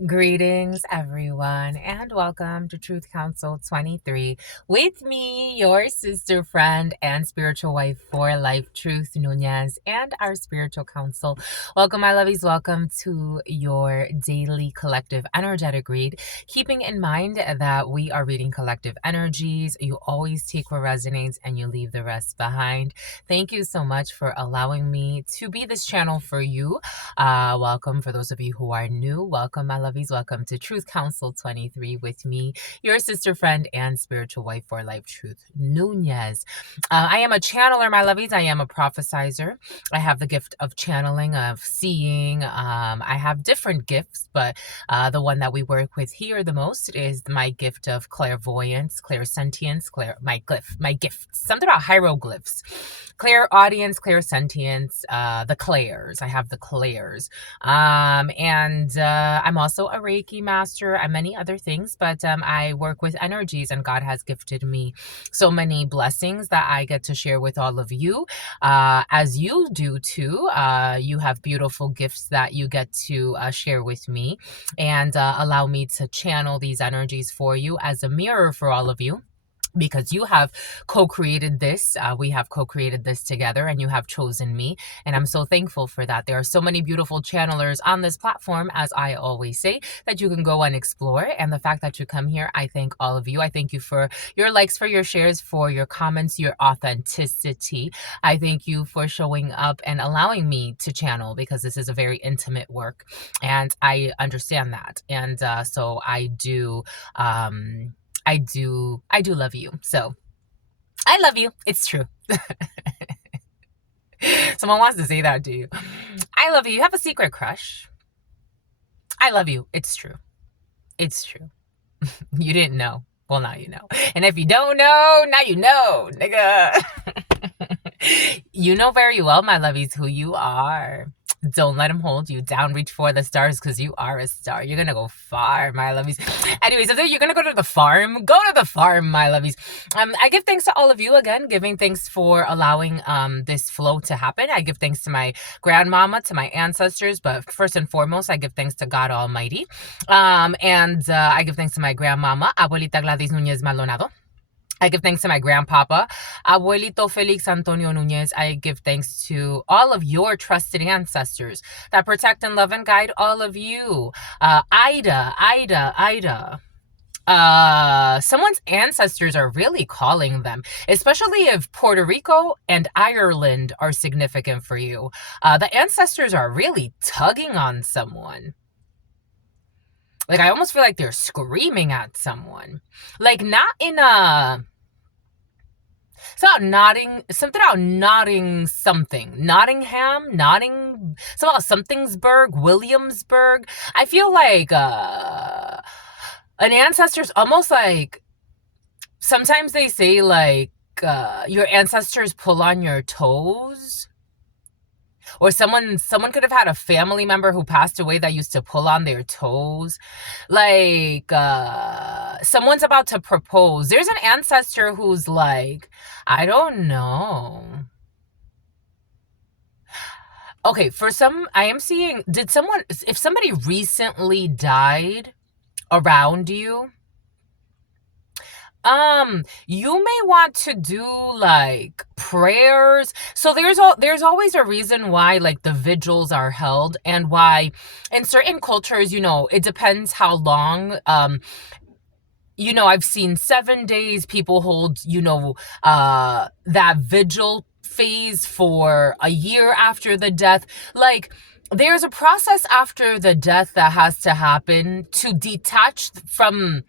Greetings, everyone, and welcome to Truth Council 23 with me, your sister, friend, and spiritual wife for life, Truth Nuñez, and our spiritual council. Welcome, my lovies. Welcome to your daily collective energetic read. Keeping in mind that we are reading collective energies, you always take what resonates and you leave the rest behind. Thank you so much for allowing me to be this channel for you. Welcome for those of you who are new. Welcome, my lovies. Welcome to Truth Council 23 with me, your sister, friend, and spiritual wife for life, Truth Nuñez. I am a channeler, my lovies. I am a prophesizer. I have the gift of channeling, of seeing. I have different gifts, but the one that we work with here the most is my gift of clairvoyance, clairsentience, my gift. Something about hieroglyphs. Clairaudience, clairsentience, the clairs. I have the clairs. And I'm also a Reiki master and many other things, but I work with energies and God has gifted me so many blessings that I get to share with all of you, as you do too. You have beautiful gifts that you get to share with me and allow me to channel these energies for you as a mirror for all of you, because you have co-created this. We have co-created this together and you have chosen me. And I'm so thankful for that. There are so many beautiful channelers on this platform, as I always say, that you can go and explore. And the fact that you come here, I thank all of you. I thank you for your likes, for your shares, for your comments, your authenticity. I thank you for showing up and allowing me to channel, because this is a very intimate work. And I understand that. And so I do love you. So I love you. It's true. Someone wants to say that to you. I love you. You have a secret crush. I love you. It's true. It's true. You didn't know. Well, now you know. And if you don't know, now you know, nigga. You know very well, my lovies, who you are. Don't let him hold you down. Reach for the stars, because you are a star. You're going to go far, my lovies. Anyways, if you're going to go to the farm, go to the farm, my lovies. I give thanks to all of you again, giving thanks for allowing this flow to happen. I give thanks to my grandmama, to my ancestors, but first and foremost, I give thanks to God Almighty. And I give thanks to my grandmama, Abuelita Gladys Nuñez Maldonado. I give thanks to my grandpapa, Abuelito Felix Antonio Nuñez. I give thanks to all of your trusted ancestors that protect and love and guide all of you. Ida. Someone's ancestors are really calling them, especially if Puerto Rico and Ireland are significant for you. The ancestors are really tugging on someone. Like, I almost feel like they're screaming at someone. Like, not in a... It's about nodding, something about nodding something. Nottingham, nodding, something about something'sburg, Williamsburg. I feel like an ancestor's almost like, sometimes they say like your ancestors pull on your toes. Or someone could have had a family member who passed away that used to pull on their toes. Like, someone's about to propose. There's an ancestor who's like, I don't know. Okay, for some, I am seeing, if somebody recently died around you, you may want to do like prayers. So there's always a reason why like the vigils are held, and why in certain cultures, it depends how long. I've seen 7 days people hold, that vigil phase for a year after the death. Like, there's a process after the death that has to happen to detach from.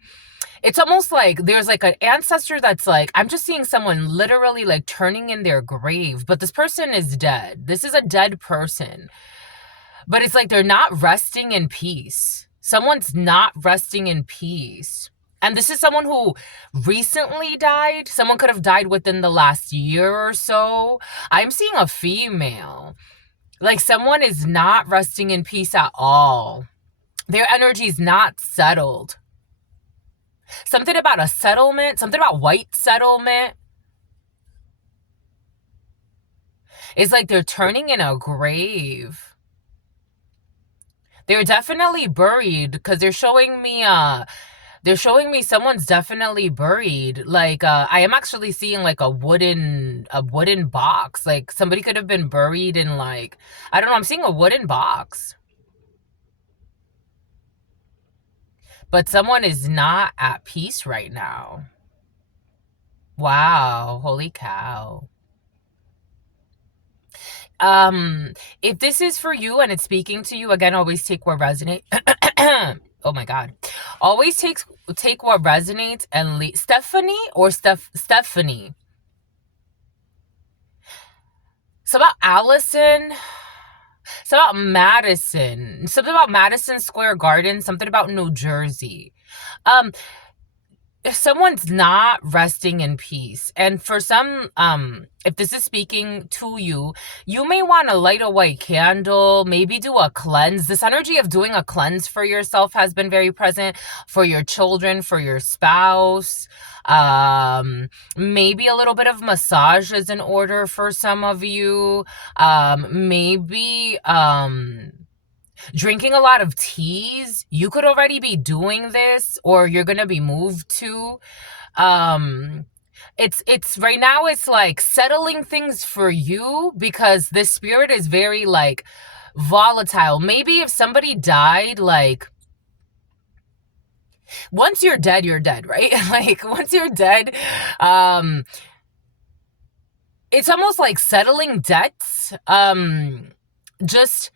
It's almost like there's like an ancestor that's like, I'm just seeing someone literally like turning in their grave, but this person is dead. This is a dead person. But it's like they're not resting in peace. Someone's not resting in peace. And this is someone who recently died. Someone could have died within the last year or so. I'm seeing a female. Like, someone is not resting in peace at all. Their energy is not settled. Something about a settlement, something about white settlement. It's like they're turning in a grave. They're definitely buried because they're showing me someone's definitely buried. Like I am actually seeing like a wooden box. Like somebody could have been buried in like, I don't know, I'm seeing a wooden box. But someone is not at peace right now. Wow, holy cow. If this is for you and it's speaking to you, again, always take what resonates. Oh my god. Always take what resonates and leave. Stephanie. It's about Allison. It's about Madison. Something about Madison Square Garden. Something about New Jersey. Um, if someone's not resting in peace, and for some, if this is speaking to you, you may want to light a white candle, maybe do a cleanse. This energy of doing a cleanse for yourself has been very present, for your children, for your spouse. Maybe a little bit of massage is in order for some of you. Maybe drinking a lot of teas. You could already be doing this, or you're gonna be moved to. It's right now, it's like settling things for you, because this spirit is very like volatile. Maybe if somebody died, like once you're dead, right? Like once you're dead, um it's almost like settling debts. Just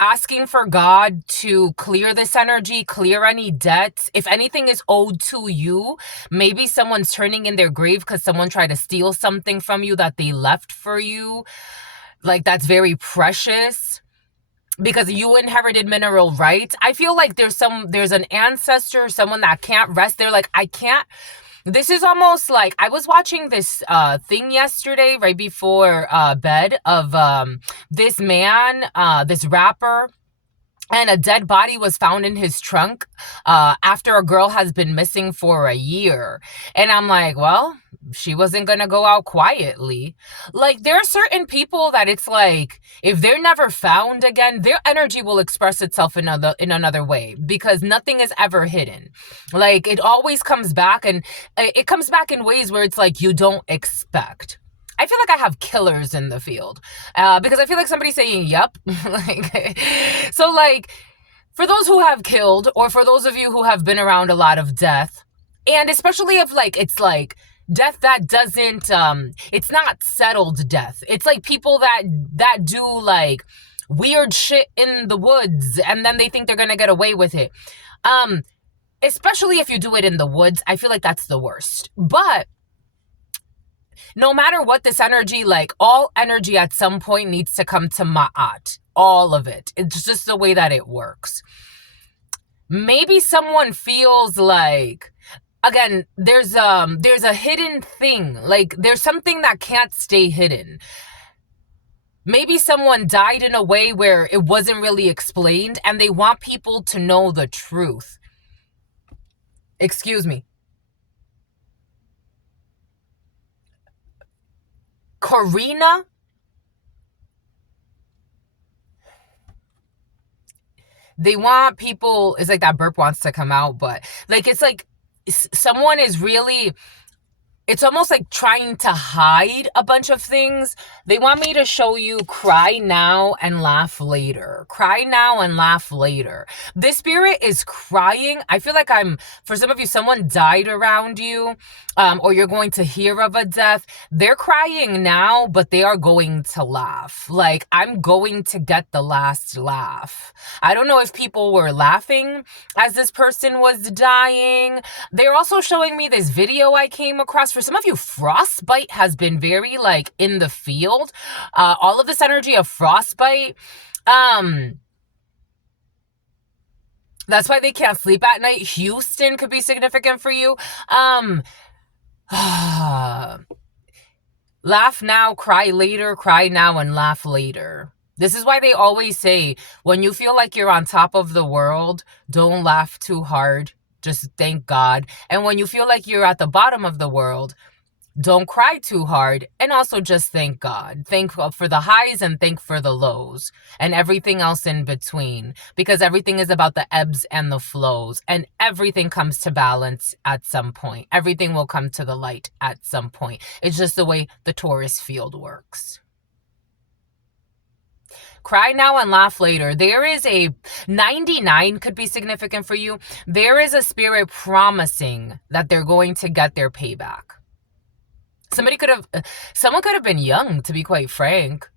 asking for God to clear this energy, clear any debts. If anything is owed to you, maybe someone's turning in their grave because someone tried to steal something from you that they left for you. Like that's very precious because you inherited mineral rights. I feel like there's an ancestor, someone that can't rest. They're like, I can't. This is almost like, I was watching this thing yesterday right before bed of this man, this rapper, and a dead body was found in his trunk after a girl has been missing for a year. And I'm like, well, she wasn't going to go out quietly. Like, there are certain people that it's like, if they're never found again, their energy will express itself in another way, because nothing is ever hidden. Like, it always comes back, and it comes back in ways where it's like you don't expect. I feel like I have killers in the field because I feel like somebody's saying, yep. Like, so like, for those who have killed, or for those of you who have been around a lot of death, and especially if like, it's like death that doesn't, it's not settled death. It's like people that do like weird shit in the woods and then they think they're going to get away with it. Especially if you do it in the woods, I feel like that's the worst. But no matter what, this energy, like all energy at some point needs to come to Ma'at. All of it. It's just the way that it works. Maybe someone feels like, again, there's a hidden thing. Like there's something that can't stay hidden. Maybe someone died in a way where it wasn't really explained and they want people to know the truth. Excuse me. Karina? They want people, it's like that burp wants to come out, but like, it's like someone is really, it's almost like trying to hide a bunch of things. They want me to show you cry now and laugh later. Cry now and laugh later. This spirit is crying. I feel like for some of you, someone died around you, or you're going to hear of a death. They're crying now, but they are going to laugh. Like, I'm going to get the last laugh. I don't know if people were laughing as this person was dying. They're also showing me this video I came across. For some of you, frostbite has been very like in the field. All of this energy of frostbite. That's why they can't sleep at night. Houston could be significant for you. Laugh now, cry later, cry now, and laugh later. This is why they always say, when you feel like you're on top of the world, don't laugh too hard. Just thank God. And when you feel like you're at the bottom of the world, Don't cry too hard. And also just thank God. Thank for the highs and thank for the lows and everything else in between. Because everything is about the ebbs and the flows. And everything comes to balance at some point. Everything will come to the light at some point. It's just the way the Taurus field works. Cry now and laugh later. There is a 99 could be significant for you. There is a spirit promising that they're going to get their payback. Someone could have been young, to be quite frank.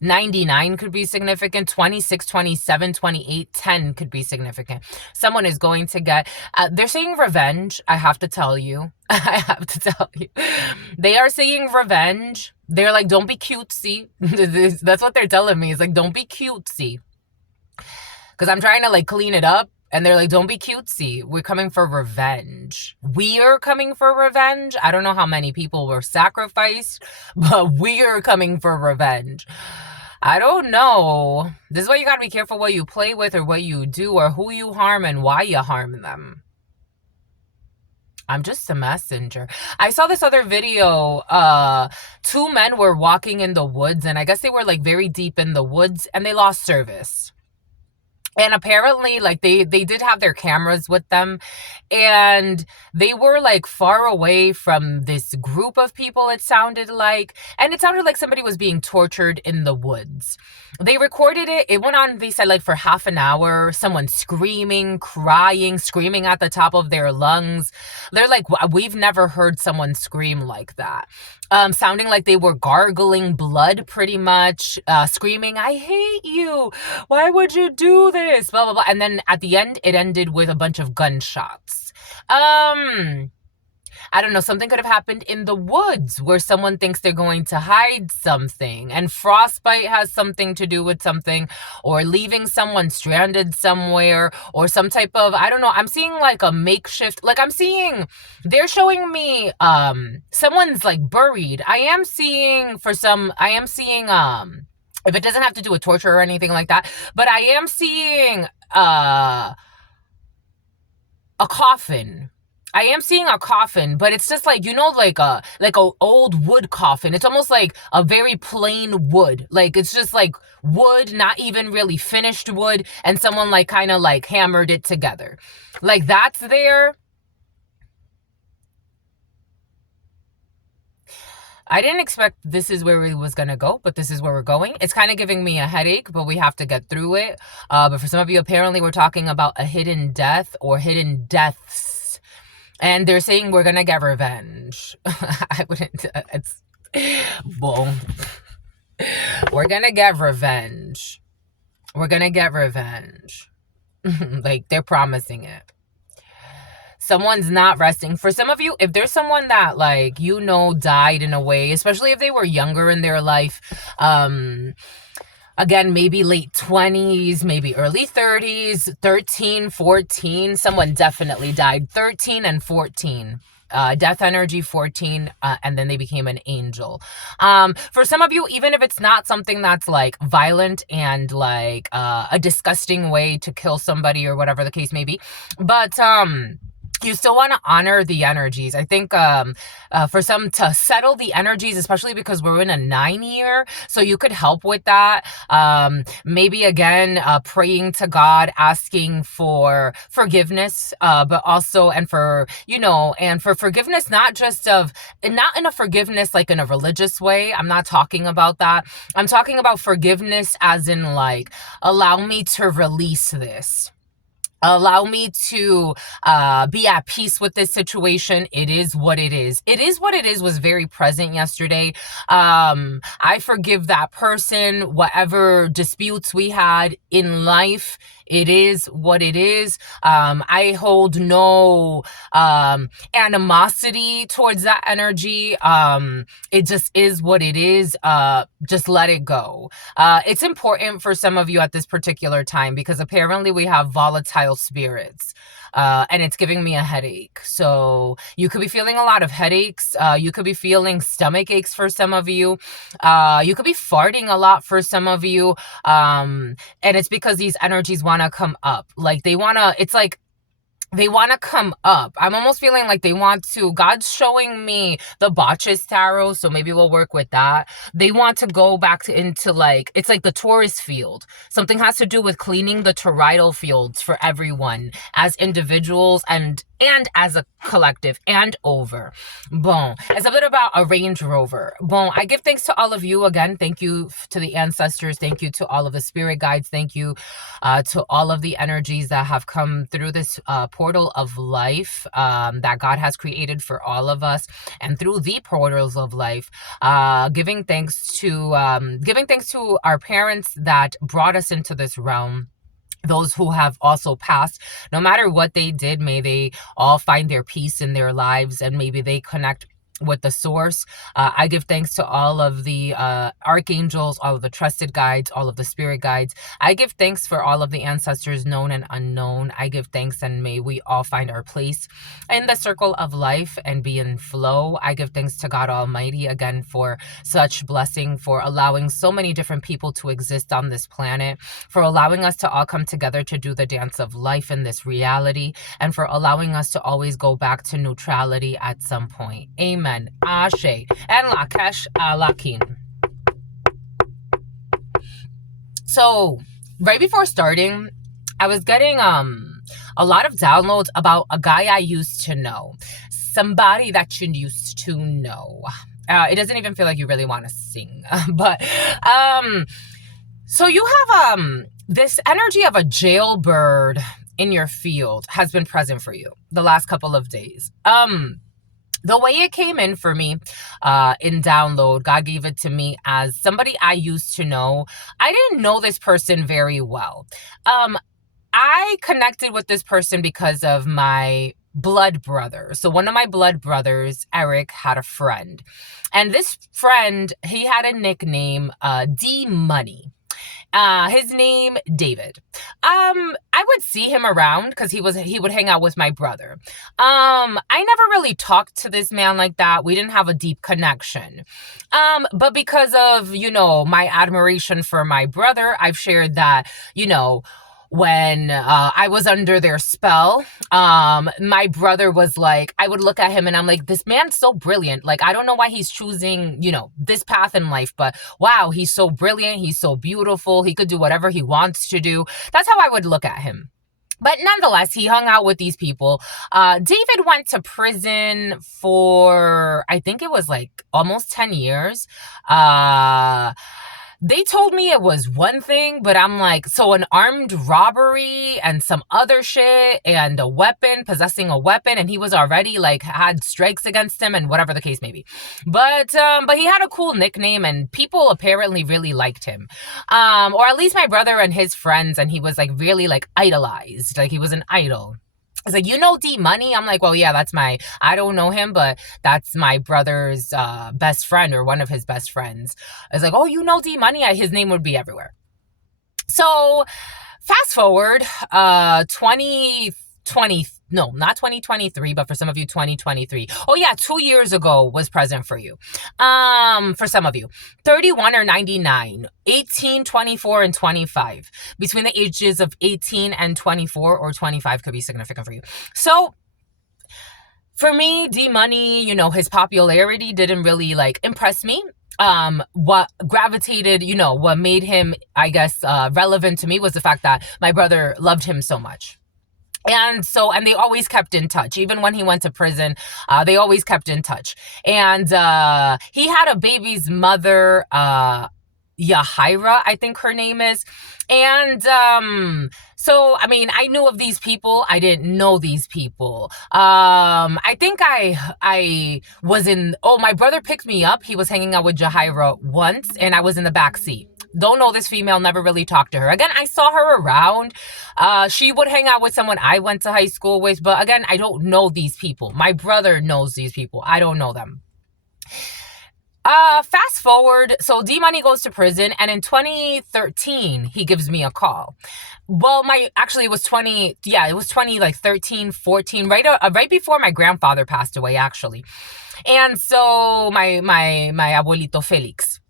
99 could be significant. 26, 27, 28, 10 could be significant. Someone is going to get, they're saying revenge. I have to tell you. I have to tell you. They are saying revenge. They're like, don't be cutesy. That's what they're telling me. It's like, don't be cutesy. Because I'm trying to like clean it up. And they're like, don't be cutesy. We're coming for revenge. We are coming for revenge. I don't know how many people were sacrificed, but we are coming for revenge. I don't know. This is why you got to be careful what you play with or what you do or who you harm and why you harm them. I'm just a messenger. I saw this other video. 2 men were walking in the woods, and I guess they were like very deep in the woods, and they lost service. And apparently, like, they did have their cameras with them, and they were, like, far away from this group of people, it sounded like. And it sounded like somebody was being tortured in the woods. They recorded it. It went on, they said, like, for half an hour. Someone screaming, crying, screaming at the top of their lungs. They're like, we've never heard someone scream like that. Sounding like they were gargling blood pretty much, screaming, I hate you. Why would you do this? Blah, blah, blah. And then at the end, it ended with a bunch of gunshots. I don't know, something could have happened in the woods where someone thinks they're going to hide something, and frostbite has something to do with something, or leaving someone stranded somewhere, or some type of, I don't know, I'm seeing like a makeshift, like they're showing me someone's like buried. I am seeing if it doesn't have to do with torture or anything like that, but I am seeing a coffin. I am seeing a coffin, but it's just like, like a old wood coffin. It's almost like a very plain wood. Like, it's just like wood, not even really finished wood, and someone like kind of like hammered it together. Like, that's there. I didn't expect this is where we was going to go, but this is where we're going. It's kind of giving me a headache, but we have to get through it. But for some of you, apparently we're talking about a hidden death or hidden deaths. And they're saying we're going to get revenge. I wouldn't, it's, well, we're going to get revenge. We're going to get revenge. Like, they're promising it. Someone's not resting. For some of you, if there's someone that, like, died in a way, especially if they were younger in their life, again, maybe late 20s, maybe early 30s, 13, 14. Someone definitely died. 13 and 14. Death energy 14, and then they became an angel. For some of you, even if it's not something that's like violent and like a disgusting way to kill somebody or whatever the case may be, but you still want to honor the energies. I think for some to settle the energies, especially because we're in a 9 year, so you could help with that. Maybe again, praying to God, asking for forgiveness, but also, and for forgiveness, not in a forgiveness like in a religious way. I'm not talking about that. I'm talking about forgiveness as in like, allow me to release this. Allow me to be at peace with this situation. It is what it is. It is what it is was very present yesterday. I forgive that person. Whatever disputes we had in life, it is what it is. I hold no animosity towards that energy. It just is what it is. Just let it go. It's important for some of you at this particular time because apparently we have volatile spirits. And it's giving me a headache. So you could be feeling a lot of headaches. You could be feeling stomach aches for some of you. You could be farting a lot for some of you. And it's because these energies want to come up. Like, they want to, it's like, they want to come up. I'm almost feeling like they want to. God's showing me the Botches tarot, so maybe we'll work with that. They want to go back into like, it's like the Taurus field. Something has to do with cleaning the toroidal fields for everyone as individuals and as a collective and over. Bon. It's a bit about a Range Rover. Bon. I give thanks to all of you again. Thank you to the ancestors. Thank you to all of the spirit guides. Thank you to all of the energies that have come through this portal of life that God has created for all of us, and through the portals of life, giving thanks to our parents that brought us into this realm. Those who have also passed, no matter what they did, may they all find their peace in their lives, and maybe they connect with the source. I give thanks to all of the archangels, all of the trusted guides, all of the spirit guides. I give thanks for all of the ancestors known and unknown. I give thanks, and may we all find our place in the circle of life and be in flow. I give thanks to God Almighty again for such blessing, for allowing so many different people to exist on this planet, for allowing us to all come together to do the dance of life in this reality, and for allowing us to always go back to neutrality at some point. Amen. Ashe. And Lakesh Lakin. So, right before starting, I was getting a lot of downloads about a guy I used to know. Somebody that you used to know. It doesn't even feel like you really want to sing. But, so you have this energy of a jailbird in your field has been present for you the last couple of days. The way it came in for me in download, God gave it to me as somebody I used to know. I didn't know this person very well. I connected with this person because of my blood brother. So one of my blood brothers, Eric, had a friend. And this friend, he had a nickname, D Money. His name, David. I would see him around because he would hang out with my brother. I never really talked to this man like that. We didn't have a deep connection. But because of, my admiration for my brother, I've shared that, when I was under their spell, my brother was like, I would look at him and I'm like, this man's so brilliant. Like, I don't know why he's choosing, this path in life, but wow, he's so brilliant. He's so beautiful. He could do whatever he wants to do. That's how I would look at him. But nonetheless, he hung out with these people. David went to prison for, I think it was like almost 10 years. They told me it was one thing, but I'm like, so an armed robbery and some other shit and a weapon, possessing a weapon, and he was already like had strikes against him and whatever the case may be. But he had a cool nickname and people apparently really liked him. Or at least my brother and his friends, and he was like really like idolized. Like he was an idol. It's like, D Money? I'm like, well, yeah, I don't know him, but that's my brother's best friend or one of his best friends. I was like, oh, D Money? His name would be everywhere. So fast forward, 2020, no, not 2023, but for some of you, 2023. Oh yeah, 2 years ago was present for you. For some of you, 31 or 99, 18, 24, and 25. Between the ages of 18 and 24 or 25 could be significant for you. So for me, D Money, his popularity didn't really like impress me. What gravitated, what made him, I guess, relevant to me was the fact that my brother loved him so much. And they always kept in touch. Even when he went to prison, they always kept in touch. And he had a baby's mother, Yahira, I think her name is. And so, I mean, I knew of these people. I didn't know these people. I think I was my brother picked me up. He was hanging out with Jahira once, and I was in the back seat. Don't know this female, never really talked to her. Again, I saw her around. She would hang out with someone I went to high school with, but again, I don't know these people. My brother knows these people. I don't know them. Fast forward, so D Money goes to prison, and in 2013, he gives me a call. Well, it was 2013, 14, right before my grandfather passed away, actually. And so my abuelito Felix.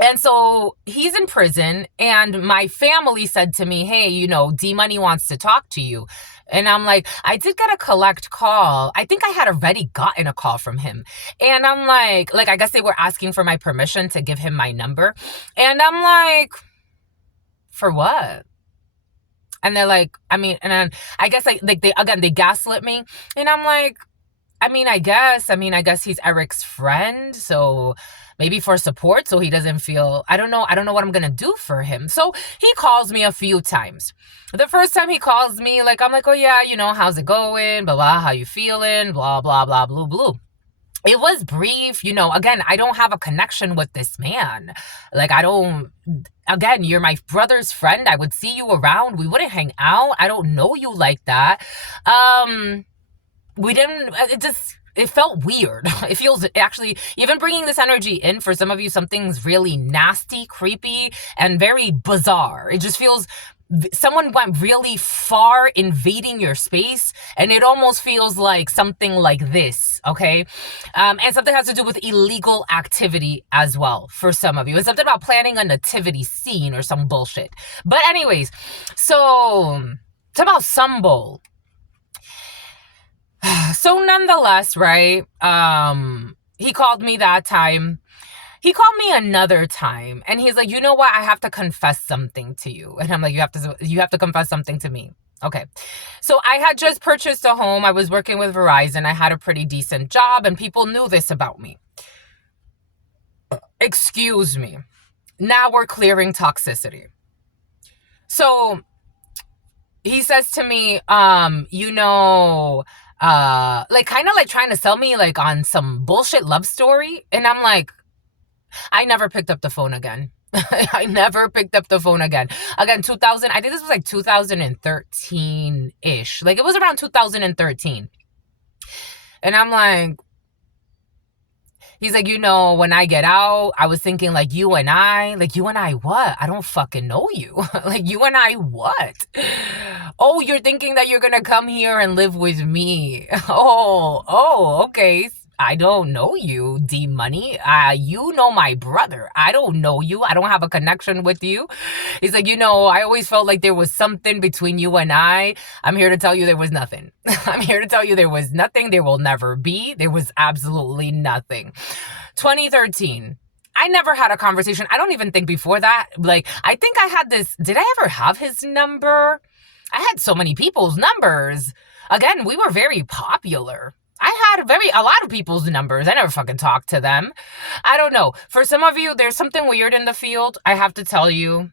And so he's in prison, and my family said to me, hey, D Money wants to talk to you. And I'm like, I did get a collect call. I think I had already gotten a call from him. And I'm like, I guess they were asking for my permission to give him my number. And I'm like, for what? And they're like, and then I guess they gaslit me. And I'm like, I guess he's Eric's friend, so maybe for support, so he doesn't feel, I don't know what I'm gonna do for him. So he calls me a few times. The first time he calls me, I'm like, oh yeah, how's it going? Blah, blah, how you feeling? Blah, blah, blah, blue, blue. It was brief, again, I don't have a connection with this man. Again, you're my brother's friend. I would see you around. We wouldn't hang out. I don't know you like that. It felt weird. It feels, actually, even bringing this energy in, for some of you, something's really nasty, creepy, and very bizarre. It just feels someone went really far invading your space, and it almost feels like something like this, okay? And something has to do with illegal activity as well for some of you. It's something about planning a nativity scene or some bullshit. But anyways, so it's about Sambol. So nonetheless, right, he called me that time. He called me another time, and he's like, you know what? I have to confess something to you. And I'm like, you have to confess something to me. Okay. So I had just purchased a home. I was working with Verizon. I had a pretty decent job, and people knew this about me. Excuse me. Now we're clearing toxicity. So he says to me, kind of like trying to sell me like on some bullshit love story. And I'm like, I never picked up the phone again. I never picked up the phone again. Again, 2000, I think this was like 2013-ish. Like, it was around 2013. And I'm like, he's like, when I get out, I was thinking like you and I what? I don't fucking know you. Like, you and I what? Oh, you're thinking that you're gonna come here and live with me. Oh, okay. I don't know you, D Money. You know my brother. I don't know you. I don't have a connection with you. He's like, I always felt like there was something between you and I. I'm here to tell you there was nothing. I'm here to tell you there was nothing. There will never be. There was absolutely nothing. 2013. I never had a conversation. I don't even think before that. Like, I think I had this. Did I ever have his number? I had so many people's numbers. Again, we were very popular. I had a lot of people's numbers. I never fucking talked to them. I don't know. For some of you, there's something weird in the field, I have to tell you.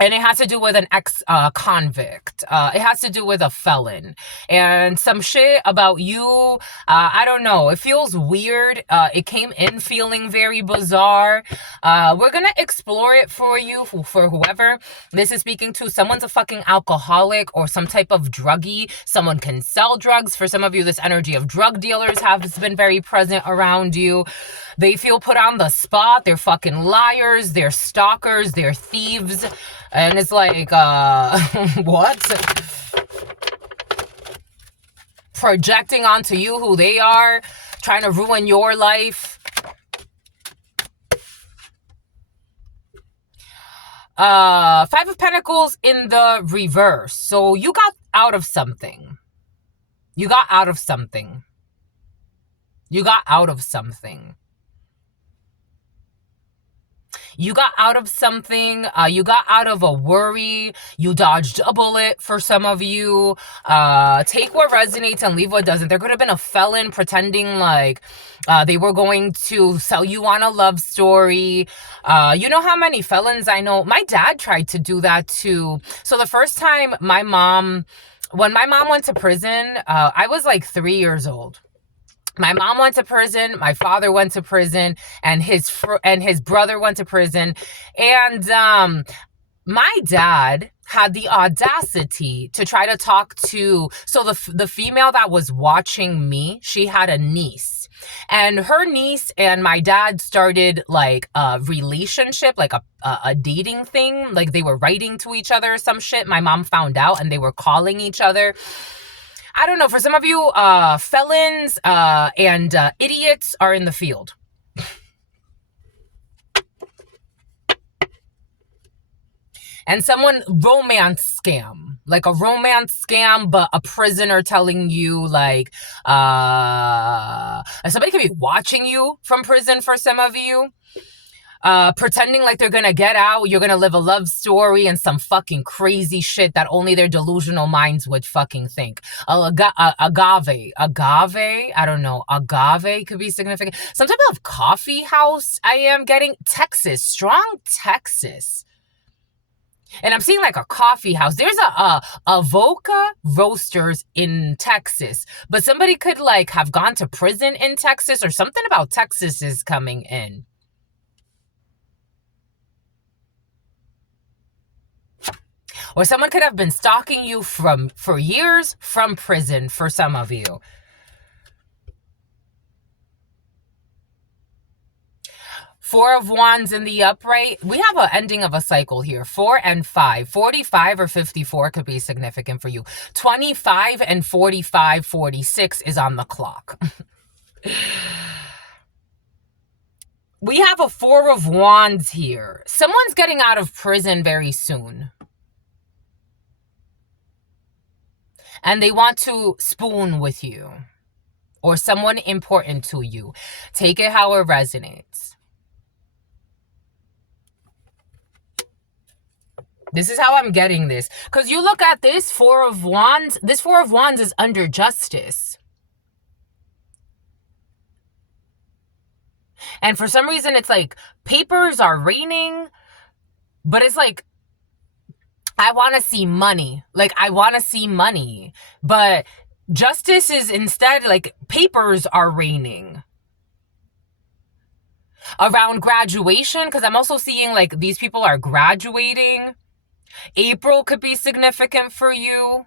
And it has to do with an ex-convict. It has to do with a felon. And some shit about you, I don't know. It feels weird. It came in feeling very bizarre. We're going to explore it for you, for whoever this is speaking to. Someone's a fucking alcoholic or some type of druggie. Someone can sell drugs. For some of you, this energy of drug dealers has been very present around you. They feel put on the spot. They're fucking liars. They're stalkers. They're thieves. And it's like, what? Projecting onto you who they are, trying to ruin your life. Five of Pentacles in the reverse. So you got out of something. You got out of something. You got out of something. You got out of something. You got out of a worry. You dodged a bullet for some of you. Take what resonates and leave what doesn't. There could have been a felon pretending like they were going to sell you on a love story. You know how many felons I know? My dad tried to do that too. So the first time when my mom went to prison, I was like 3 years old. My mom went to prison, my father went to prison, and his brother went to prison. And my dad had the audacity to try to talk to, so the female that was watching me, she had a niece. And her niece and my dad started like a relationship, like a dating thing. Like, they were writing to each other or some shit. My mom found out, and they were calling each other. I don't know. For some of you, felons and idiots are in the field. And someone, romance scam, like a romance scam, but a prisoner telling you like, somebody could be watching you from prison for some of you. Pretending like they're gonna get out, you're gonna live a love story and some fucking crazy shit that only their delusional minds would fucking think. Agave, I don't know, agave could be significant. Some type of coffee house I am getting. Texas, strong Texas. And I'm seeing like a coffee house. There's a Avoca Roasters in Texas. But somebody could like have gone to prison in Texas, or something about Texas is coming in. Or someone could have been stalking you for years from prison for some of you. Four of Wands in the upright. We have an ending of a cycle here. 4 and 5. 45 or 54 could be significant for you. 25 and 45, 46 is on the clock. We have a 4 of Wands here. Someone's getting out of prison very soon. And they want to spoon with you. Or someone important to you. Take it how it resonates. This is how I'm getting this. Because you look at this 4 of Wands. This 4 of Wands is under justice. And for some reason, it's like papers are raining. But it's like, I want to see money. Like, I want to see money. But justice is instead like papers are raining. Around graduation, because I'm also seeing like these people are graduating. April could be significant for you.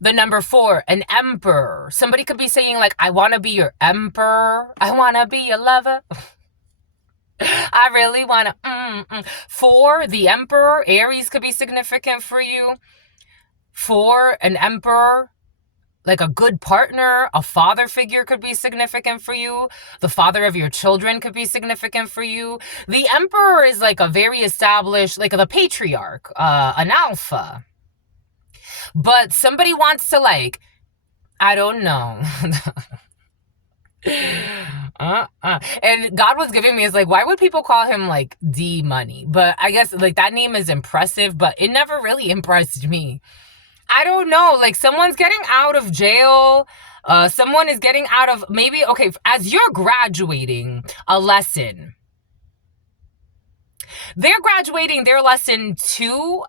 The number 4, an emperor. Somebody could be saying like, I want to be your emperor. I want to be your lover. I really want to. 4, the emperor. Aries could be significant for you. 4, an emperor. Like a good partner, a father figure could be significant for you. The father of your children could be significant for you. The emperor is like a very established, like the patriarch, an alpha. But somebody wants to like, I don't know. And God was giving me, is like, why would people call him like D Money? But I guess like that name is impressive, but it never really impressed me. I don't know, like someone's getting out of jail. Someone is getting out of, maybe, okay, as you're graduating a lesson, they're graduating their lesson too,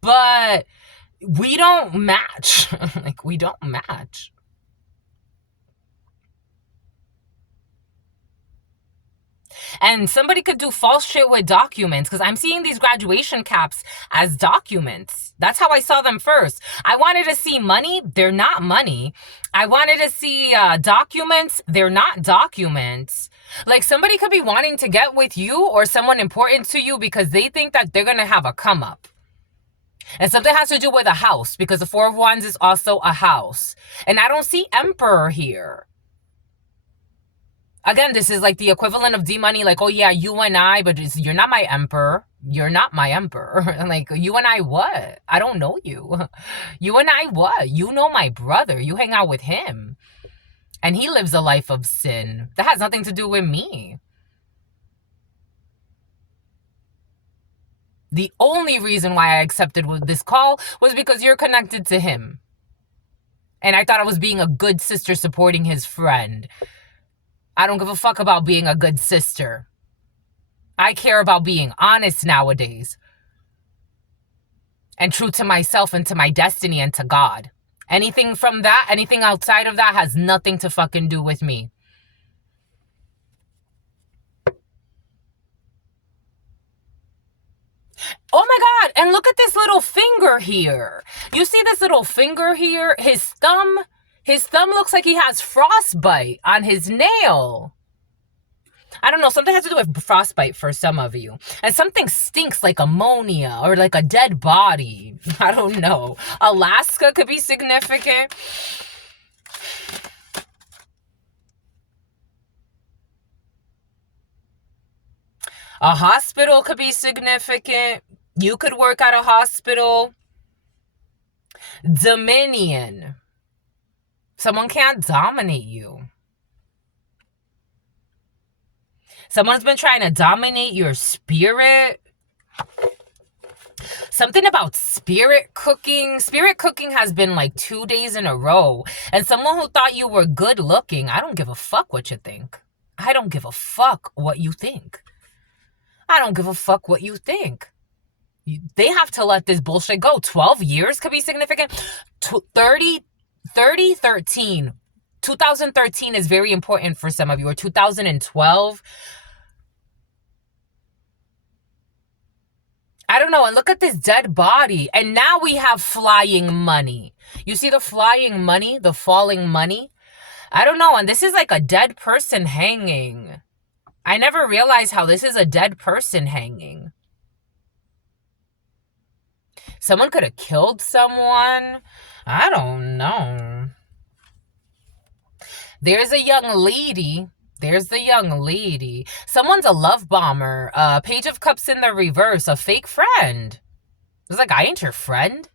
but we don't match. Like, we don't match. And somebody could do false shit with documents, because I'm seeing these graduation caps as documents. That's how I saw them first. I wanted to see money. They're not money. I wanted to see documents. They're not documents. Like, somebody could be wanting to get with you or someone important to you because they think that they're going to have a come up. And something has to do with a house, because the 4 of Wands is also a house. And I don't see emperor here. Again, this is like the equivalent of D-Money, like, oh yeah, you and I, but you're not my emperor. You're not my emperor. Like, you and I what? I don't know you. You and I what? You know my brother. You hang out with him. And he lives a life of sin. That has nothing to do with me. The only reason why I accepted this call was because you're connected to him. And I thought I was being a good sister supporting his friend. I don't give a fuck about being a good sister. I care about being honest nowadays. And true to myself and to my destiny and to God. Anything from that, anything outside of that has nothing to fucking do with me. Oh my God, and look at this little finger here. You see this little finger here? His thumb looks like he has frostbite on his nail. I don't know, something has to do with frostbite for some of you. And something stinks like ammonia or like a dead body. I don't know. Alaska could be significant. A hospital could be significant. You could work at a hospital. Dominion. Someone can't dominate you. Someone's been trying to dominate your spirit. Something about spirit cooking. Spirit cooking has been like 2 days in a row. And someone who thought you were good looking, I don't give a fuck what you think. I don't give a fuck what you think. I don't give a fuck what you think. They have to let this bullshit go. 12 years could be significant. 2013 is very important for some of you. Or 2012. I don't know. And look at this dead body. And now we have flying money. You see the flying money? The falling money? I don't know. And this is like a dead person hanging. I never realized how this is a dead person hanging. Someone could have killed someone. I don't know. There's a young lady. There's the young lady. Someone's a love bomber. Page of Cups in the reverse. A fake friend. It's like, I ain't your friend.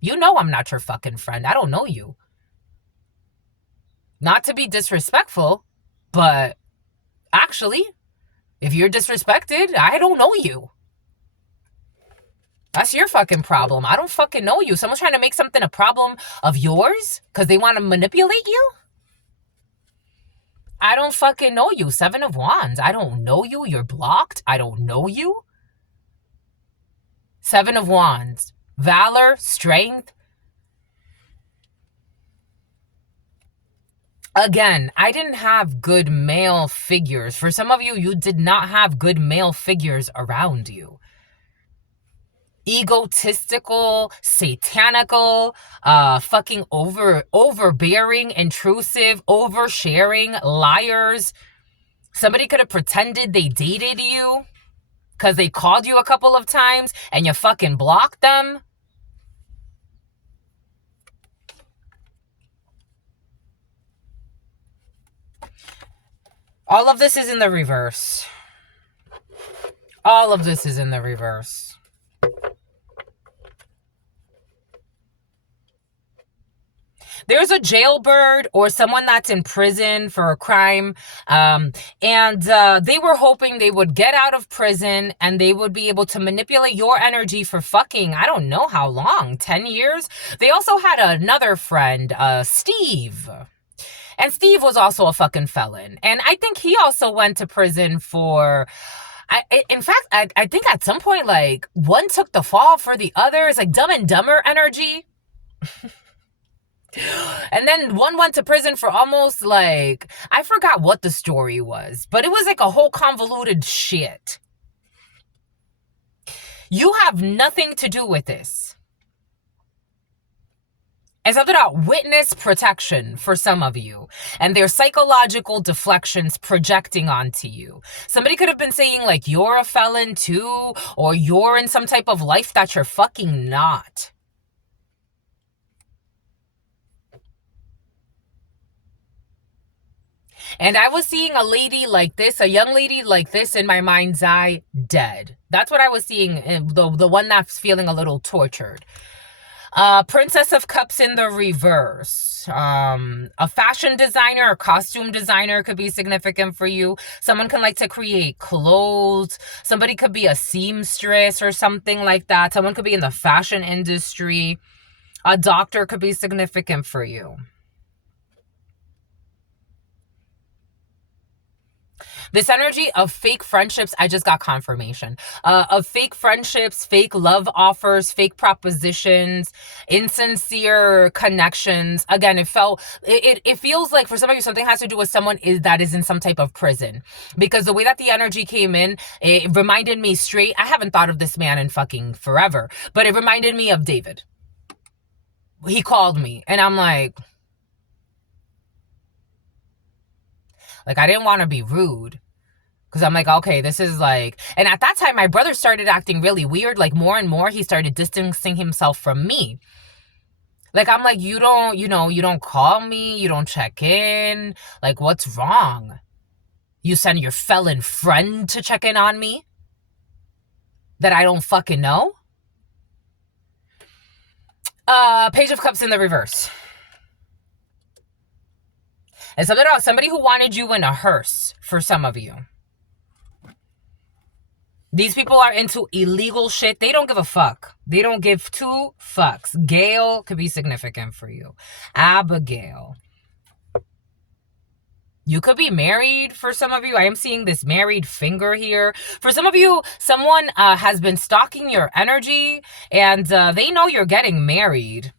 You know I'm not your fucking friend. I don't know you. Not to be disrespectful, but actually, if you're disrespected, I don't know you. That's your fucking problem. I don't fucking know you. Someone's trying to make something a problem of yours because they want to manipulate you? I don't fucking know you. 7 of Wands. I don't know you. You're blocked. I don't know you. 7 of Wands. Valor, strength. Again, I didn't have good male figures. For some of you, you did not have good male figures around you. Egotistical, satanical, fucking overbearing, intrusive, oversharing, liars. Somebody could have pretended they dated you because they called you a couple of times and you fucking blocked them. All of this is in the reverse. All of this is in the reverse. There's a jailbird or someone that's in prison for a crime. And they were hoping they would get out of prison and they would be able to manipulate your energy for fucking, I don't know how long, 10 years? They also had another friend, Steve. And Steve was also a fucking felon. And I think he also went to prison for... in fact, I think at some point, like, one took the fall for the other. It's like Dumb and Dumber energy. And then one went to prison for almost like, I forgot what the story was, but it was like a whole convoluted shit. You have nothing to do with this. It's something about witness protection for some of you. And their psychological deflections projecting onto you. Somebody could have been saying like, you're a felon too, or you're in some type of life that you're fucking not. And I was seeing a lady like this, a young lady like this in my mind's eye, dead. That's what I was seeing, the one that's feeling a little tortured. Princess of Cups in the reverse. A fashion designer or costume designer could be significant for you. Someone can like to create clothes. Somebody could be a seamstress or something like that. Someone could be in the fashion industry. A doctor could be significant for you. This energy of fake friendships, I just got confirmation. Of fake friendships, fake love offers, fake propositions, insincere connections. Again, it feels like for some of you, something has to do with someone that is in some type of prison. Because the way that the energy came in, it reminded me straight. I haven't thought of this man in fucking forever. But it reminded me of David. He called me and I'm like, I didn't want to be rude. Because I'm like, okay, this is like... And at that time, my brother started acting really weird. Like, more and more, he started distancing himself from me. Like, I'm like, you don't call me. You don't check in. Like, what's wrong? You send your felon friend to check in on me? that I don't fucking know? Page of Cups in the reverse. And somebody who wanted you in a hearse for some of you. These people are into illegal shit. They don't give a fuck. They don't give two fucks. Gail could be significant for you. Abigail. You could be married for some of you. I am seeing this married finger here. For some of you, someone has been stalking your energy and they know you're getting married.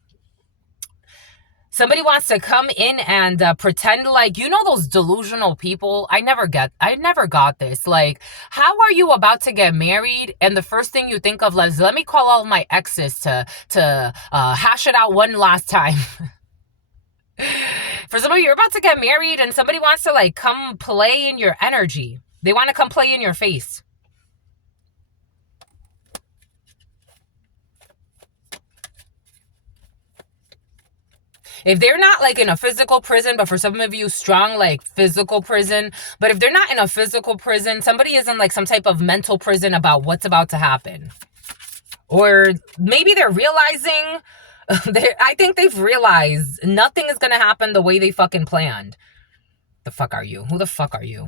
Somebody wants to come in and pretend like, you know, those delusional people. I never got this. Like, how are you about to get married? And the first thing you think of is, let me call all my exes to hash it out one last time. For some of you, you're about to get married and somebody wants to like come play in your energy. They want to come play in your face. If they're not like in a physical prison, but for some of you, strong like physical prison. But if they're not in a physical prison, somebody is in like some type of mental prison about what's about to happen. Or maybe they're realizing, I think they've realized nothing is going to happen the way they fucking planned. The fuck are you? Who the fuck are you?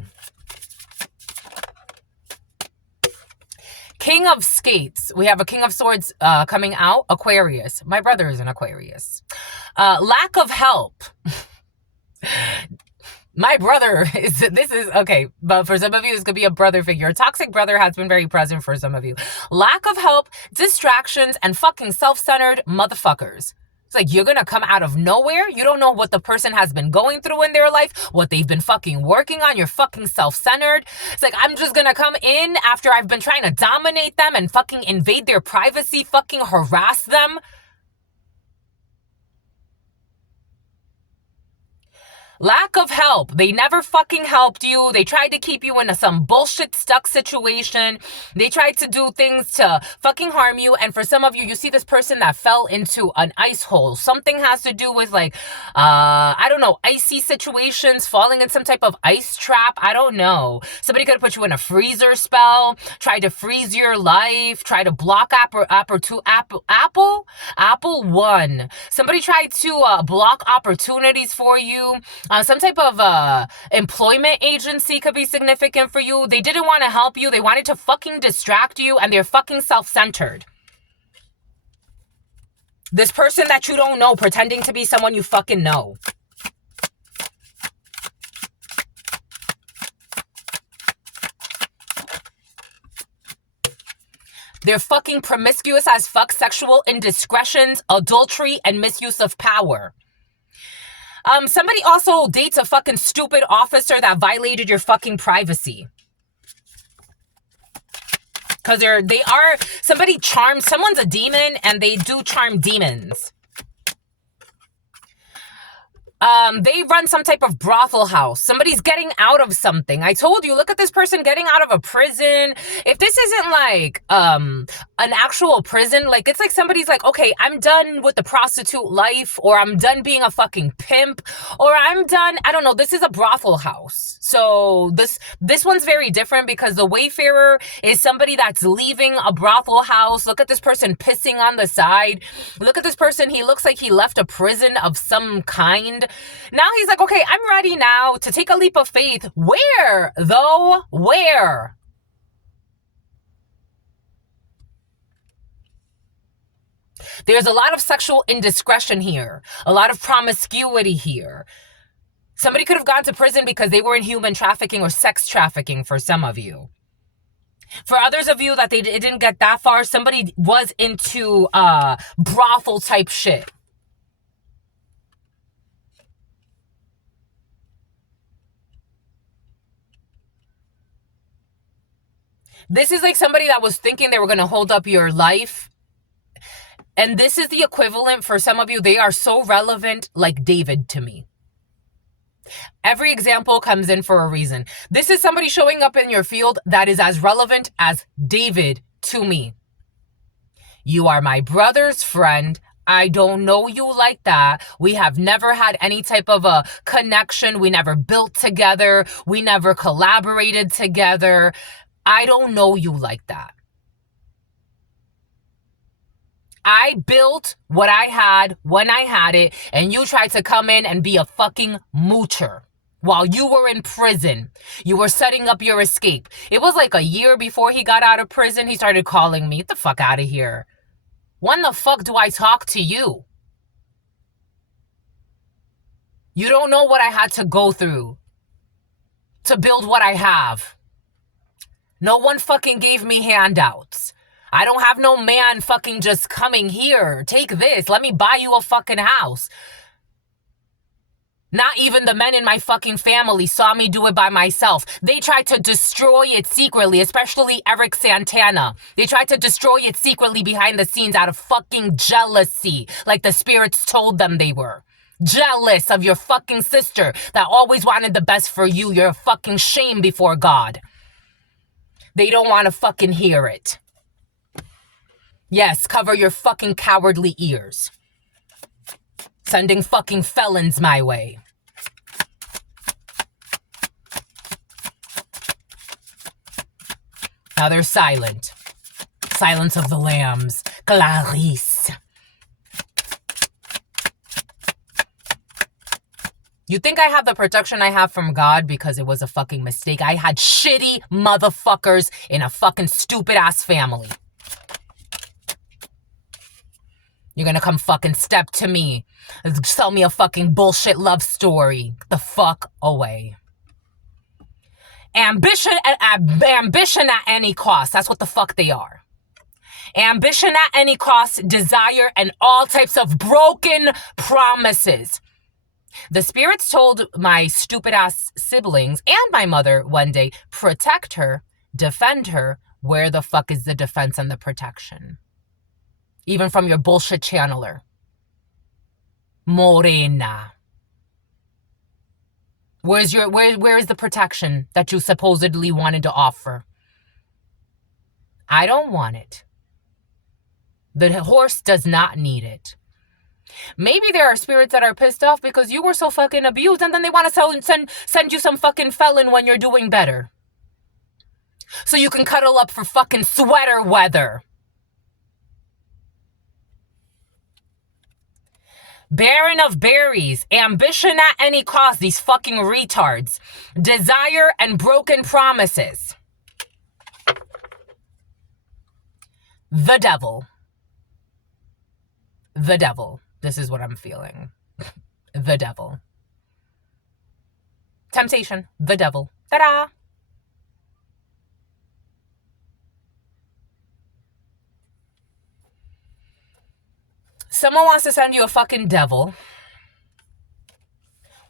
King of Skates. We have a King of Swords coming out. Aquarius. My brother is an Aquarius. Lack of help. My brother is, okay, but for some of you, this could be a brother figure. A toxic brother has been very present for some of you. Lack of help, distractions, and fucking self-centered motherfuckers. It's like, you're gonna come out of nowhere. You don't know what the person has been going through in their life, what they've been fucking working on. You're fucking self-centered. It's like, I'm just gonna come in after I've been trying to dominate them and fucking invade their privacy, fucking harass them. Lack of help. They never fucking helped you. They tried to keep you in some bullshit stuck situation. They tried to do things to fucking harm you. And for some of you, you see this person that fell into an ice hole. Something has to do with like, I don't know, icy situations, falling in some type of ice trap. I don't know. Somebody could have put you in a freezer spell, tried to freeze your life, try to block Apple One. Somebody tried to block opportunities for you. Some type of employment agency could be significant for you. They didn't want to help you. They wanted to fucking distract you, and they're fucking self-centered. This person that you don't know pretending to be someone you fucking know. They're fucking promiscuous as fuck, sexual indiscretions, adultery, and misuse of power. Somebody also dates a fucking stupid officer that violated your fucking privacy. Because somebody charms, someone's a demon and they do charm demons. They run some type of brothel house. Somebody's getting out of something. I told you, look at this person getting out of a prison. If this isn't like an actual prison, like it's like somebody's like, okay, I'm done with the prostitute life, or I'm done being a fucking pimp, or I'm done, I don't know, this is a brothel house. So this one's very different because the wayfarer is somebody that's leaving a brothel house. Look at this person pissing on the side. Look at this person, he looks like he left a prison of some kind. Now he's like, okay, I'm ready now to take a leap of faith. Where, though? Where? There's a lot of sexual indiscretion here. A lot of promiscuity here. Somebody could have gone to prison because they were in human trafficking or sex trafficking for some of you. For others of you that it didn't get that far, somebody was into brothel type shit. This is like somebody that was thinking they were going to hold up your life. And this is the equivalent for some of you. They are so relevant like David to me. Every example comes in for a reason. This is somebody showing up in your field that is as relevant as David to me. You are my brother's friend. I don't know you like that. We have never had any type of a connection. We never built together. We never collaborated together. I don't know you like that. I built what I had when I had it, and you tried to come in and be a fucking moocher. While you were in prison, you were setting up your escape. It was like a year before he got out of prison, he started calling me. Get the fuck out of here. When the fuck do I talk to you? You don't know what I had to go through to build what I have. No one fucking gave me handouts. I don't have no man fucking just coming here. Take this. Let me buy you a fucking house. Not even the men in my fucking family saw me do it by myself. They tried to destroy it secretly, especially Eric Santana. They tried to destroy it secretly behind the scenes out of fucking jealousy, like the spirits told them they were. Jealous of your fucking sister that always wanted the best for you. You're a fucking shame before God. They don't want to fucking hear it. Yes, cover your fucking cowardly ears. Sending fucking felons my way. Now they're silent. Silence of the lambs. Clarice. You think I have the protection I have from God because it was a fucking mistake? I had shitty motherfuckers in a fucking stupid ass family. You're gonna come fucking step to me. Sell me a fucking bullshit love story. Get the fuck away. Ambition at any cost. That's what the fuck they are. Ambition at any cost, desire, and all types of broken promises. The spirits told my stupid ass siblings and my mother one day, protect her, defend her. Where the fuck is the defense and the protection? Even from your bullshit channeler. Morena. Where is the protection that you supposedly wanted to offer? I don't want it. The horse does not need it. Maybe there are spirits that are pissed off because you were so fucking abused, and then they want to send you some fucking felon when you're doing better. So you can cuddle up for fucking sweater weather. Baron of berries, ambition at any cost, these fucking retards. Desire and broken promises. The devil. The devil. This is what I'm feeling. The devil. Temptation. The devil. Ta-da! Someone wants to send you a fucking devil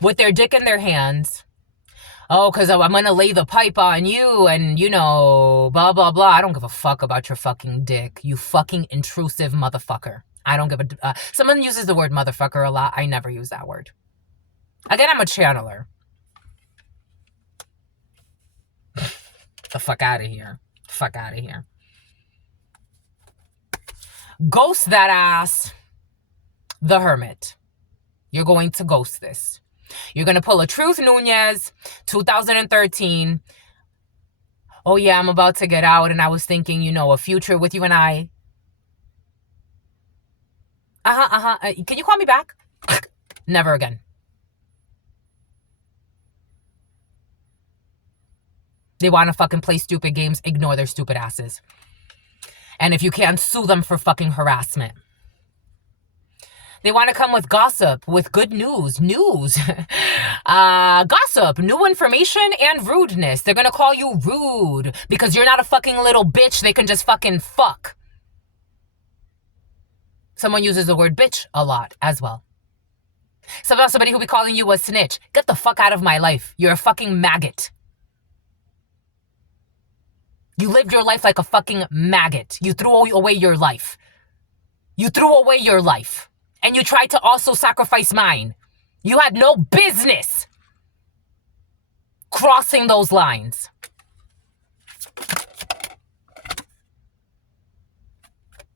with their dick in their hands. Oh, because I'm going to lay the pipe on you and, you know, blah, blah, blah. I don't give a fuck about your fucking dick. You fucking intrusive motherfucker. I don't give a... someone uses the word motherfucker a lot. I never use that word. Again, I'm a channeler. The fuck out of here. Fuck out of here. Ghost that ass. The Hermit. You're going to ghost this. You're going to pull a Truth Nuñez, 2013. Oh yeah, I'm about to get out and I was thinking, you know, a future with you and I. Can you call me back? Never again. They want to fucking play stupid games. Ignore their stupid asses. And if you can, sue them for fucking harassment. They want to come with gossip, with good news. Gossip, new information, and rudeness. They're going to call you rude because you're not a fucking little bitch. They can just fucking fuck. Someone uses the word bitch a lot as well. Somebody who'll be calling you a snitch. Get the fuck out of my life. You're a fucking maggot. You lived your life like a fucking maggot. You threw away your life. You threw away your life. And you tried to also sacrifice mine. You had no business crossing those lines.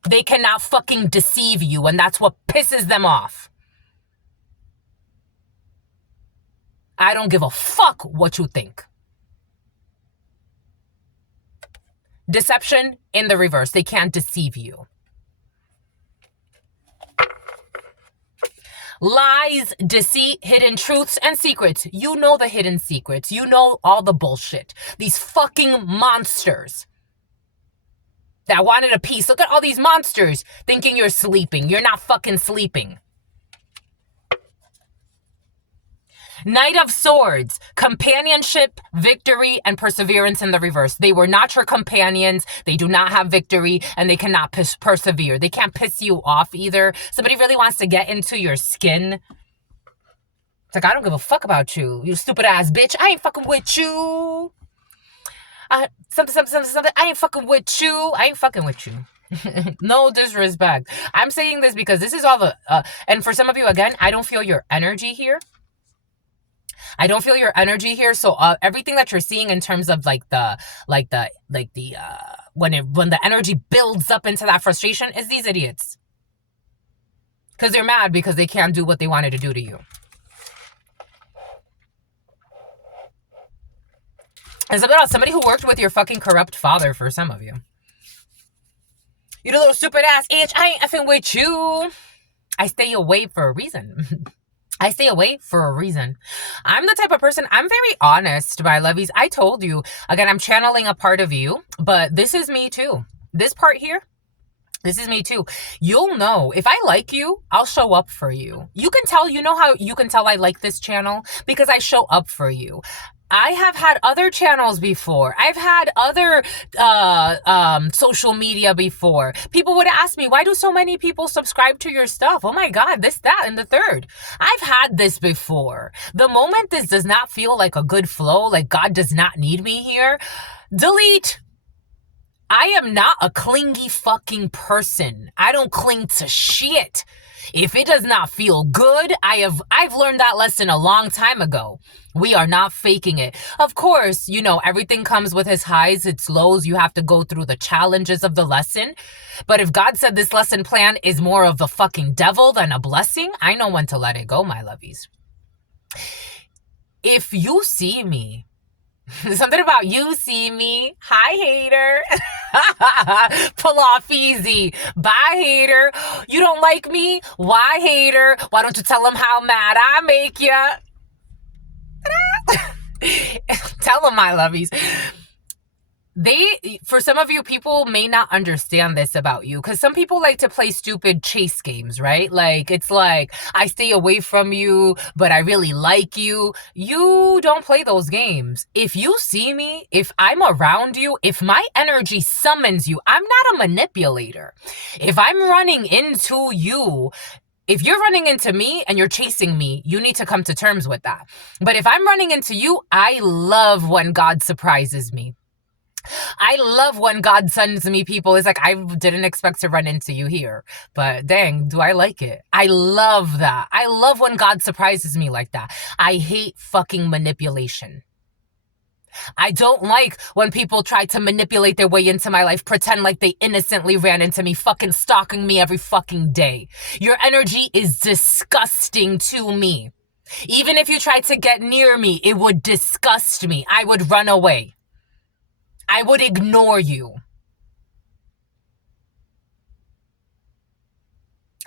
They cannot fucking deceive you, and that's what pisses them off. I don't give a fuck what you think. Deception in the reverse. They can't deceive you. Lies, deceit, hidden truths, and secrets. You know the hidden secrets. You know all the bullshit. These fucking monsters that wanted a piece. Look at all these monsters thinking you're sleeping. You're not fucking sleeping. Knight of Swords, companionship, victory, and perseverance in the reverse. They were not your companions. They do not have victory, and they cannot persevere. They can't piss you off either. Somebody really wants to get into your skin. It's like, I don't give a fuck about you, you stupid ass bitch. I ain't fucking with you. Something. I ain't fucking with you. I ain't fucking with you. No disrespect. I'm saying this because this is all the, and for some of you, again, I don't feel your energy here. I don't feel your energy here. So everything that you're seeing in terms of when the energy builds up into that frustration is these idiots. Because they're mad because they can't do what they wanted to do to you. And somebody who worked with your fucking corrupt father for some of you. You little stupid ass itch. I ain't effing with you. I stay away for a reason. I stay away for a reason. I'm the type of person, I'm very honest, my lovies. I told you, again, I'm channeling a part of you, but this is me too. This part here, this is me too. You'll know, if I like you, I'll show up for you. You can tell, you know how you can tell I like this channel? Because I show up for you. I have had other channels before. I've had other social media before. People would ask me, why do so many people subscribe to your stuff? Oh my God, this, that, and the third. I've had this before. The moment this does not feel like a good flow, like God does not need me here, delete. I am not a clingy fucking person. I don't cling to shit. If it does not feel good, I've learned that lesson a long time ago. We are not faking it. Of course, you know, everything comes with its highs, its lows. You have to go through the challenges of the lesson. But if God said this lesson plan is more of the fucking devil than a blessing, I know when to let it go, my lovies. If you see me, something about you see me. Hi, hater. Pull off easy. Bye, hater. You don't like me? Why, hater? Why don't you tell them how mad I make ya? Tell them, my lovies. For some of you, people may not understand this about you, because some people like to play stupid chase games, right? Like, it's like, I stay away from you, but I really like you. You don't play those games. If you see me, if I'm around you, if my energy summons you, I'm not a manipulator. If I'm running into you, if you're running into me and you're chasing me, you need to come to terms with that. But if I'm running into you, I love when God surprises me. I love when God sends me people. It's like, I didn't expect to run into you here, but dang, do I like it? I love that. I love when God surprises me like that. I hate fucking manipulation. I don't like when people try to manipulate their way into my life, pretend like they innocently ran into me, fucking stalking me every fucking day. Your energy is disgusting to me. Even if you tried to get near me, it would disgust me. I would run away. I would ignore you.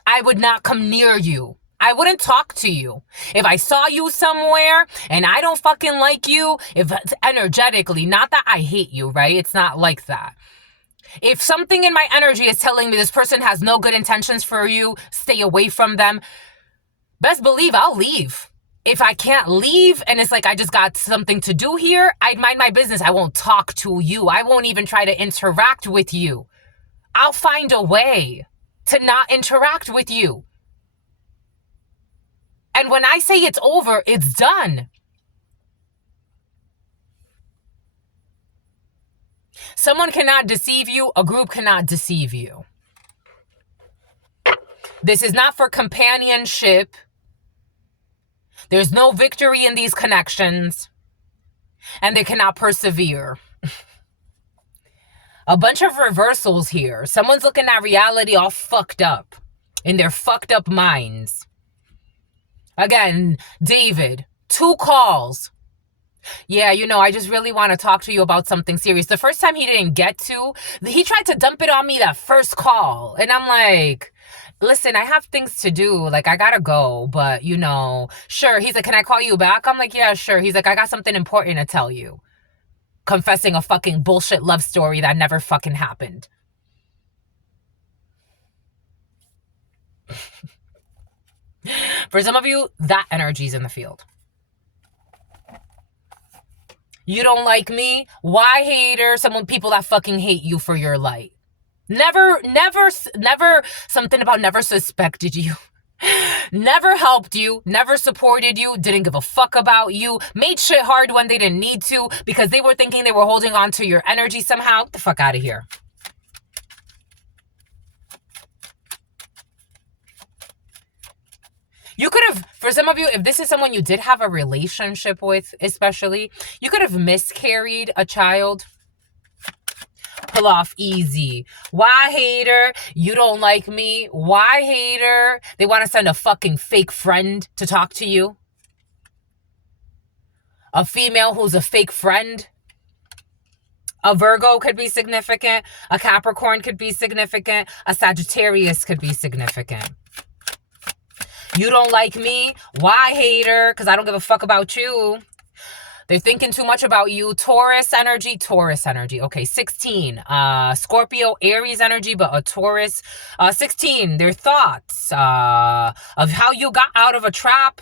I would not come near you. I wouldn't talk to you. If I saw you somewhere and I don't fucking like you, if it's energetically, not that I hate you, right? It's not like that. If something in my energy is telling me this person has no good intentions for you, stay away from them, best believe I'll leave. If I can't leave and it's like I just got something to do here, I'd mind my business. I won't talk to you. I won't even try to interact with you. I'll find a way to not interact with you. And when I say it's over, it's done. Someone cannot deceive you. A group cannot deceive you. This is not for companionship. There's no victory in these connections, and they cannot persevere. A bunch of reversals here. Someone's looking at reality all fucked up in their fucked up minds. Again, David, 2 calls. Yeah, you know, I just really want to talk to you about something serious. The first time he didn't get to, he tried to dump it on me that first call. And I'm like, listen, I have things to do. Like, I gotta go, but, you know, sure. He's like, can I call you back? I'm like, yeah, sure. He's like, I got something important to tell you. Confessing a fucking bullshit love story that never fucking happened. For some of you, that energy's in the field. You don't like me? Why hater? People that fucking hate you for your light. Never something about never suspected you. Never helped you, never supported you, didn't give a fuck about you, made shit hard when they didn't need to because they were thinking they were holding on to your energy somehow. Get the fuck out of here. You could have, for some of you, if this is someone you did have a relationship with, especially, you could have miscarried a child. Pull off easy. Why, hater? You don't like me? Why, hater? They want to send a fucking fake friend to talk to you. A female who's a fake friend. A Virgo could be significant. A Capricorn could be significant. A Sagittarius could be significant. You don't like me? Why, hater? Because I don't give a fuck about you. They're thinking too much about you. Taurus energy. Okay, 16. Scorpio, Aries energy, but a Taurus. 16, their thoughts of how you got out of a trap.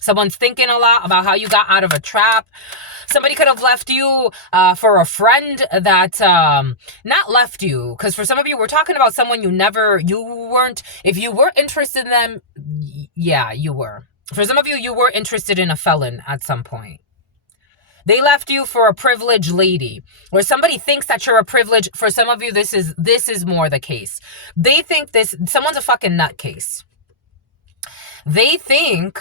Someone's thinking a lot about how you got out of a trap. Somebody could have left you for a friend that, not left you. Because for some of you, we're talking about someone you weren't, if you were interested in them, yeah, you were. For some of you, you were interested in a felon at some point. They left you for a privileged lady, or somebody thinks that you're a privileged. For some of you, this is more the case. They think someone's a fucking nutcase. They think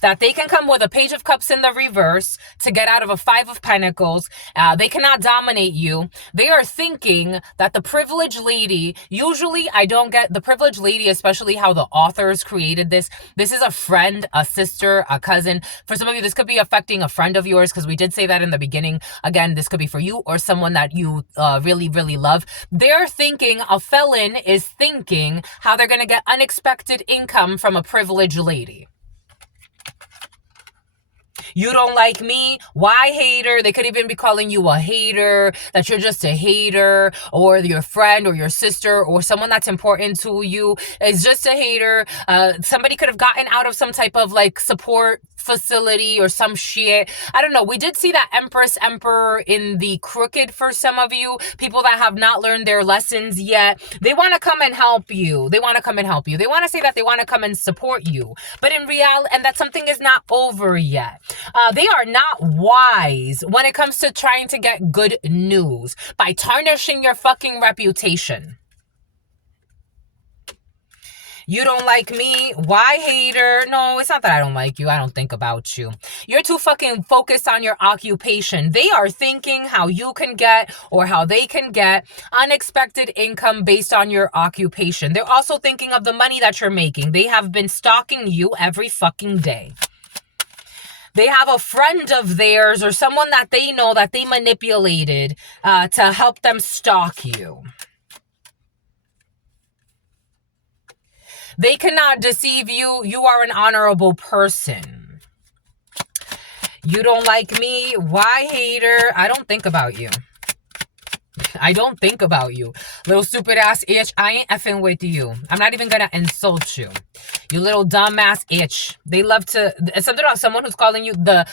that they can come with a Page of Cups in the reverse to get out of a Five of Pentacles. They cannot dominate you. They are thinking that the privileged lady, usually I don't get the privileged lady, especially how the authors created this. This is a friend, a sister, a cousin. For some of you, this could be affecting a friend of yours because we did say that in the beginning. Again, this could be for you or someone that you really, really love. They're thinking, a felon is thinking how they're going to get unexpected income from a privileged lady. You don't like me? Why, hater? They could even be calling you a hater, that you're just a hater, or your friend or your sister or someone that's important to you is just a hater. Somebody could have gotten out of some type of like support facility or some shit. I don't know. We did see that Empress Emperor in the crooked for some of you. People that have not learned their lessons yet. They want to come and help you. They want to say that they want to come and support you. But in reality, and that something is not over yet. They are not wise when it comes to trying to get good news by tarnishing your fucking reputation. You don't like me? Why, hater? No, it's not that I don't like you. I don't think about you. You're too fucking focused on your occupation. They are thinking how you can get or how they can get unexpected income based on your occupation. They're also thinking of the money that you're making. They have been stalking you every fucking day. They have a friend of theirs or someone that they know that they manipulated to help them stalk you. They cannot deceive you. You are an honorable person. You don't like me? Why, hater? I don't think about you. I don't think about you. Little stupid ass itch. I ain't effing with you. I'm not even gonna insult you. You little dumbass itch. They love to. It's something about someone who's calling you the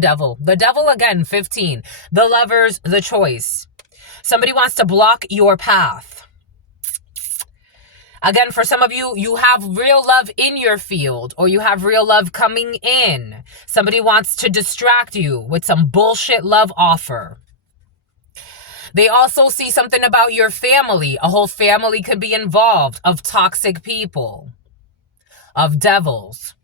devil. The devil again, 15. The lovers, the choice. Somebody wants to block your path. Again, for some of you, you have real love in your field or you have real love coming in. Somebody wants to distract you with some bullshit love offer. They also see something about your family. A whole family could be involved of toxic people, of devils.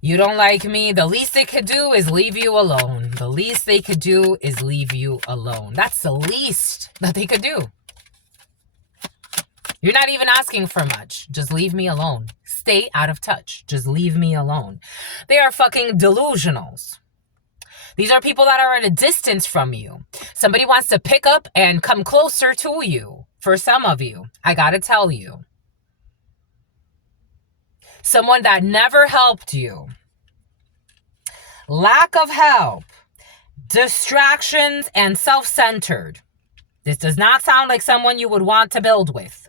You don't like me? The least they could do is leave you alone. The least they could do is leave you alone. That's the least that they could do. You're not even asking for much. Just leave me alone. Stay out of touch. Just leave me alone. They are fucking delusionals. These are people that are at a distance from you. Somebody wants to pick up and come closer to you. For some of you, I gotta tell you. Someone that never helped you. Lack of help. Distractions and self-centered. This does not sound like someone you would want to build with.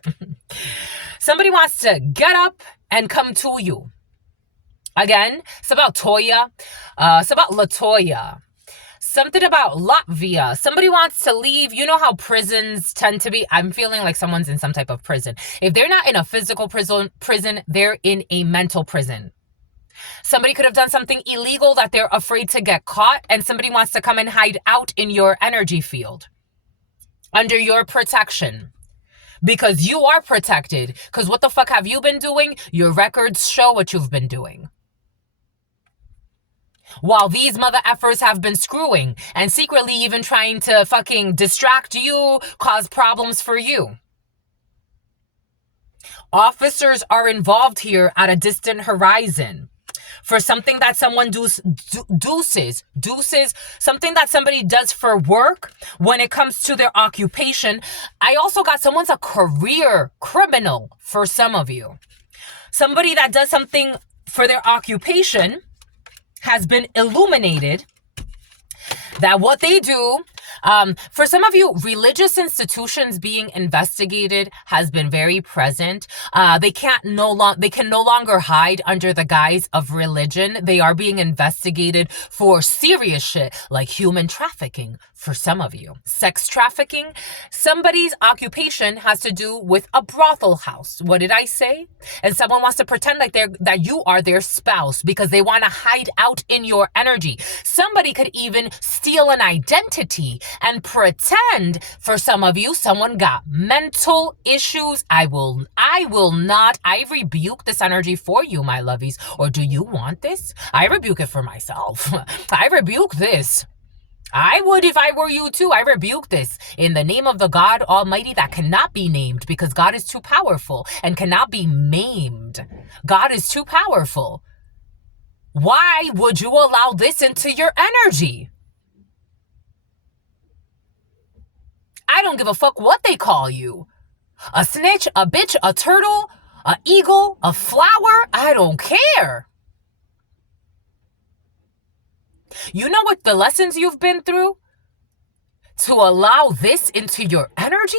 Somebody wants to get up and come to you. Again, it's about Toya. It's about Latoya. Something about Latvia. Somebody wants to leave. You know how prisons tend to be? I'm feeling like someone's in some type of prison. If they're not in a physical prison, they're in a mental prison. Somebody could have done something illegal that they're afraid to get caught, and somebody wants to come and hide out in your energy field under your protection. Because you are protected. Because what the fuck have you been doing? Your records show what you've been doing. While these mother effers have been screwing and secretly even trying to fucking distract you, cause problems for you. Officers are involved here at a distant horizon for something that someone deuces, something that somebody does for work when it comes to their occupation. I also got someone's a career criminal for some of you. Somebody that does something for their occupation has been illuminated that what they do, for some of you, religious institutions being investigated has been very present. They can no longer hide under the guise of religion. They are being investigated for serious shit like human trafficking. For some of you, sex trafficking. Somebody's occupation has to do with a brothel house. What did I say? And someone wants to pretend like that you are their spouse because they want to hide out in your energy. Somebody could even steal an identity and pretend. For some of you, someone got mental issues. I will not. I rebuke this energy for you, my lovies. Or do you want this? I rebuke it for myself. I rebuke this. I would if I were you too. I rebuke this in the name of the God Almighty that cannot be named, because God is too powerful and cannot be maimed. God is too powerful. Why would you allow this into your energy? I don't give a fuck what they call you. A snitch, a bitch, a turtle, a eagle, a flower. I don't care. You know what the lessons you've been through to allow this into your energy?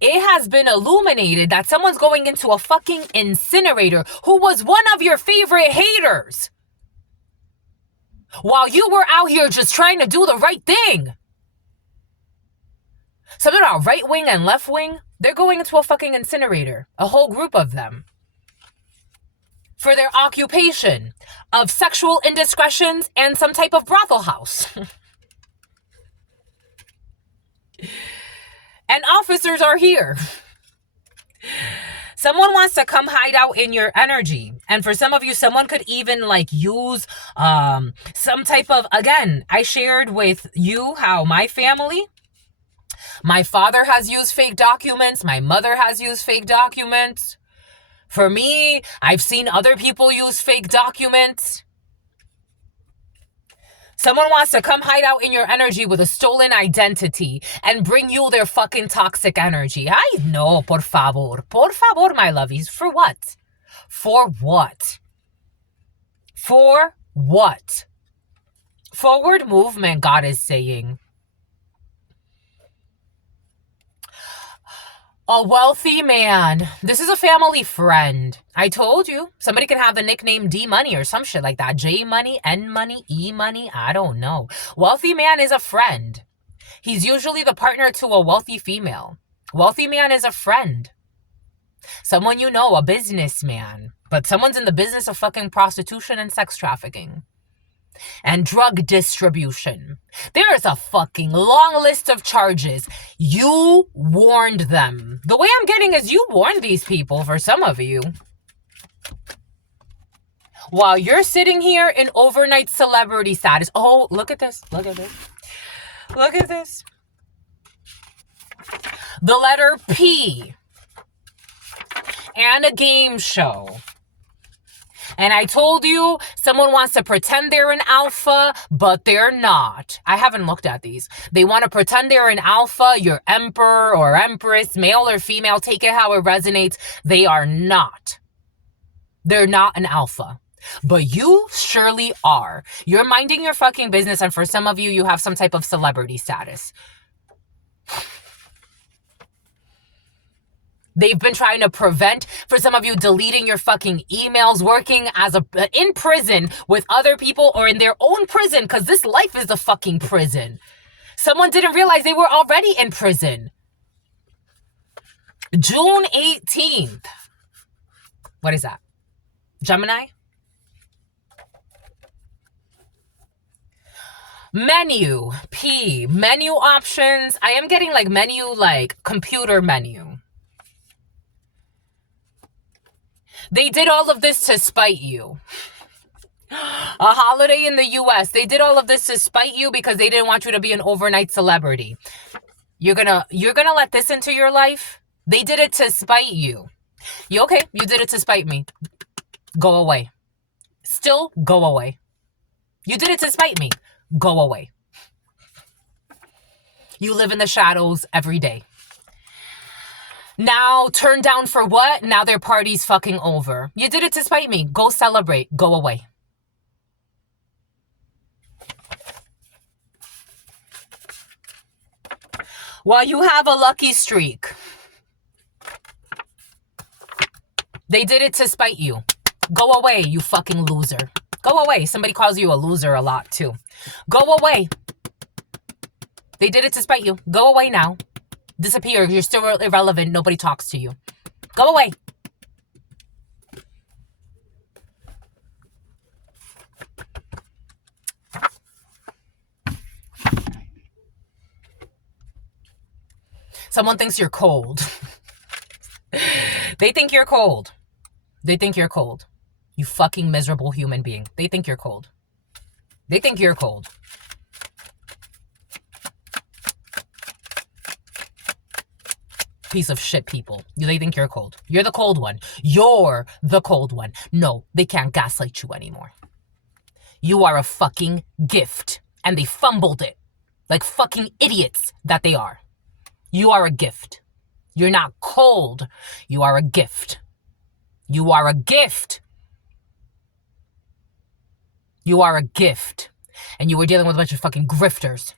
It has been illuminated that someone's going into a fucking incinerator who was one of your favorite haters. While you were out here just trying to do the right thing. Something about right wing and left wing, they're going into a fucking incinerator. A whole group of them. For their occupation of sexual indiscretions and some type of brothel house. And officers are here. Someone wants to come hide out in your energy. And for some of you, someone could even like use some type of, again, I shared with you how my family, my father has used fake documents. My mother has used fake documents. For me, I've seen other people use fake documents. Someone wants to come hide out in your energy with a stolen identity and bring you their fucking toxic energy. I know, por favor. Por favor, my lovies. For what? For what? For what? Forward movement, God is saying. A wealthy man. This is a family friend. I told you. Somebody could have the nickname D Money or some shit like that. J Money, N Money, E Money. I don't know. Wealthy man is a friend. He's usually the partner to a wealthy female. Wealthy man is a friend. Someone you know, a businessman. But someone's in the business of fucking prostitution and sex trafficking. And drug distribution. There is a fucking long list of charges. You warned them. The way I'm getting is you warned these people, for some of you. While you're sitting here in overnight celebrity status. Oh, look at this. Look at this. Look at this. The letter P. And a game show. And I told you, someone wants to pretend they're an alpha, but they're not. I haven't looked at these. They want to pretend they're an alpha, your emperor or empress, male or female, take it how it resonates. They are not. They're not an alpha. But you surely are. You're minding your fucking business, and for some of you, you have some type of celebrity status. They've been trying to prevent, for some of you, deleting your fucking emails, working as in prison with other people or in their own prison, because this life is a fucking prison. Someone didn't realize they were already in prison. June 18th. What is that? Gemini? Menu. P. Menu options. I am getting like menu, like computer menu. They did all of this to spite you. A holiday in the US. They did all of this to spite you because they didn't want you to be an overnight celebrity. You're gonna let this into your life? They did it to spite you. You okay? You did it to spite me. Go away. Still go away. You did it to spite me. Go away. You live in the shadows every day. Now, turned down for what? Now their party's fucking over. You did it to spite me. Go celebrate. Go away. Well, you have a lucky streak. They did it to spite you. Go away, you fucking loser. Go away. Somebody calls you a loser a lot, too. Go away. They did it to spite you. Go away now. Disappear. You're still irrelevant. Nobody talks to you. Go away. Someone thinks you're cold. They think you're cold. They think you're cold. You fucking miserable human being. They think you're cold. They think you're cold. Piece of shit people. They think you're cold. You're the cold one. You're the cold one. No, they can't gaslight you anymore. You are a fucking gift. And they fumbled it. Like fucking idiots that they are. You are a gift. You're not cold. You are a gift. You are a gift. You are a gift. And you were dealing with a bunch of fucking grifters.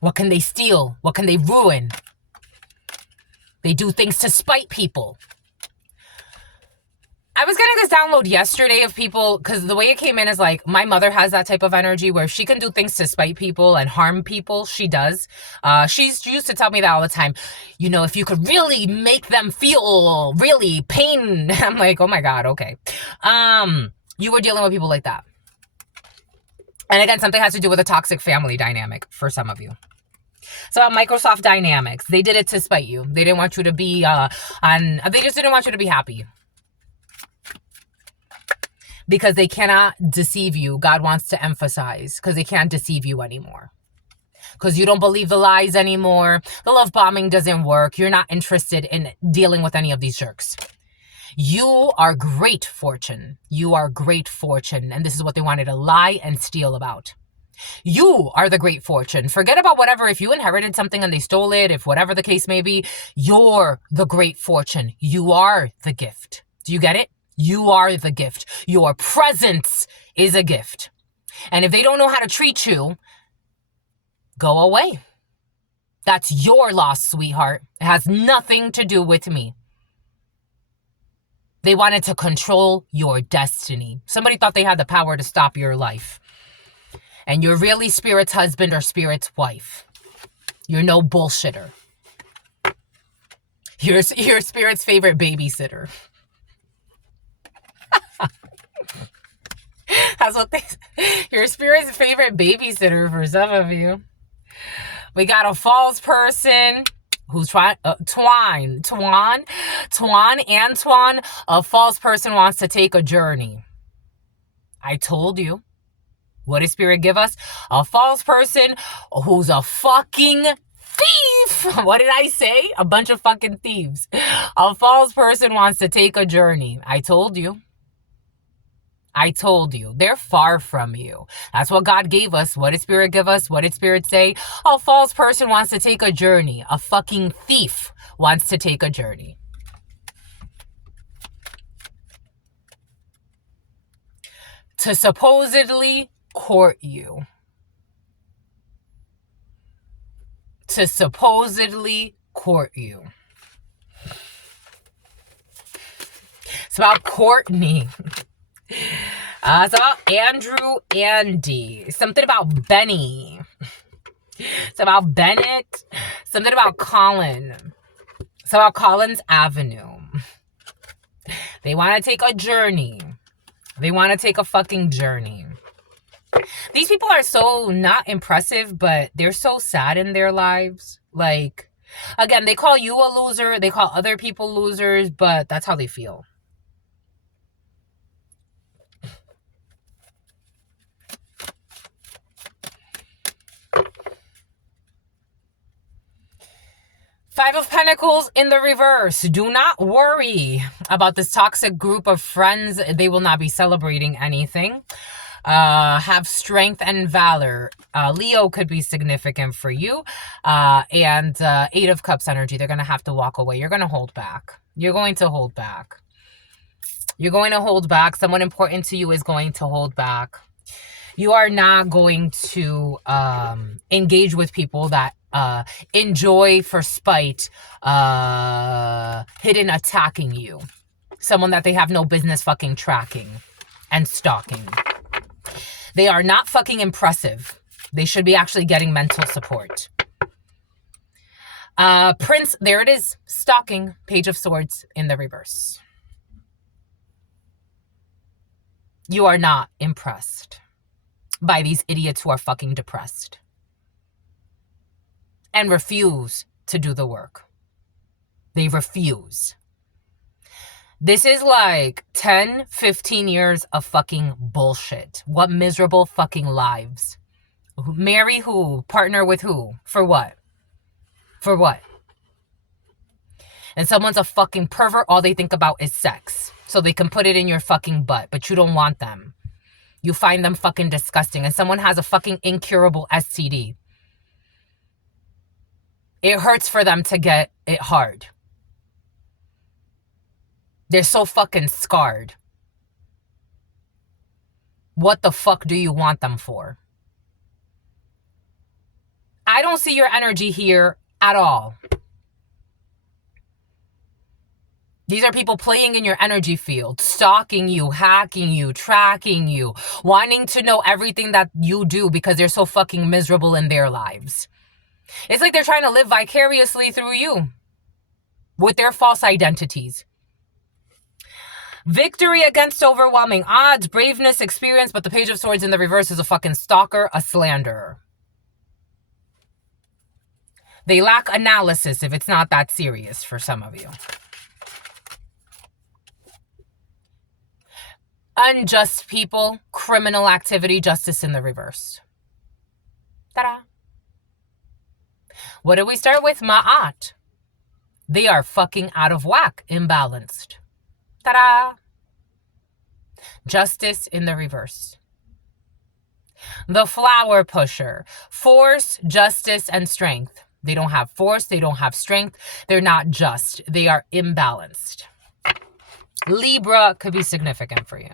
What can they steal? What can they ruin? They do things to spite people. I was getting this download yesterday of people, because the way it came in is like, my mother has that type of energy where she can do things to spite people and harm people. She does. She used to tell me that all the time. You know, if you could really make them feel really pain. I'm like, oh my God, okay. You were dealing with people like that. And again, something has to do with a toxic family dynamic for some of you. So Microsoft Dynamics, they did it to spite you. They didn't want you to be they just didn't want you to be happy. Because they cannot deceive you. God wants to emphasize, because they can't deceive you anymore. Because you don't believe the lies anymore. The love bombing doesn't work. You're not interested in dealing with any of these jerks. You are great fortune. You are great fortune. And this is what they wanted to lie and steal about. You are the great fortune. Forget about whatever. If you inherited something and they stole it, if whatever the case may be, you're the great fortune. You are the gift. Do you get it? You are the gift. Your presence is a gift. And if they don't know how to treat you, go away. That's your loss, sweetheart. It has nothing to do with me. They wanted to control your destiny. Somebody thought they had the power to stop your life. And you're really Spirit's husband or Spirit's wife. You're no bullshitter. You're Spirit's favorite babysitter. That's what your Spirit's favorite babysitter for some of you. We got a false person who's trying, Antoine, a false person wants to take a journey. I told you. What did Spirit give us? A false person who's a fucking thief! What did I say? A bunch of fucking thieves. A false person wants to take a journey. I told you. I told you. They're far from you. That's what God gave us. What did Spirit give us? What did Spirit say? A false person wants to take a journey. A fucking thief wants to take a journey. To supposedly court you. To supposedly court you. It's about Courtney. It's about Andrew, Andy. Something about Benny. It's about Bennett. Something about Colin. It's about Collins Avenue. They want to take a journey. They want to take a fucking journey. These people are so not impressive, but they're so sad in their lives. Like, again, they call you a loser. They call other people losers, but that's how they feel. Five of Pentacles in the reverse. Do not worry about this toxic group of friends. They will not be celebrating anything. Have strength and valor. Leo could be significant for you. And Eight of Cups energy. They're going to have to walk away. You're going to hold back. You're going to hold back. You're going to hold back. Someone important to you is going to hold back. You are not going to engage with people that enjoy for spite hidden attacking you. Someone that they have no business fucking tracking and stalking. They are not fucking impressive. They should be actually getting mental support. Prince, there it is. Stalking. Page of Swords in the reverse. You are not impressed by these idiots who are fucking depressed and refuse to do the work. They refuse. This is like 10, 15 years of fucking bullshit. What miserable fucking lives. Marry who? Partner with who? For what? For what? And someone's a fucking pervert. All they think about is sex. So they can put it in your fucking butt, but you don't want them. You find them fucking disgusting. And someone has a fucking incurable STD. It hurts for them to get it hard. They're so fucking scarred. What the fuck do you want them for? I don't see your energy here at all. These are people playing in your energy field, stalking you, hacking you, tracking you, wanting to know everything that you do because they're so fucking miserable in their lives. It's like they're trying to live vicariously through you with their false identities. Victory against overwhelming odds, braveness, experience, but the Page of Swords in the reverse is a fucking stalker, a slanderer. They lack analysis if it's not that serious for some of you. Unjust people, criminal activity, justice in the reverse. Ta-da! What do we start with? Ma'at. They are fucking out of whack, imbalanced. Ta-da! Justice in the reverse. The flower pusher. Force, justice, and strength. They don't have force. They don't have strength. They're not just. They are imbalanced. Libra could be significant for you.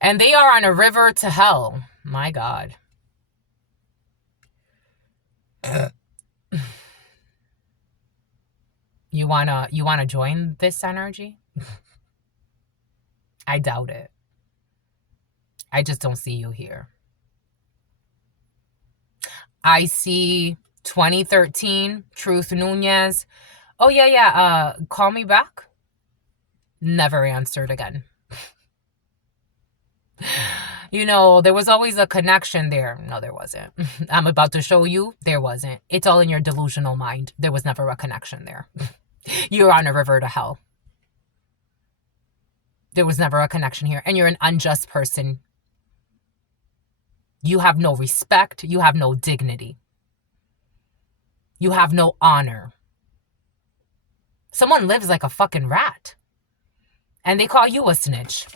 And they are on a river to hell. My God. You wanna join this energy? I doubt it. I just don't see you here. I see 2013, Truth Nuñez. Oh yeah, call me back. Never answered again. You know, there was always a connection there. No, there wasn't. I'm about to show you, there wasn't. It's all in your delusional mind. There was never a connection there. You're on a river to hell. There was never a connection here. And you're an unjust person. You have no respect. You have no dignity. You have no honor. Someone lives like a fucking rat. And they call you a snitch.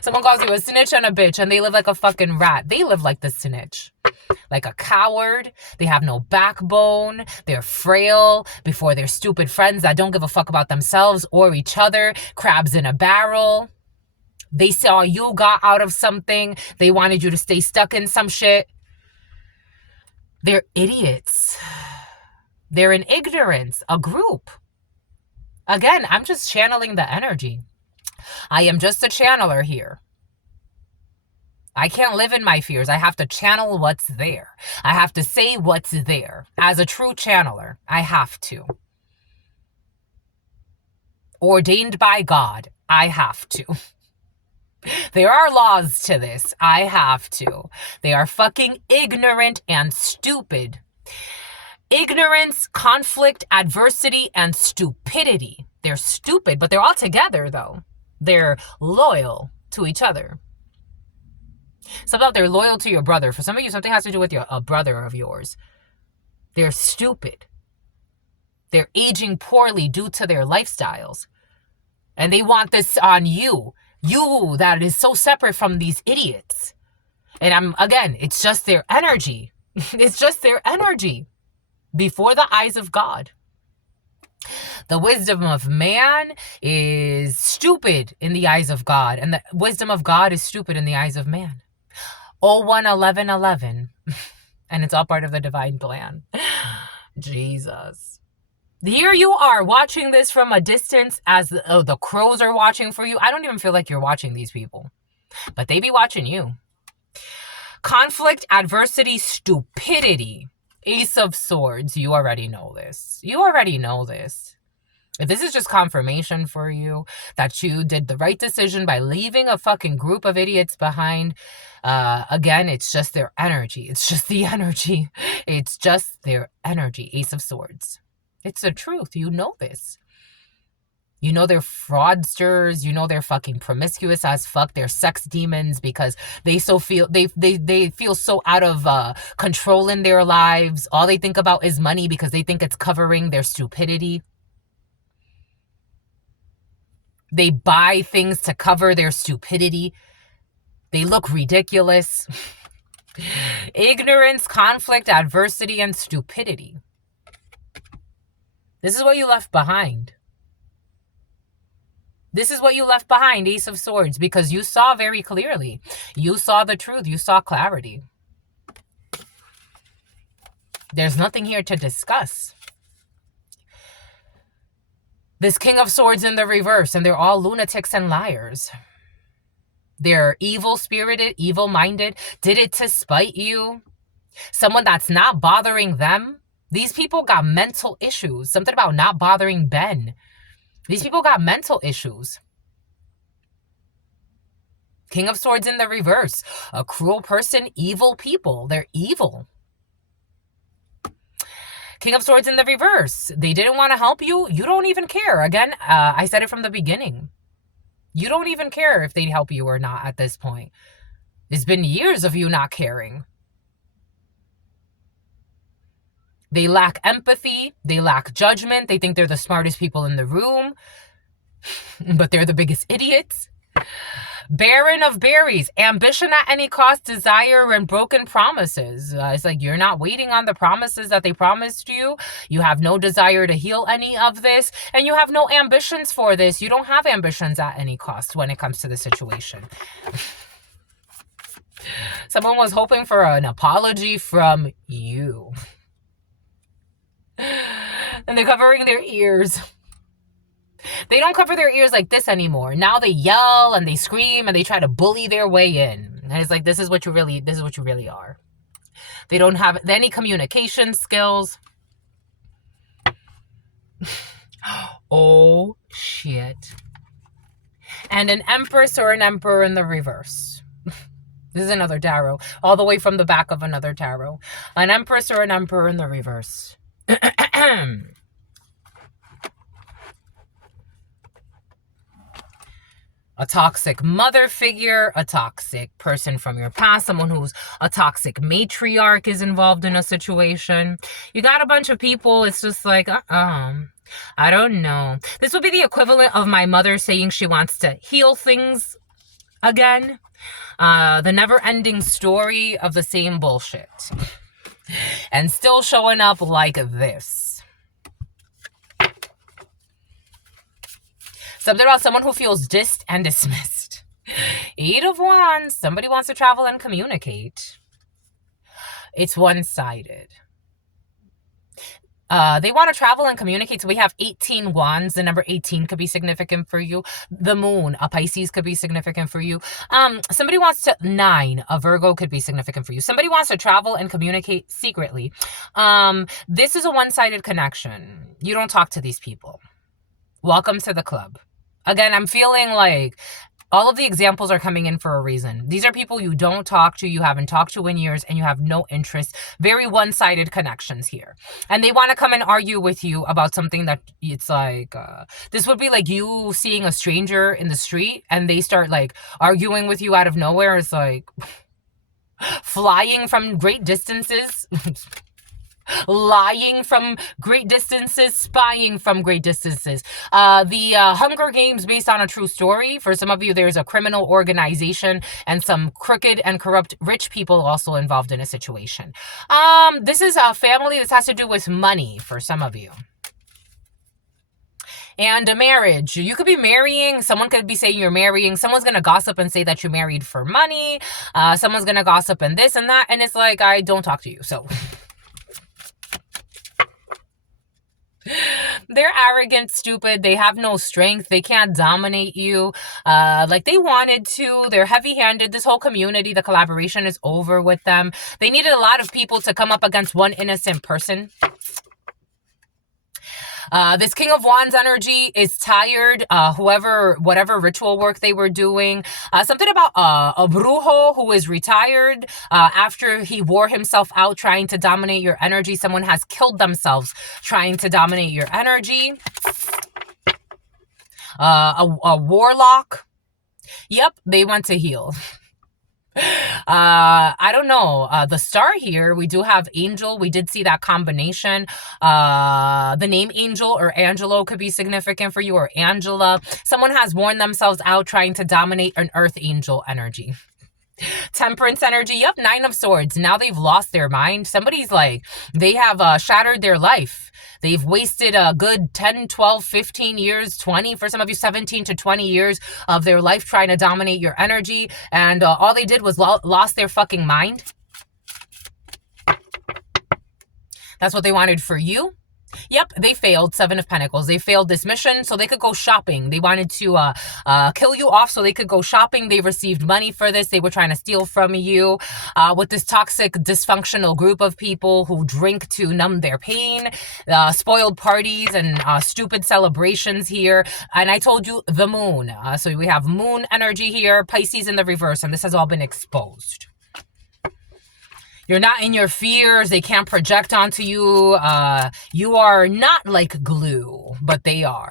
Someone calls you a snitch and a bitch and they live like a fucking rat. They live like the snitch. Like a coward. They have no backbone. They're frail before their stupid friends that don't give a fuck about themselves or each other. Crabs in a barrel. They saw you got out of something. They wanted you to stay stuck in some shit. They're idiots. They're in ignorance. A group. Again, I'm just channeling the energy. I am just a channeler here. I can't live in my fears. I have to channel what's there. I have to say what's there. As a true channeler, I have to. Ordained by God, I have to. There are laws to this. I have to. They are fucking ignorant and stupid. Ignorance, conflict, adversity, and stupidity. They're stupid, but they're all together, though. They're loyal to each other. Somehow they're loyal to your brother. For some of you, something has to do with a brother of yours. They're stupid. They're aging poorly due to their lifestyles. And they want this on you. You that is so separate from these idiots. And again, it's just their energy. It's just their energy before the eyes of God. The wisdom of man is stupid in the eyes of God. And the wisdom of God is stupid in the eyes of man. 011111. And it's all part of the divine plan. Jesus. Here you are watching this from a distance as the crows are watching for you. I don't even feel like you're watching these people. But they be watching you. Conflict, adversity, stupidity. Ace of Swords. You already know this. You already know this. If this is just confirmation for you that you did the right decision by leaving a fucking group of idiots behind, again, it's just their energy. It's just the energy. It's just their energy. Ace of Swords. It's the truth. You know this. You know they're fraudsters. You know they're fucking promiscuous as fuck. They're sex demons because they feel so out of control in their lives. All they think about is money because they think it's covering their stupidity. They buy things to cover their stupidity. They look ridiculous. Ignorance, conflict, adversity, and stupidity. This is what you left behind. This is what you left behind, Ace of Swords, because you saw very clearly. You saw the truth. You saw clarity. There's nothing here to discuss. This King of Swords in the reverse, and they're all lunatics and liars. They're evil-spirited, evil-minded, did it to spite you. Someone that's not bothering them. These people got mental issues. Something about not bothering Ben. These people got mental issues. King of Swords in the reverse. A cruel person, evil people. They're evil. King of Swords in the reverse. They didn't want to help you. You don't even care. Again, I said it from the beginning. You don't even care if they help you or not at this point. It's been years of you not caring. They lack empathy. They lack judgment. They think they're the smartest people in the room. But they're the biggest idiots. Baron of berries. Ambition at any cost, desire, and broken promises. It's like you're not waiting on the promises that they promised you. You have no desire to heal any of this. And you have no ambitions for this. You don't have ambitions at any cost when it comes to the situation. Someone was hoping for an apology from you. And they're covering their ears. They don't cover their ears like this anymore. Now they yell and they scream and they try to bully their way in. And it's like, this is what you really are. They don't have any communication skills. Oh, shit. And an empress or an emperor in the reverse. This is another tarot. All the way from the back of another tarot. An empress or an emperor in the reverse. A toxic mother figure, a toxic person from your past, someone who's a toxic matriarch is involved in a situation. You got a bunch of people, it's just like, I don't know. This would be the equivalent of my mother saying she wants to heal things again. The never-ending story of the same bullshit. And still showing up like this. Something about someone who feels dissed and dismissed. 8 of Wands. Somebody wants to travel and communicate. It's one-sided. They want to travel and communicate. So we have 18 wands. The number 18 could be significant for you. The moon, a Pisces, could be significant for you. Somebody wants to 9, a Virgo, could be significant for you. Somebody wants to travel and communicate secretly. This is a one-sided connection. You don't talk to these people. Welcome to the club. Again, I'm feeling like all of the examples are coming in for a reason. These are people you don't talk to, you haven't talked to in years, and you have no interest. Very one-sided connections here. And they want to come and argue with you about something that it's like, this would be like you seeing a stranger in the street and they start like arguing with you out of nowhere. It's like flying from great distances. Lying from great distances, spying from great distances. The Hunger Games based on a true story. For some of you, there's a criminal organization and some crooked and corrupt rich people also involved in a situation. This is a family. This has to do with money for some of you. And a marriage. You could be marrying. Someone could be saying you're marrying. Someone's going to gossip and say that you're married for money. Someone's going to gossip and this and that. And it's like, I don't talk to you. So... They're arrogant, stupid. They have no strength. They can't dominate you like they wanted to. They're heavy-handed. This whole community, the collaboration is over with them. They needed a lot of people to come up against one innocent person. This King of Wands energy is tired. Whatever ritual work they were doing. Something about a brujo who is retired after he wore himself out trying to dominate your energy. Someone has killed themselves trying to dominate your energy. A warlock. Yep, they want to heal. I don't know. The star here, we do have Angel. We did see that combination. The name Angel or Angelo could be significant for you, or Angela. Someone has worn themselves out trying to dominate an Earth Angel energy. Temperance energy. Yep, 9 of Swords. Now they've lost their mind. Somebody's like, they have shattered their life. They've wasted a good 10, 12, 15 years, 20, for some of you, 17 to 20 years of their life trying to dominate your energy. And all they did was lost their fucking mind. That's what they wanted for you. Yep, they failed. 7 of Pentacles. They failed this mission so they could go shopping. They wanted to kill you off so they could go shopping. They received money for this. They were trying to steal from you with this toxic, dysfunctional group of people who drink to numb their pain. Spoiled parties and stupid celebrations here. And I told you the moon. So we have moon energy here, Pisces in the reverse, and this has all been exposed. You're not in your fears. They can't project onto you. You are not like glue, but they are.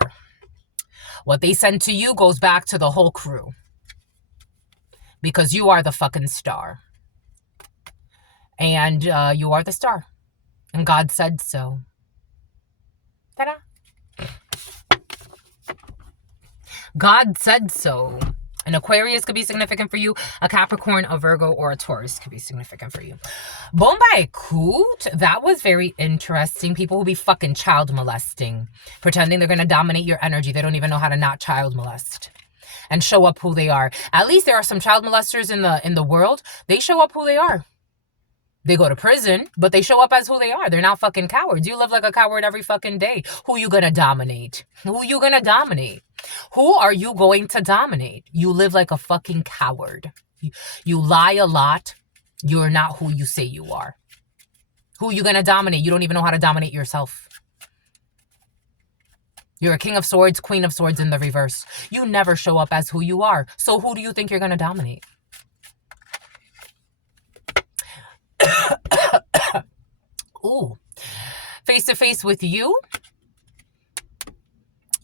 What they send to you goes back to the whole crew. Because you are the fucking star. And you are the star. And God said so. Ta-da. God said so. An Aquarius could be significant for you. A Capricorn, a Virgo, or a Taurus could be significant for you. Bombay Coot, that was very interesting. People who be fucking child molesting. Pretending they're going to dominate your energy. They don't even know how to not child molest. And show up who they are. At least there are some child molesters in the world. They show up who they are. They go to prison, but they show up as who they are. They're not fucking cowards. You live like a coward every fucking day. Who you gonna dominate? Who you gonna dominate? Who are you going to dominate? You live like a fucking coward. You lie a lot. You're not who you say you are. Who you gonna dominate? You don't even know how to dominate yourself. You're a King of Swords, Queen of Swords in the reverse. You never show up as who you are. So who do you think you're gonna dominate? Ooh. Face to face with you.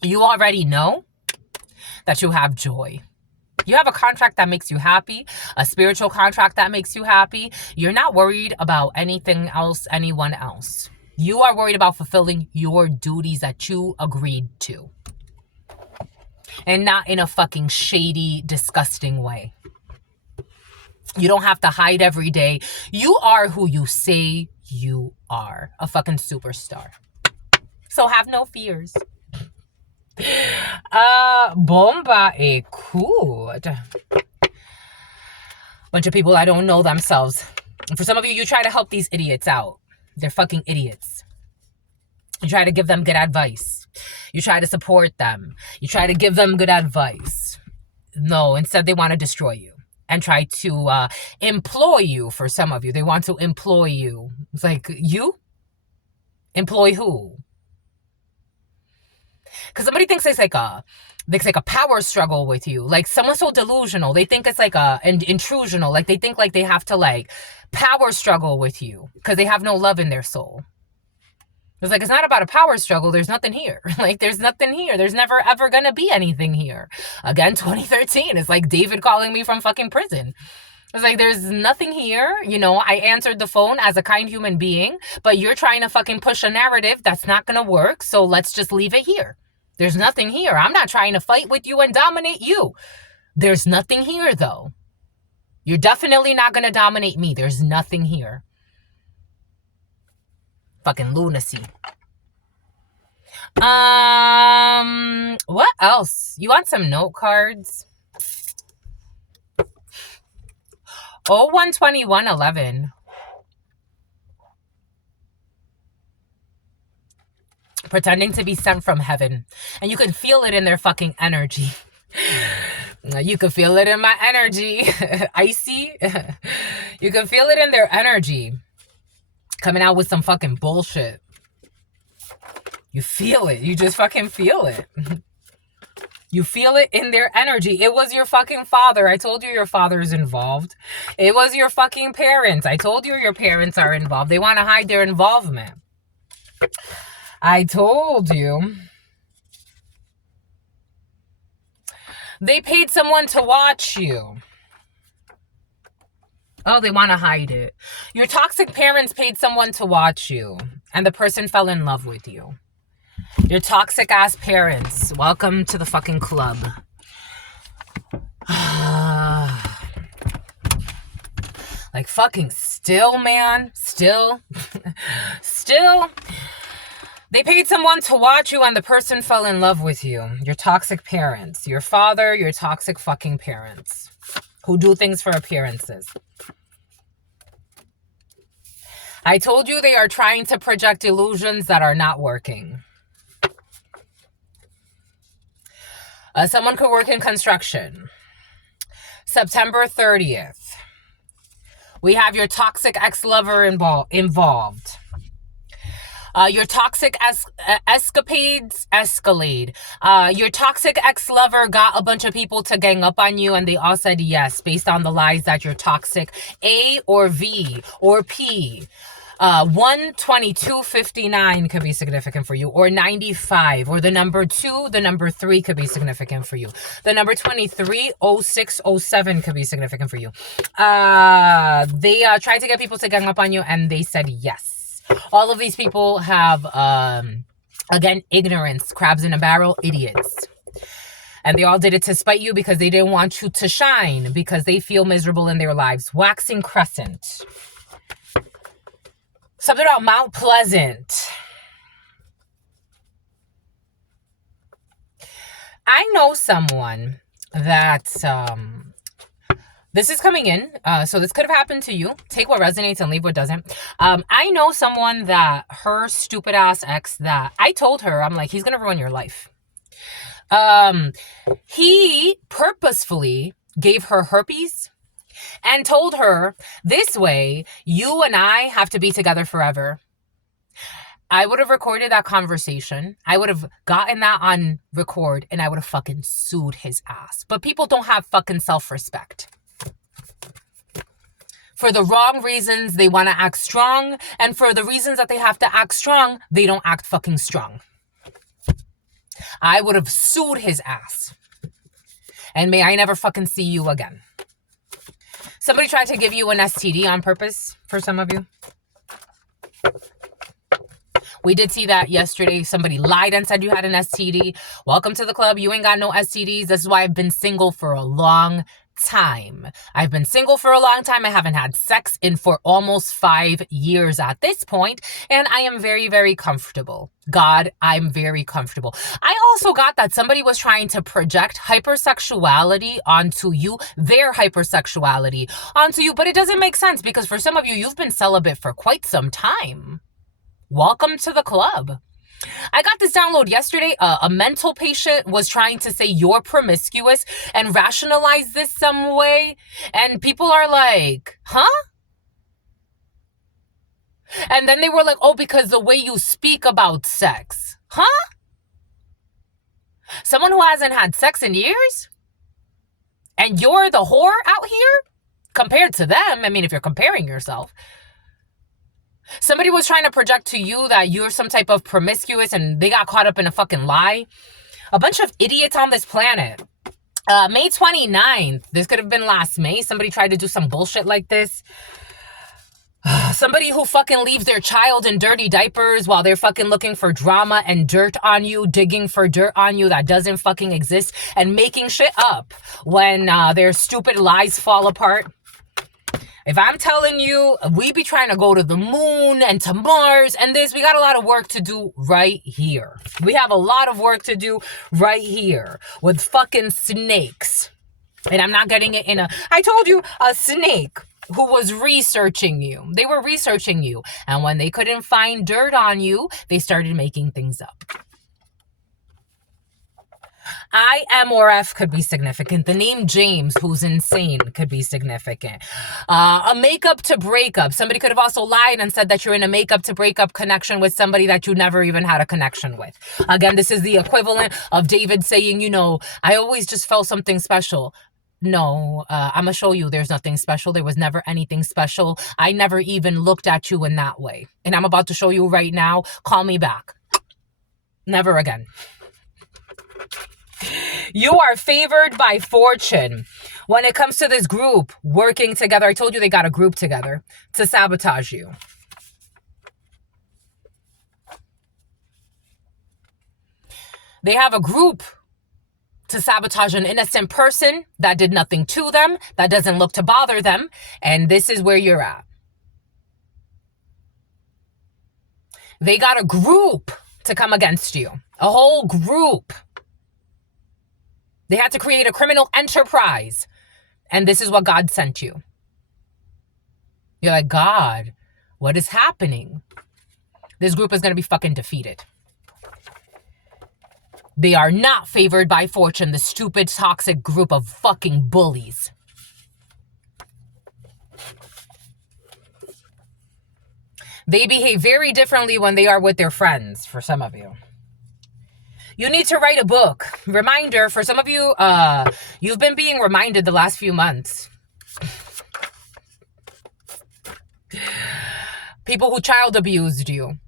You already know that you have joy. You have a contract that makes you happy, a spiritual contract that makes you happy. You're not worried about anything else, anyone else. You are worried about fulfilling your duties that you agreed to. And not in a fucking shady, disgusting way. You don't have to hide every day. You are who you say you are. A fucking superstar. So have no fears. Bomba e kud. Bunch of people that don't know themselves. And for some of you, you try to help these idiots out. They're fucking idiots. You try to give them good advice. You try to support them. You try to give them good advice. No, instead they want to destroy you and try to employ you. For some of you, they want to employ you. It's like, you? Employ who? Because somebody thinks it's like a power struggle with you. Like, someone's so delusional. They think it's like an intrusional. Like, they think like they have to like power struggle with you because they have no love in their soul. It's like, it's not about a power struggle. There's nothing here. Like, there's nothing here. There's never, ever going to be anything here. Again, 2013. It's like David calling me from fucking prison. It's like, there's nothing here. You know, I answered the phone as a kind human being, but you're trying to fucking push a narrative that's not going to work. So let's just leave it here. There's nothing here. I'm not trying to fight with you and dominate you. There's nothing here, though. You're definitely not going to dominate me. There's nothing here. Fucking lunacy. What else? You want some note cards? 012111. Pretending to be sent from heaven. And you can feel it in their fucking energy. You can feel it in my energy. Icy. You can feel it in their energy. Coming out with some fucking bullshit. You feel it. You just fucking feel it. You feel it in their energy. It was your fucking father. I told you your father is involved. It was your fucking parents. I told you your parents are involved. They want to hide their involvement. I told you. They paid someone to watch you. Oh, they want to hide it. Your toxic parents paid someone to watch you, and the person fell in love with you. Your toxic ass parents. Welcome to the fucking club. Like, fucking still, man. Still. Still. They paid someone to watch you, and the person fell in love with you. Your toxic parents. Your father, your toxic fucking parents. Who do things for appearances. I told you they are trying to project illusions that are not working. Someone could work in construction. September 30th. We have your toxic ex-lover involved. Your toxic escapades escalate. Your toxic ex-lover got a bunch of people to gang up on you, and they all said yes based on the lies that you're toxic. A or V or P. 12259 could be significant for you, or 95, or the number 2, the number 3 could be significant for you. The number 230607 could be significant for you. They tried to get people to gang up on you, and they said yes. All of these people have, again, ignorance, crabs in a barrel, idiots. And they all did it to spite you because they didn't want you to shine, because they feel miserable in their lives. Waxing crescent. Something about Mount Pleasant. I know someone that, this is coming in, so this could have happened to you. Take what resonates and leave what doesn't. I know someone that her stupid ass ex, that I told her, I'm like, he's going to ruin your life. He purposefully gave her herpes and told her, this way, you and I have to be together forever. I would have recorded that conversation. I would have gotten that on record, and I would have fucking sued his ass. But people don't have fucking self-respect. For the wrong reasons, they want to act strong. And for the reasons that they have to act strong, they don't act fucking strong. I would have sued his ass. And may I never fucking see you again. Somebody tried to give you an STD on purpose for some of you. We did see that yesterday. Somebody lied and said you had an STD. Welcome to the club. You ain't got no STDs. This is why I've been single for a long time. I've been single for a long time. I haven't had sex in for almost 5 years at this point, and I am very, very comfortable. God, I'm very comfortable. I also got that somebody was trying to project hypersexuality onto you, their hypersexuality onto you, but it doesn't make sense because for some of you, you've been celibate for quite some time. Welcome to the club. I got this download yesterday. A mental patient was trying to say you're promiscuous and rationalize this some way. And people are like, huh? And then they were like, oh, because the way you speak about sex. Huh? Someone who hasn't had sex in years? And you're the whore out here? Compared to them, I mean, if you're comparing yourself. Somebody was trying to project to you that you're some type of promiscuous and they got caught up in a fucking lie. A bunch of idiots on this planet. May 29th, this could have been last May. Somebody tried to do some bullshit like this. Somebody who fucking leaves their child in dirty diapers while they're fucking looking for drama and dirt on you, digging for dirt on you that doesn't fucking exist, and making shit up when their stupid lies fall apart. If I'm telling you, we be trying to go to the moon and to Mars and this, we got a lot of work to do right here. We have a lot of work to do right here with fucking snakes. And I'm not getting it in I told you, a snake who was researching you. They were researching you. And when they couldn't find dirt on you, they started making things up. I, M, or F could be significant. The name James, who's insane, could be significant. A makeup to breakup. Somebody could have also lied and said that you're in a makeup to breakup connection with somebody that you never even had a connection with. Again, this is the equivalent of David saying, you know, I always just felt something special. No, I'm going to show you there's nothing special. There was never anything special. I never even looked at you in that way. And I'm about to show you right now. Call me back. Never again. You are favored by fortune. When it comes to this group working together, I told you they got a group together to sabotage you. They have a group to sabotage an innocent person that did nothing to them, that doesn't look to bother them, and this is where you're at. They got a group to come against you, a whole group. They had to create a criminal enterprise. And this is what God sent you. You're like, God, what is happening? This group is going to be fucking defeated. They are not favored by fortune, the stupid, toxic group of fucking bullies. They behave very differently when they are with their friends, for some of you. You need to write a book. Reminder, for some of you, you've been being reminded the last few months. People who child abused you.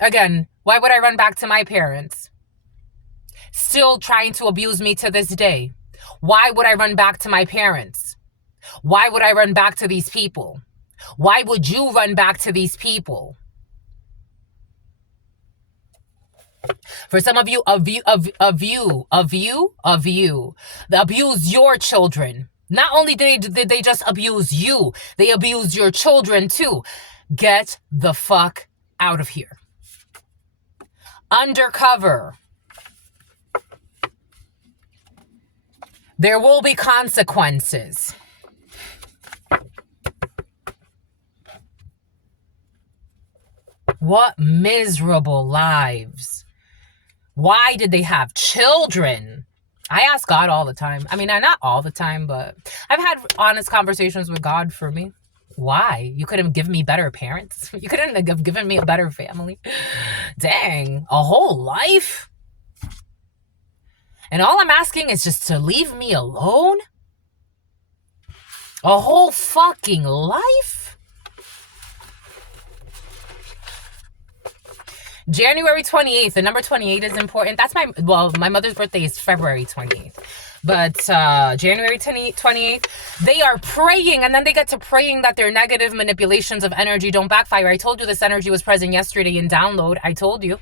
Again, why would I run back to my parents? Still trying to abuse me to this day. Why would I run back to my parents? Why would I run back to these people? Why would you run back to these people? For some of you, they abuse your children. Not only did they just abuse you, they abuse your children too. Get the fuck out of here. Undercover. There will be consequences. What miserable lives. Why did they have children? I ask God all the time. I mean, not all the time, but I've had honest conversations with God for me. Why? You couldn't give me better parents? You couldn't have given me a better family? Dang, a whole life? And all I'm asking is just to leave me alone? A whole fucking life? January 28th, the number 28 is important. That's my mother's birthday is February 28th. But January 28th, they are praying, and then they get to praying that their negative manipulations of energy don't backfire. I told you this energy was present yesterday in download. I told you.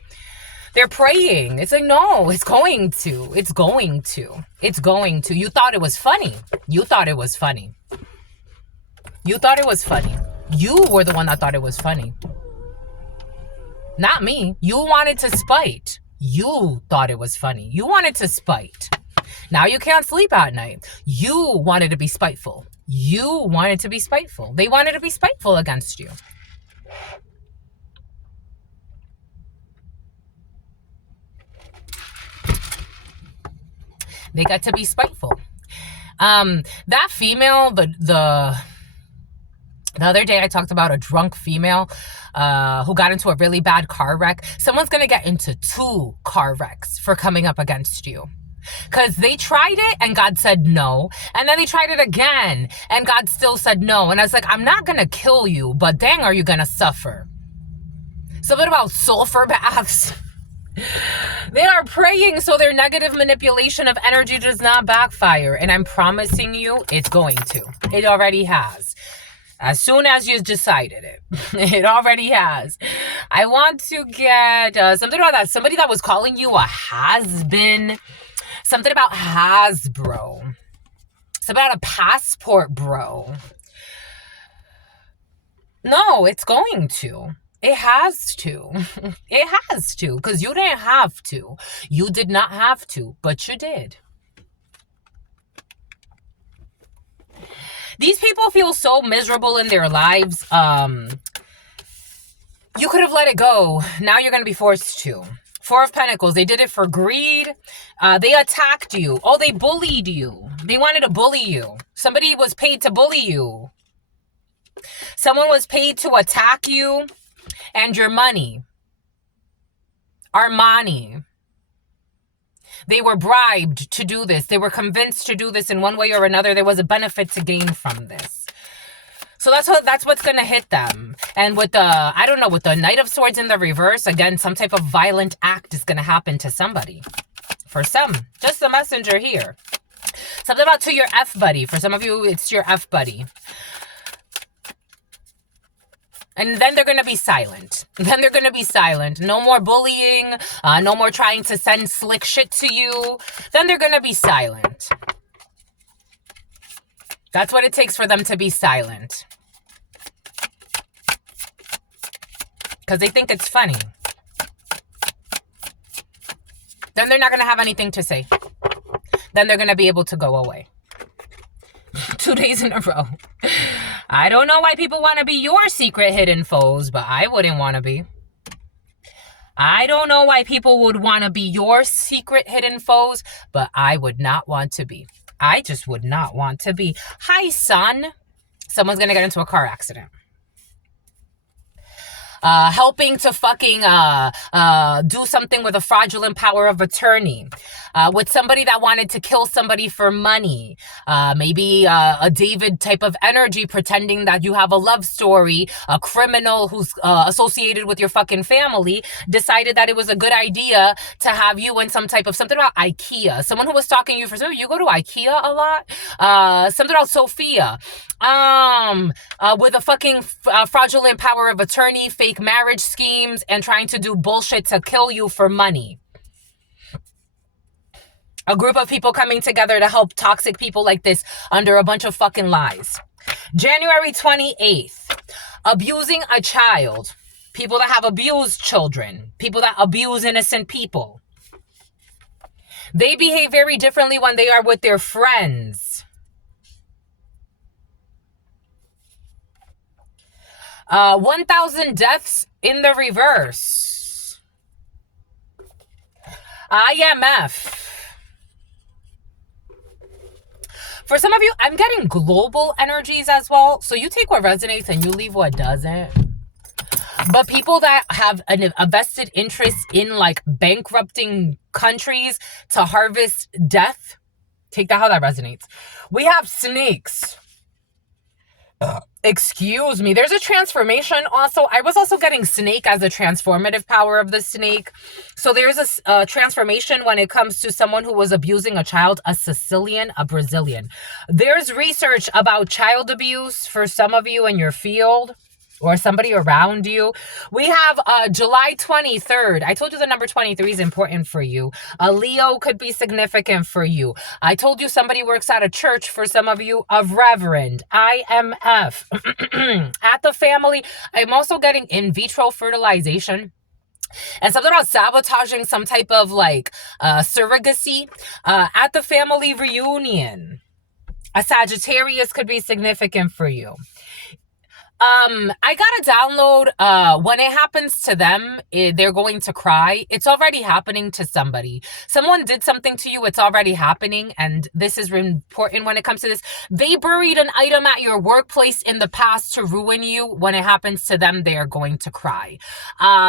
They're praying. It's like, no, it's going to. It's going to. It's going to. You thought it was funny. You thought it was funny. You thought it was funny. You were the one that thought it was funny. Not me. You wanted to spite. You thought it was funny. You wanted to spite. Now you can't sleep at night. You wanted to be spiteful. You wanted to be spiteful. They wanted to be spiteful against you. They got to be spiteful. That female, the other day I talked about a drunk female who got into a really bad car wreck. Someone's going to get into 2 car wrecks for coming up against you. Because they tried it and God said no. And then they tried it again and God still said no. And I was like, I'm not going to kill you, but dang, are you going to suffer? Something about sulfur baths. They are praying so their negative manipulation of energy does not backfire. And I'm promising you, it's going to. It already has. As soon as you decided it. It already has. I want to get something about that. Somebody that was calling you a has-been. Something about Hasbro. Something about a passport, bro. No, it's going to. It has to. It has to. Because you didn't have to. You did not have to. But you did. These people feel so miserable in their lives. You could have let it go. Now you're going to be forced to. 4 of Pentacles. They did it for greed. They attacked you. Oh, they bullied you. They wanted to bully you. Somebody was paid to bully you. Someone was paid to attack you and your money. Armani. They were bribed to do this. They were convinced to do this in one way or another. There was a benefit to gain from this. So that's what's going to hit them. And with the, I don't know, with the Knight of Swords in the reverse, again, some type of violent act is going to happen to somebody. For some, just the messenger here. Something about to your F buddy. For some of you, it's your F buddy. And then they're going to be silent. Then they're going to be silent. No more bullying. No more trying to send slick shit to you. Then they're going to be silent. That's what it takes for them to be silent. Because they think it's funny. Then they're not going to have anything to say. Then they're going to be able to go away. 2 days in a row. I don't know why people want to be your secret hidden foes, but I wouldn't want to be. I don't know why people would want to be your secret hidden foes, but I would not want to be. I just would not want to be. Hi, son. Someone's going to get into a car accident. Helping to fucking do something with a fraudulent power of attorney. With somebody that wanted to kill somebody for money. Maybe a David type of energy pretending that you have a love story. A criminal who's associated with your fucking family decided that it was a good idea to have you in some type of something about IKEA. Someone who was stalking you for something. You go to IKEA a lot? Something about Sophia. With a fucking fraudulent power of attorney, fake marriage schemes, and trying to do bullshit to kill you for money. A group of people coming together to help toxic people like this under a bunch of fucking lies. January 28th. Abusing a child. People that have abused children. People that abuse innocent people. They behave very differently when they are with their friends. 1,000 deaths in the reverse. IMF. For some of you, I'm getting global energies as well. So you take what resonates and you leave what doesn't. But people that have a vested interest in like bankrupting countries to harvest death, take that how that resonates. We have snakes. Excuse me. There's a transformation also. I was also getting snake as a transformative power of the snake. So there's a transformation when it comes to someone who was abusing a child, a Sicilian, a Brazilian. There's research about child abuse for some of you in your field or somebody around you. We have July 23rd. I told you the number 23 is important for you. A Leo could be significant for you. I told you somebody works at a church for some of you, a reverend, IMF. At the family, I'm also getting in vitro fertilization. And something about sabotaging some type of like surrogacy at the family reunion. A Sagittarius could be significant for you. I got to download, when it happens to them, they're going to cry. It's already happening to somebody. Someone did something to you. It's already happening. And this is important when it comes to this. They buried an item at your workplace in the past to ruin you. When it happens to them, they are going to cry.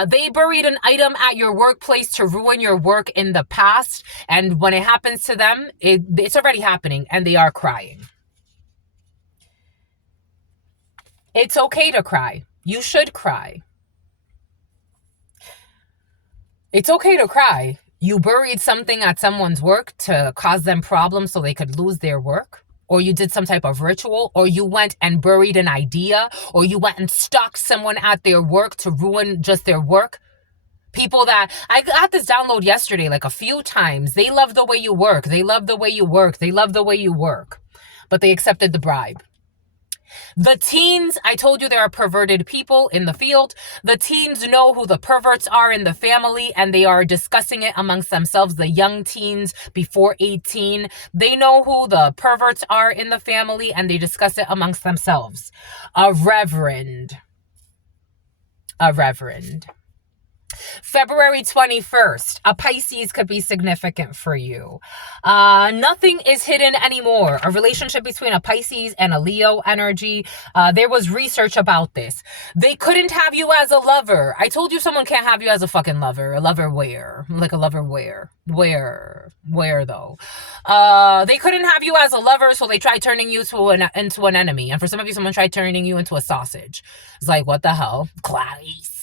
They buried an item at your workplace to ruin your work in the past. And when it happens to them, it's already happening and they are crying. It's okay to cry. You should cry. It's okay to cry. You buried something at someone's work to cause them problems so they could lose their work. Or you did some type of ritual. Or you went and buried an idea. Or you went and stalked someone at their work to ruin just their work. People that, I got this download yesterday like a few times. They love the way you work. They love the way you work. They love the way you work. But they accepted the bribe. The teens, I told you there are perverted people in the field. The teens know who the perverts are in the family and they are discussing it amongst themselves. The young teens before 18, they know who the perverts are in the family and they discuss it amongst themselves. A reverend. February 21st, a Pisces could be significant for you. Nothing is hidden anymore. A relationship between a Pisces and a Leo energy. There was research about this. They couldn't have you as a lover. I told you someone can't have you as a fucking lover. A lover where? Like a lover where? Where though? They couldn't have you as a lover, so they tried turning you into an enemy. And for some of you, someone tried turning you into a sausage. It's like, what the hell? Clarice.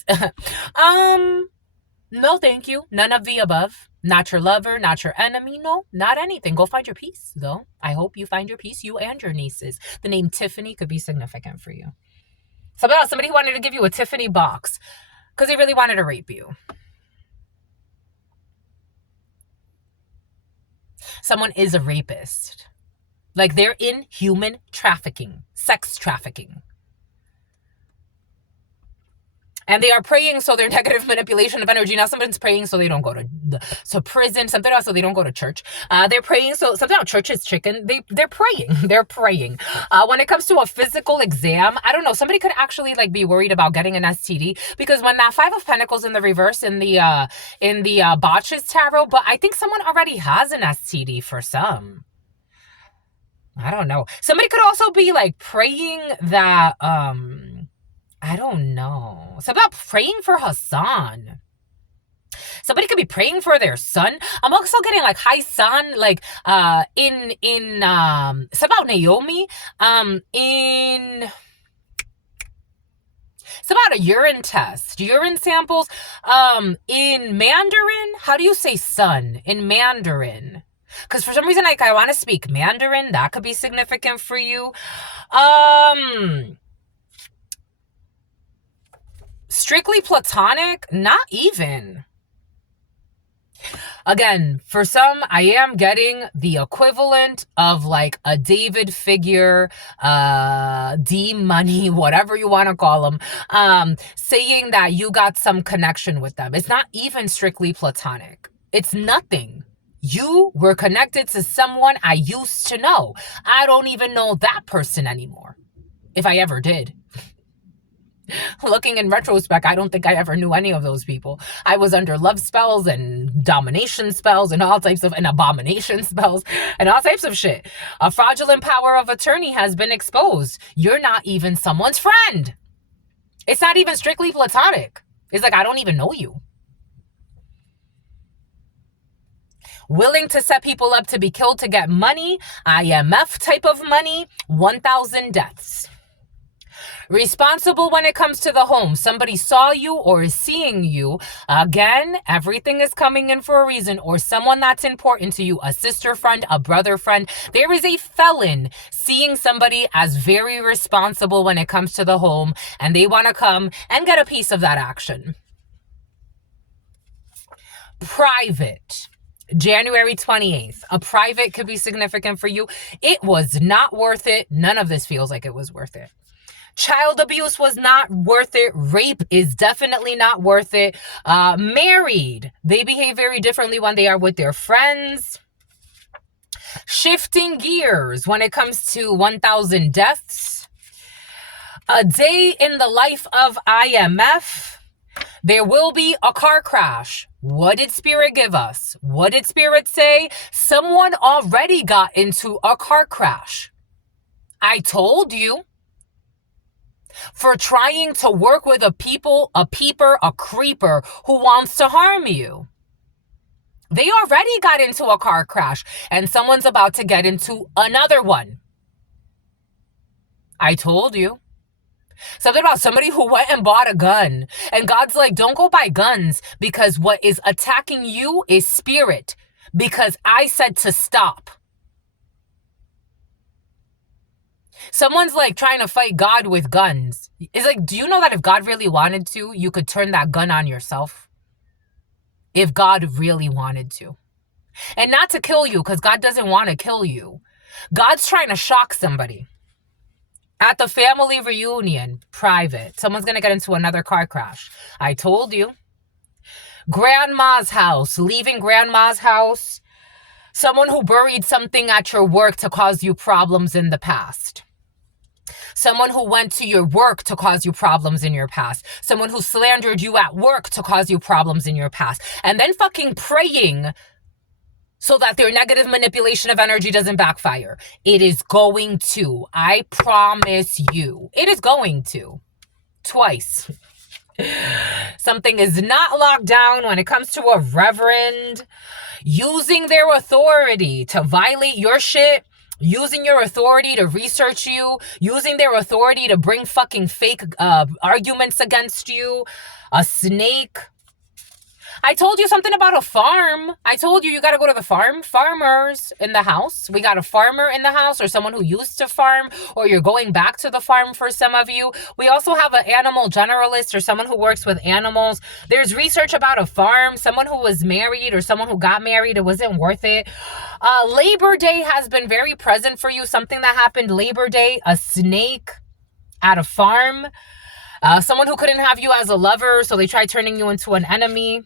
No, thank you. None of the above. Not your lover, not your enemy. No, not anything. Go find your peace, though. I hope you find your peace, you and your nieces. The name Tiffany could be significant for you. Somebody who wanted to give you a Tiffany box because they really wanted to rape you. Someone is a rapist. Like they're in human trafficking, sex trafficking. And they are praying so their negative manipulation of energy. Now someone's praying so they don't go to prison. Something else so they don't go to church. They're praying so something else. Church is chicken. They're praying. They're praying. When it comes to a physical exam, I don't know. Somebody could actually like be worried about getting an STD because when that Five of Pentacles in the reverse in the Botches tarot, but I think someone already has an STD for some. I don't know. Somebody could also be like praying that I don't know. It's about praying for Hassan. Somebody could be praying for their son. I'm also getting like high sun, like it's about Naomi. It's about a urine test. Urine samples. In Mandarin, how do you say sun in Mandarin? Because for some reason, like I want to speak Mandarin. That could be significant for you. Strictly platonic? Not even. Again, for some, I am getting the equivalent of like a David figure, D-money, whatever you want to call them, saying that you got some connection with them. It's not even strictly platonic. It's nothing. You were connected to someone I used to know. I don't even know that person anymore, if I ever did. Looking in retrospect, I don't think I ever knew any of those people. I was under love spells and domination spells and all types of, and abomination spells and all types of shit. A fraudulent power of attorney has been exposed. You're not even someone's friend. It's not even strictly platonic. It's like, I don't even know you. Willing to set people up to be killed to get money. IMF type of money. 1,000 deaths. Responsible when it comes to the home. Somebody saw you or is seeing you. Again, everything is coming in for a reason, or someone that's important to you, a sister friend, a brother friend. There is a felon seeing somebody as very responsible when it comes to the home, and they want to come and get a piece of that action. Private. January 28th. A private could be significant for you. It was not worth it. None of this feels like it was worth it. Child abuse was not worth it. Rape is definitely not worth it. Married, they behave very differently when they are with their friends. Shifting gears when it comes to 1,000 deaths. A day in the life of IMF. There will be a car crash. What did Spirit give us? What did Spirit say? Someone already got into a car crash. I told you. For trying to work with a peeper, a creeper who wants to harm you. They already got into a car crash, and someone's about to get into another one. I told you. Something about somebody who went and bought a gun. And God's like, don't go buy guns, because what is attacking you is spirit. Because I said to stop. Someone's like trying to fight God with guns. It's like, do you know that if God really wanted to, you could turn that gun on yourself? If God really wanted to. And not to kill you, because God doesn't want to kill you. God's trying to shock somebody. At the family reunion, private. Someone's going to get into another car crash. I told you. Grandma's house. Leaving grandma's house. Someone who buried something at your work to cause you problems in the past. Someone who went to your work to cause you problems in your past. Someone who slandered you at work to cause you problems in your past. And then fucking praying so that their negative manipulation of energy doesn't backfire. It is going to. I promise you. It is going to. Twice. Something is not locked down when it comes to a reverend. Using their authority to violate your shit. Using your authority to research you. Using their authority to bring fucking fake arguments against you. A snake. I told you something about a farm. I told you got to go to the farm. Farmers in the house. We got a farmer in the house, or someone who used to farm, or you're going back to the farm for some of you. We also have an animal generalist, or someone who works with animals. There's research about a farm, someone who was married, or someone who got married. It wasn't worth it. Labor Day has been very present for you. Something that happened Labor Day, a snake at a farm. Someone who couldn't have you as a lover, so they tried turning you into an enemy.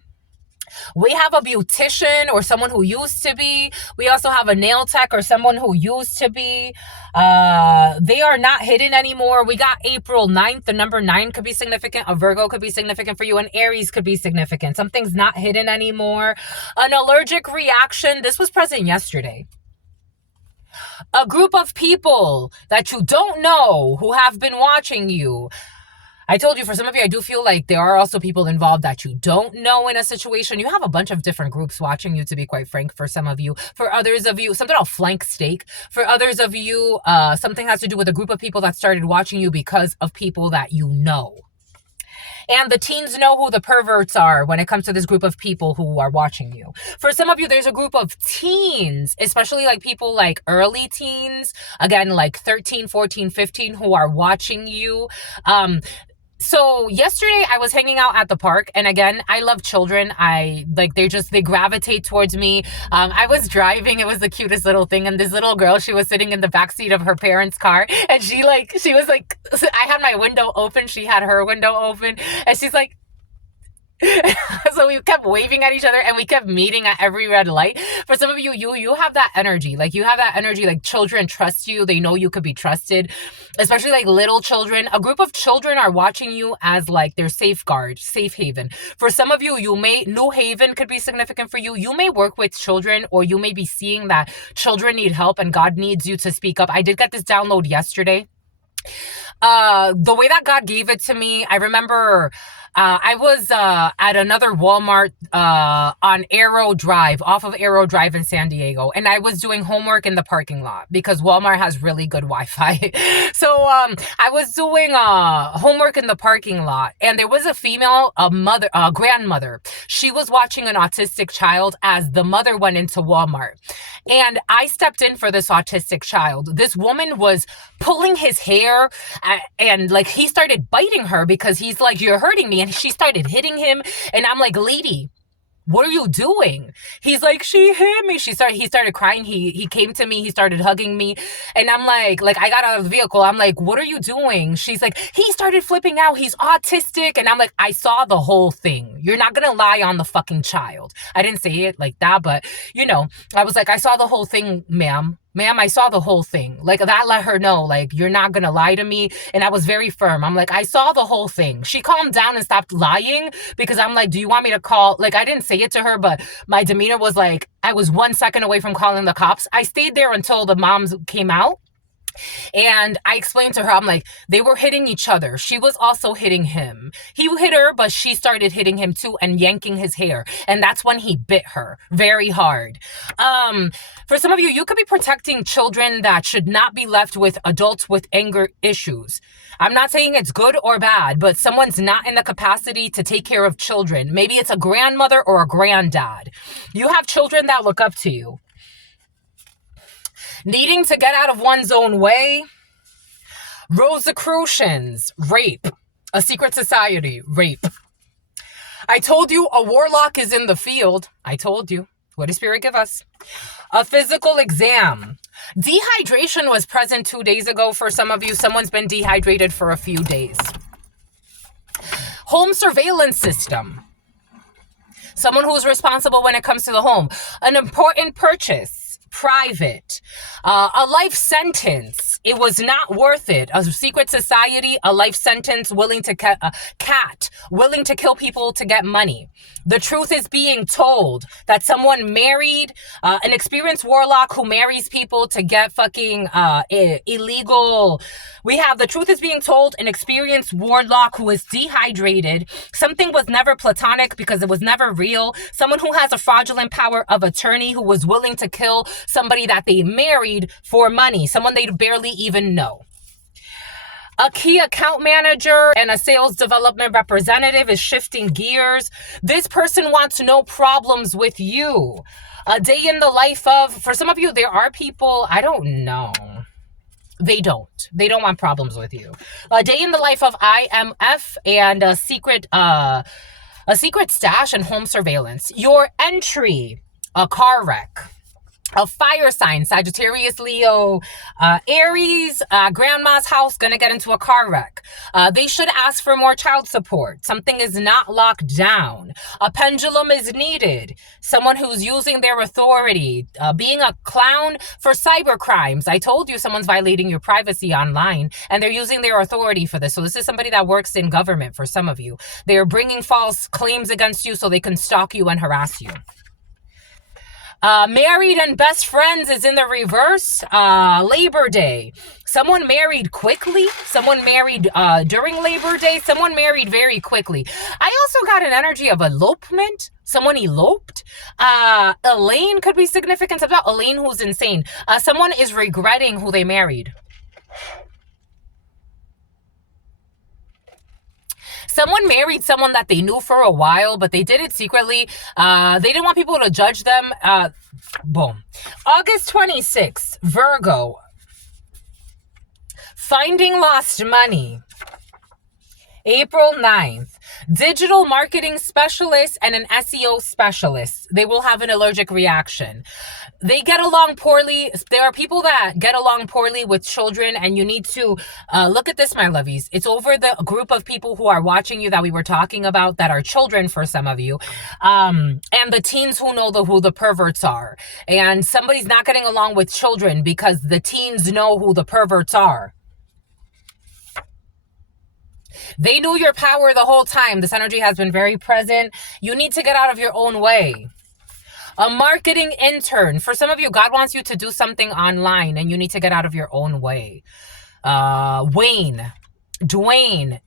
We have a beautician, or someone who used to be. We also have a nail tech, or someone who used to be. They are not hidden anymore. We got April 9th. The number 9 could be significant. A Virgo could be significant for you. An Aries could be significant. Something's not hidden anymore. An allergic reaction. This was present yesterday. A group of people that you don't know who have been watching you. I told you, for some of you, I do feel like there are also people involved that you don't know in a situation. You have a bunch of different groups watching you, to be quite frank, for some of you. For others of you, something about flank steak. For others of you, something has to do with a group of people that started watching you because of people that you know. And the teens know who the perverts are when it comes to this group of people who are watching you. For some of you, there's a group of teens, especially like people like early teens, again, like 13, 14, 15, who are watching you. So yesterday I was hanging out at the park, and again, I love children. They gravitate towards me. I was driving. It was the cutest little thing. And this little girl, she was sitting in the backseat of her parents' car, and she was like, I had my window open. She had her window open, and she's like, so we kept waving at each other, and we kept meeting at every red light. For some of you, you have that energy. Like, you have that energy, like children trust you. They know you could be trusted, especially like little children. A group of children are watching you as like their safeguard, safe haven. For some of you, New Haven could be significant for you. You may work with children, or you may be seeing that children need help and God needs you to speak up. I did get this download yesterday. The way that God gave it to me, I remember I was at another Walmart on Arrow Drive, off of Arrow Drive in San Diego, and I was doing homework in the parking lot because Walmart has really good Wi-Fi. So I was doing homework in the parking lot, and there was a female, grandmother. She was watching an autistic child as the mother went into Walmart, and I stepped in for this autistic child. This woman was pulling his hair, and like he started biting her because he's like, "You're hurting me," and she started hitting him, and I'm like, "Lady, what are you doing?" He's like, "She hit me." He started crying. He came to me, he started hugging me, and I'm like I got out of the vehicle. I'm like, "What are you doing?" She's like, "He started flipping out. He's autistic." And I'm like, "I saw the whole thing. You're not gonna lie on the fucking child." I didn't say it like that, but I was like, "I saw the whole thing, ma'am. Ma'am, I saw the whole thing." Like, that let her know, like, "You're not gonna lie to me." And I was very firm. I'm like, "I saw the whole thing." She calmed down and stopped lying because I'm like, "Do you want me to call?" Like, I didn't say it to her, but my demeanor was like, I was 1 second away from calling the cops. I stayed there until the moms came out. And I explained to her, I'm like, they were hitting each other. She was also hitting him. He hit her, but she started hitting him too and yanking his hair. And that's when he bit her very hard. For some of you, you could be protecting children that should not be left with adults with anger issues. I'm not saying it's good or bad, but someone's not in the capacity to take care of children. Maybe it's a grandmother or a granddad. You have children that look up to you. Needing to get out of one's own way. Rosicrucians, rape. A secret society, rape. I told you a warlock is in the field. I told you. What does Spirit give us? A physical exam. Dehydration was present 2 days ago for some of you. Someone's been dehydrated for a few days. Home surveillance system. Someone who's responsible when it comes to the home. An important purchase. Private. A life sentence. It was not worth it. A secret society, a life sentence, willing to willing to kill people to get money. The truth is being told that someone married an experienced warlock who marries people to get fucking illegal. We have the truth is being told, an experienced warlock who is dehydrated. Something was never platonic because it was never real. Someone who has a fraudulent power of attorney who was willing to kill somebody that they married for money. Someone they barely even know. A key account manager and a sales development representative is shifting gears. This person wants no problems with you. A day in the life of, for some of you, there are people, I don't know. They don't want problems with you. A day in the life of IMF and a secret stash and home surveillance. Your entry, a car wreck. A fire sign, Sagittarius, Leo, Aries, grandma's house, gonna get into a car wreck. They should ask for more child support. Something is not locked down. A pendulum is needed. Someone who's using their authority, being a clown for cyber crimes. I told you someone's violating your privacy online, and they're using their authority for this. So this is somebody that works in government for some of you. They're bringing false claims against you so they can stalk you and harass you. Married and best friends is in the reverse. Labor Day. Someone married quickly. Someone married during Labor Day. Someone married very quickly. I also got an energy of elopement. Someone eloped. Elaine could be significant about Elaine who's insane. Someone is regretting who they married. Someone married someone that they knew for a while, but they did it secretly. They didn't want people to judge them. Boom. August 26th, Virgo. Finding lost money. April 9th, digital marketing specialist and an SEO specialist. They will have an allergic reaction. They get along poorly. There are people that get along poorly with children, and you need to look at this, my lovies. It's over the group of people who are watching you that we were talking about that are children for some of you, and the teens who know who the perverts are. And somebody's not getting along with children because the teens know who the perverts are. They knew your power the whole time. This energy has been very present. You need to get out of your own way. A marketing intern. For some of you, God wants you to do something online and you need to get out of your own way. Dwayne,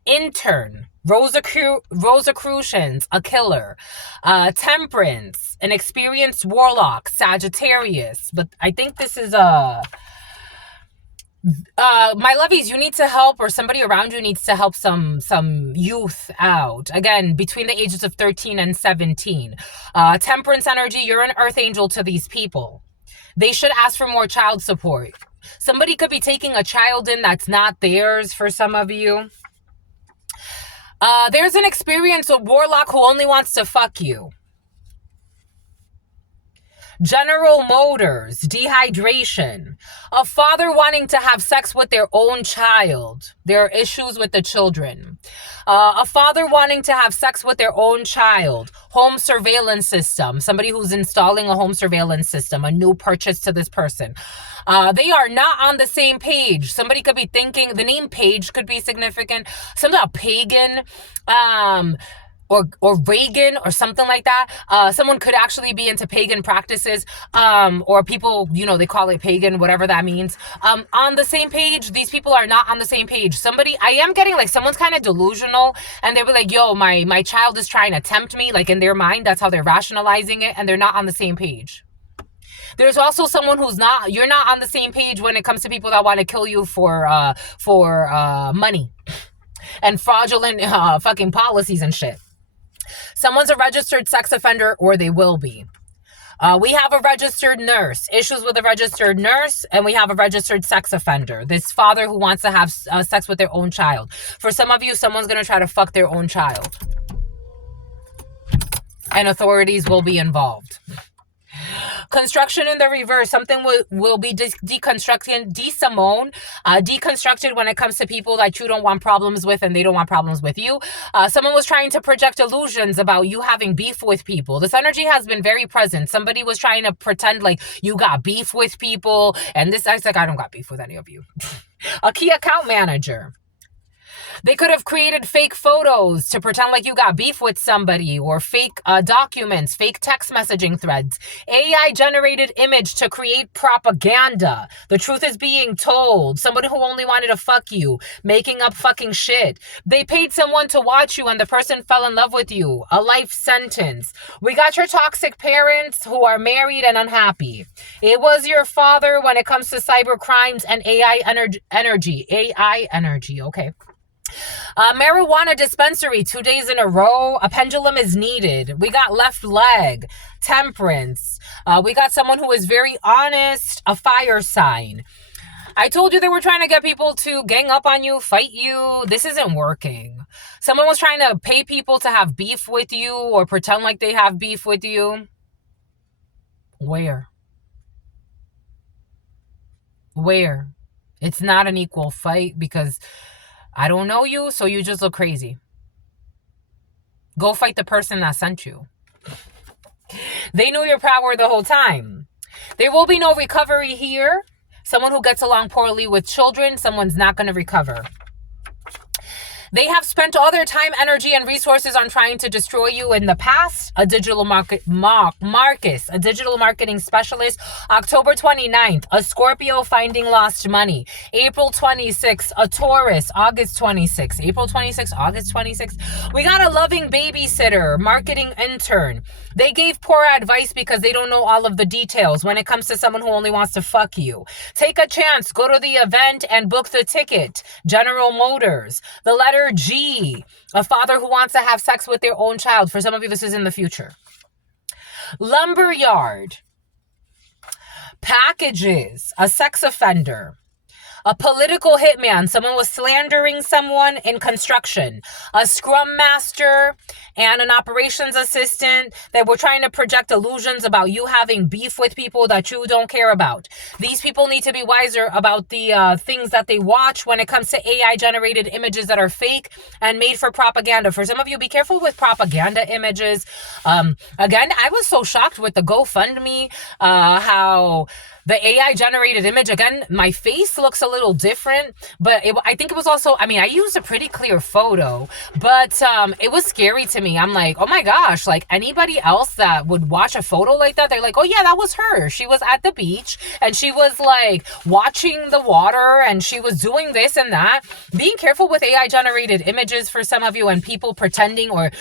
intern. Rosicrucians, a killer. Temperance, an experienced warlock. Sagittarius, but I think this is my lovies, you need to help, or somebody around you needs to help some youth out. Again, between the ages of 13 and 17. Temperance energy, you're an earth angel to these people. They should ask for more child support. Somebody could be taking a child in that's not theirs for some of you. There's an experienced warlock who only wants to fuck you. General Motors, dehydration. A father wanting to have sex with their own child. There are issues with the children. A father wanting to have sex with their own child. Home surveillance system. Somebody who's installing a home surveillance system. A new purchase to this person. They are not on the same page. Somebody could be thinking, the name Page could be significant. Something about pagan. Or Reagan or something like that. Someone could actually be into pagan practices, or people, they call it pagan, whatever that means. On the same page, these people are not on the same page. I am getting like someone's kind of delusional, and they'll be like, yo, my child is trying to tempt me, like in their mind, that's how they're rationalizing it, and they're not on the same page. There's also someone you're not on the same page when it comes to people that want to kill you for money and fraudulent fucking policies and shit. Someone's a registered sex offender, or they will be. We have a registered nurse, issues with a registered nurse, and we have a registered sex offender. This father who wants to have sex with their own child. For some of you, someone's going to try to fuck their own child. And authorities will be involved. Construction in the reverse. Something will be deconstructed when it comes to people that you don't want problems with and they don't want problems with you. Someone was trying to project illusions about you having beef with people. This energy has been very present. Somebody was trying to pretend like you got beef with people, and this acts like I don't got beef with any of you. A key account manager. They could have created fake photos to pretend like you got beef with somebody, or fake documents, fake text messaging threads. AI generated image to create propaganda. The truth is being told. Somebody who only wanted to fuck you, making up fucking shit. They paid someone to watch you and the person fell in love with you. A life sentence. We got your toxic parents who are married and unhappy. It was your father when it comes to cyber crimes and AI energy. AI energy, okay. Marijuana dispensary 2 days in a row. A pendulum is needed. We got left leg. Temperance. We got someone who is very honest. A fire sign. I told you they were trying to get people to gang up on you, fight you. This isn't working. Someone was trying to pay people to have beef with you or pretend like they have beef with you. Where? It's not an equal fight because I don't know you, so you just look crazy. Go fight the person that sent you. They knew your power the whole time. There will be no recovery here. Someone who gets along poorly with children, someone's not going to recover. They have spent all their time, energy, and resources on trying to destroy you in the past. A digital Marcus, a digital marketing specialist. October 29th, a Scorpio finding lost money. April 26th, a Taurus. August 26th, April 26th, August 26th. We got a loving babysitter, marketing intern. They gave poor advice because they don't know all of the details when it comes to someone who only wants to fuck you. Take a chance, go to the event and book the ticket. General Motors. The letter G, a father who wants to have sex with their own child. For some of you, this is in the future. Lumberyard. Packages, a sex offender. A political hitman, someone was slandering someone in construction. A scrum master and an operations assistant that were trying to project illusions about you having beef with people that you don't care about. These people need to be wiser about the things that they watch when it comes to AI-generated images that are fake and made for propaganda. For some of you, be careful with propaganda images. Again, I was so shocked with the GoFundMe, how The AI generated image, again, my face looks a little different, but I think it was also, I mean, I used a pretty clear photo, but it was scary to me. I'm like, oh my gosh, like anybody else that would watch a photo like that, they're like, oh yeah, that was her. She was at the beach and she was like watching the water and she was doing this and that. Being careful with AI generated images for some of you and people pretending or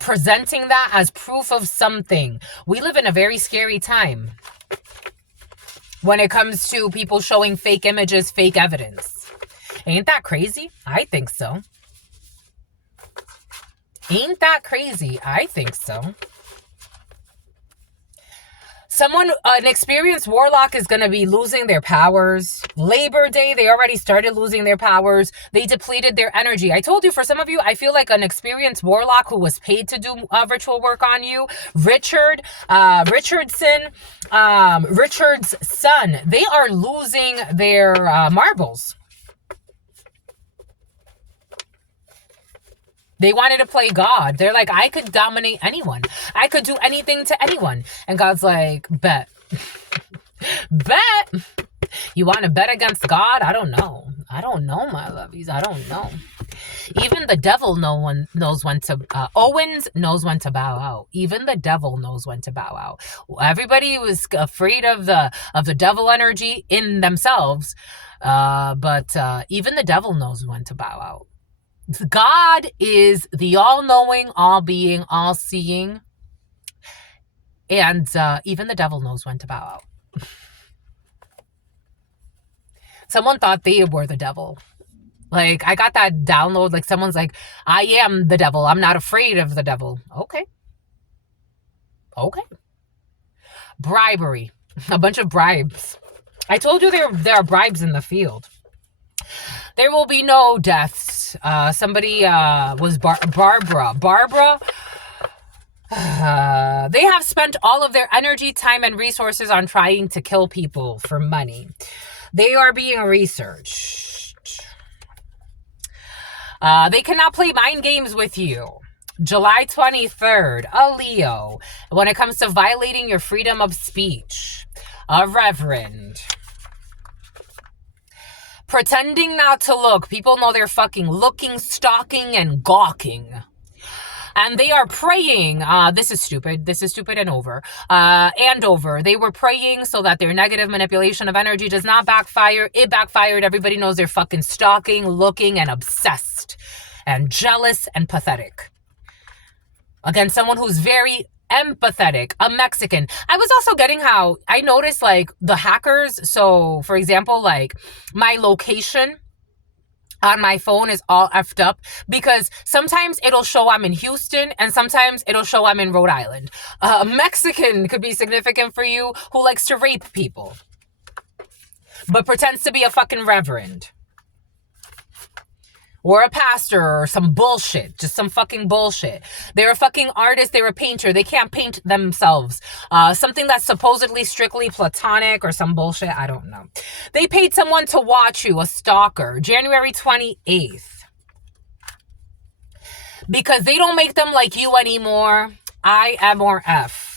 presenting that as proof of something. We live in a very scary time when it comes to people showing fake images, fake evidence. Ain't that crazy? I think so. Ain't that crazy? I think so. An experienced warlock is going to be losing their powers. Labor Day, they already started losing their powers. They depleted their energy. I told you, for some of you, I feel like an experienced warlock who was paid to do ritual work on you, Richard's son, they are losing their marbles. They wanted to play God. They're like, I could dominate anyone. I could do anything to anyone. And God's like, bet. Bet. You want to bet against God? I don't know. I don't know, my lovies. I don't know. Even the devil knows when to, Owens knows when to bow out. Even the devil knows when to bow out. Everybody was afraid of the devil energy in themselves. But even the devil knows when to bow out. God is the all-knowing, all-being, all-seeing. And even the devil knows when to bow out. Someone thought they were the devil. Like, I got that download. Like, someone's like, I am the devil. I'm not afraid of the devil. Okay. Bribery. A bunch of bribes. I told you there are bribes in the field. There will be no deaths. Somebody was Barbara. They have spent all of their energy, time, and resources on trying to kill people for money. They are being researched. They cannot play mind games with you. July 23rd, a Leo. When it comes to violating your freedom of speech, a Reverend. Pretending not to look. People know they're fucking looking, stalking, and gawking. And they are praying. This is stupid. This is stupid and over. They were praying so that their negative manipulation of energy does not backfire. It backfired. Everybody knows they're fucking stalking, looking, and obsessed. And jealous and pathetic. Again, someone who's very empathetic, a Mexican. I was also getting how I noticed like the hackers. So for example, like my location on my phone is all effed up because sometimes it'll show I'm in Houston and sometimes it'll show I'm in Rhode Island. A Mexican could be significant for you who likes to rape people, but pretends to be a fucking reverend. Or a pastor or some bullshit. Just some fucking bullshit. They're a fucking artist. They're a painter. They can't paint themselves. Something that's supposedly strictly platonic or some bullshit. I don't know. They paid someone to watch you, a stalker. January 28th. Because they don't make them like you anymore. I am or F.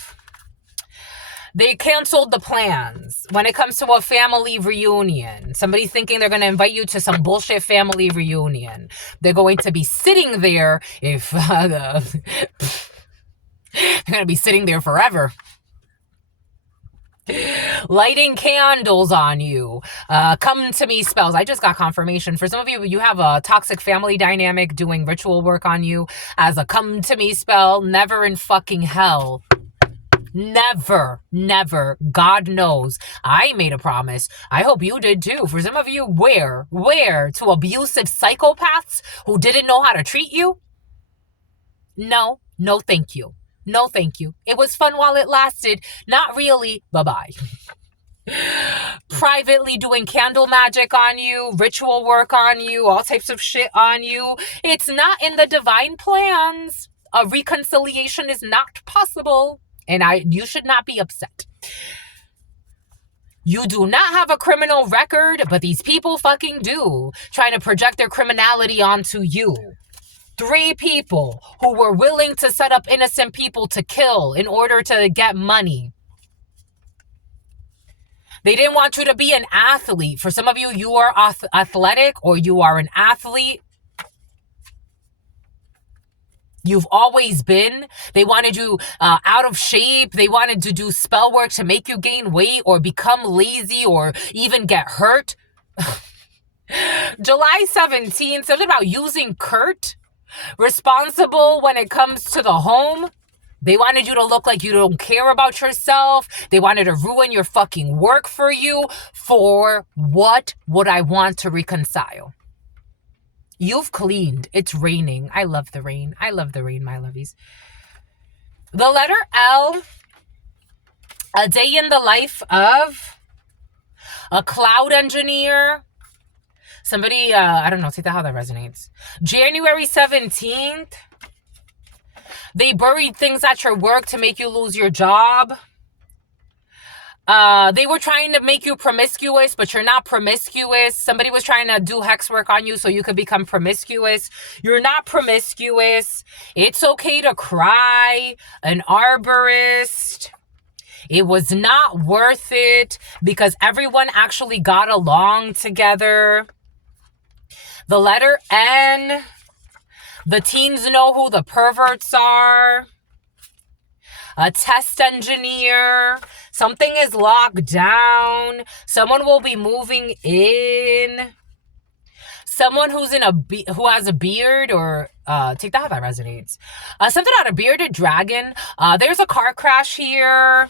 They canceled the plans when it comes to a family reunion. Somebody thinking they're going to invite you to some bullshit family reunion. They're going to be sitting there if... they're going to be sitting there forever. Lighting candles on you. Come to me spells. I just got confirmation. For some of you, you have a toxic family dynamic doing ritual work on you as a come to me spell. Never in fucking hell. Never. God knows. I made a promise. I hope you did too. For some of you, where to abusive psychopaths who didn't know how to treat you? No, thank you. No, thank you. It was fun while it lasted. Not really. Bye-bye. Privately doing candle magic on you, ritual work on you, all types of shit on you. It's not in the divine plans. A reconciliation is not possible. And you should not be upset. You do not have a criminal record, but these people fucking do. Trying to project their criminality onto you. 3 people who were willing to set up innocent people to kill in order to get money. They didn't want you to be an athlete. For some of you, you are athletic or you are an athlete. You've always been. They wanted you out of shape. They wanted to do spell work to make you gain weight or become lazy or even get hurt. July 17th, something about using Kurt, responsible when it comes to the home. They wanted you to look like you don't care about yourself. They wanted to ruin your fucking work for you. For what would I want to reconcile? You've cleaned. It's raining. I love the rain. I love the rain, my lovies. The letter L, a day in the life of a cloud engineer. Somebody, I don't know, take that how that resonates. January 17th, they buried things at your work to make you lose your job. They were trying to make you promiscuous, but you're not promiscuous. Somebody was trying to do hex work on you so you could become promiscuous. You're not promiscuous. It's okay to cry. An arborist. It was not worth it because everyone actually got along together. The letter N. The teens know who the perverts are. A test engineer. Something is locked down. Someone will be moving in. Someone who has a beard or take that how that resonates. Something about a bearded dragon. There's a car crash here.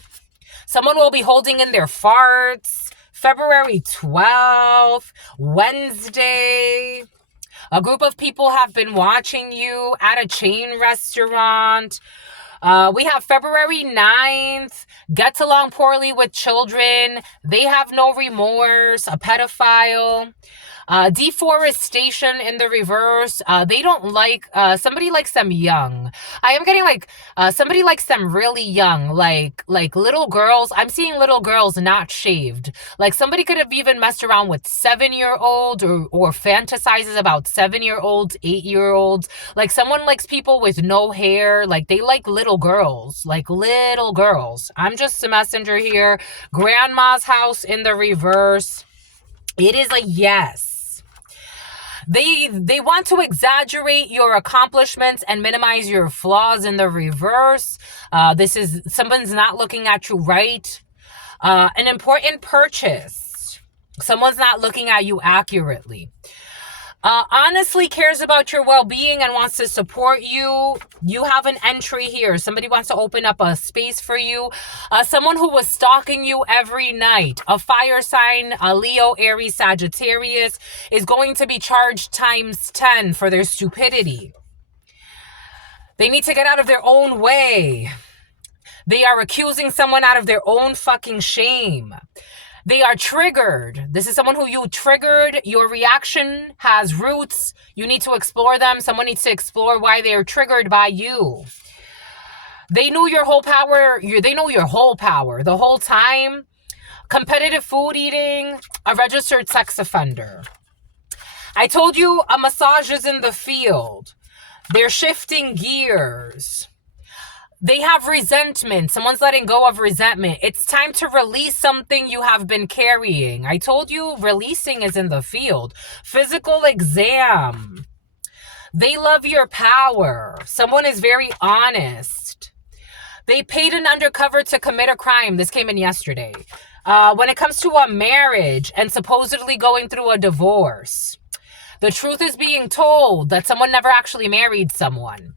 Someone will be holding in their farts. February 12th, Wednesday. A group of people have been watching you at a chain restaurant. We have February 9th, gets along poorly with children. They have no remorse, a pedophile. Deforestation in the reverse. They don't like, somebody likes them young. I am getting like, somebody likes them really young, like little girls. I'm seeing little girls not shaved. Like somebody could have even messed around with 7-year-olds or fantasizes about 7-year-olds, 8-year-olds. Like someone likes people with no hair. Like they like little girls, I'm just a messenger here. Grandma's house in the reverse. It is a yes. They want to exaggerate your accomplishments and minimize your flaws in the reverse. Someone's not looking at you right. An important purchase. Someone's not looking at you accurately. Honestly cares about your well-being and wants to support you. You have an entry here. Somebody wants to open up a space for you. Someone who was stalking you every night. A fire sign, a Leo, Aries, Sagittarius, is going to be charged times 10 for their stupidity. They need to get out of their own way. They are accusing someone out of their own fucking shame. They are triggered. This is someone who you triggered. Your reaction has roots. You need to explore them. Someone needs to explore why they are triggered by you. They knew your whole power. They know your whole power the whole time. Competitive food eating. A registered sex offender. I told you a massage is in the field. They're shifting gears. They have resentment. Someone's letting go of resentment. It's time to release something you have been carrying. I told you releasing is in the field. Physical exam. They love your power. Someone is very honest. They paid an undercover to commit a crime. This came in yesterday. When it comes to a marriage and supposedly going through a divorce, the truth is being told that someone never actually married someone.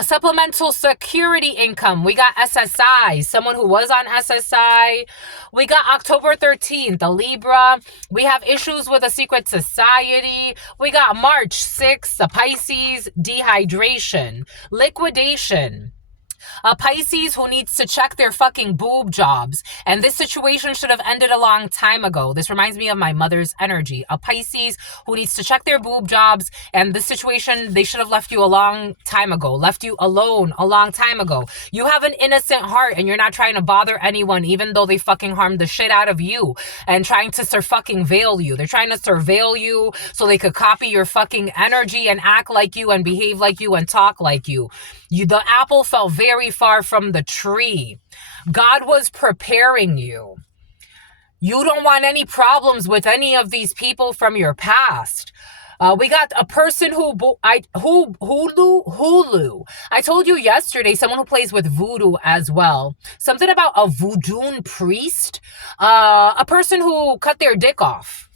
Supplemental security income. We got SSI, someone who was on SSI. We got October 13th, a Libra. We have issues with a secret society. We got March 6th, a Pisces, dehydration, liquidation. A Pisces who needs to check their fucking boob jobs. And this situation should have ended a long time ago. This reminds me of my mother's energy. A Pisces who needs to check their boob jobs. And this situation, they should have left you a long time ago. Left you alone a long time ago. You have an innocent heart and you're not trying to bother anyone even though they fucking harmed the shit out of you. And trying to fucking veil you. They're trying to surveil you so they could copy your fucking energy and act like you and behave like you and talk like you. The apple fell very far from the tree. God was preparing you. You don't want any problems with any of these people from your past. We got a person Hulu. I told you yesterday, someone who plays with voodoo as well. Something about a voodoo priest. A person who cut their dick off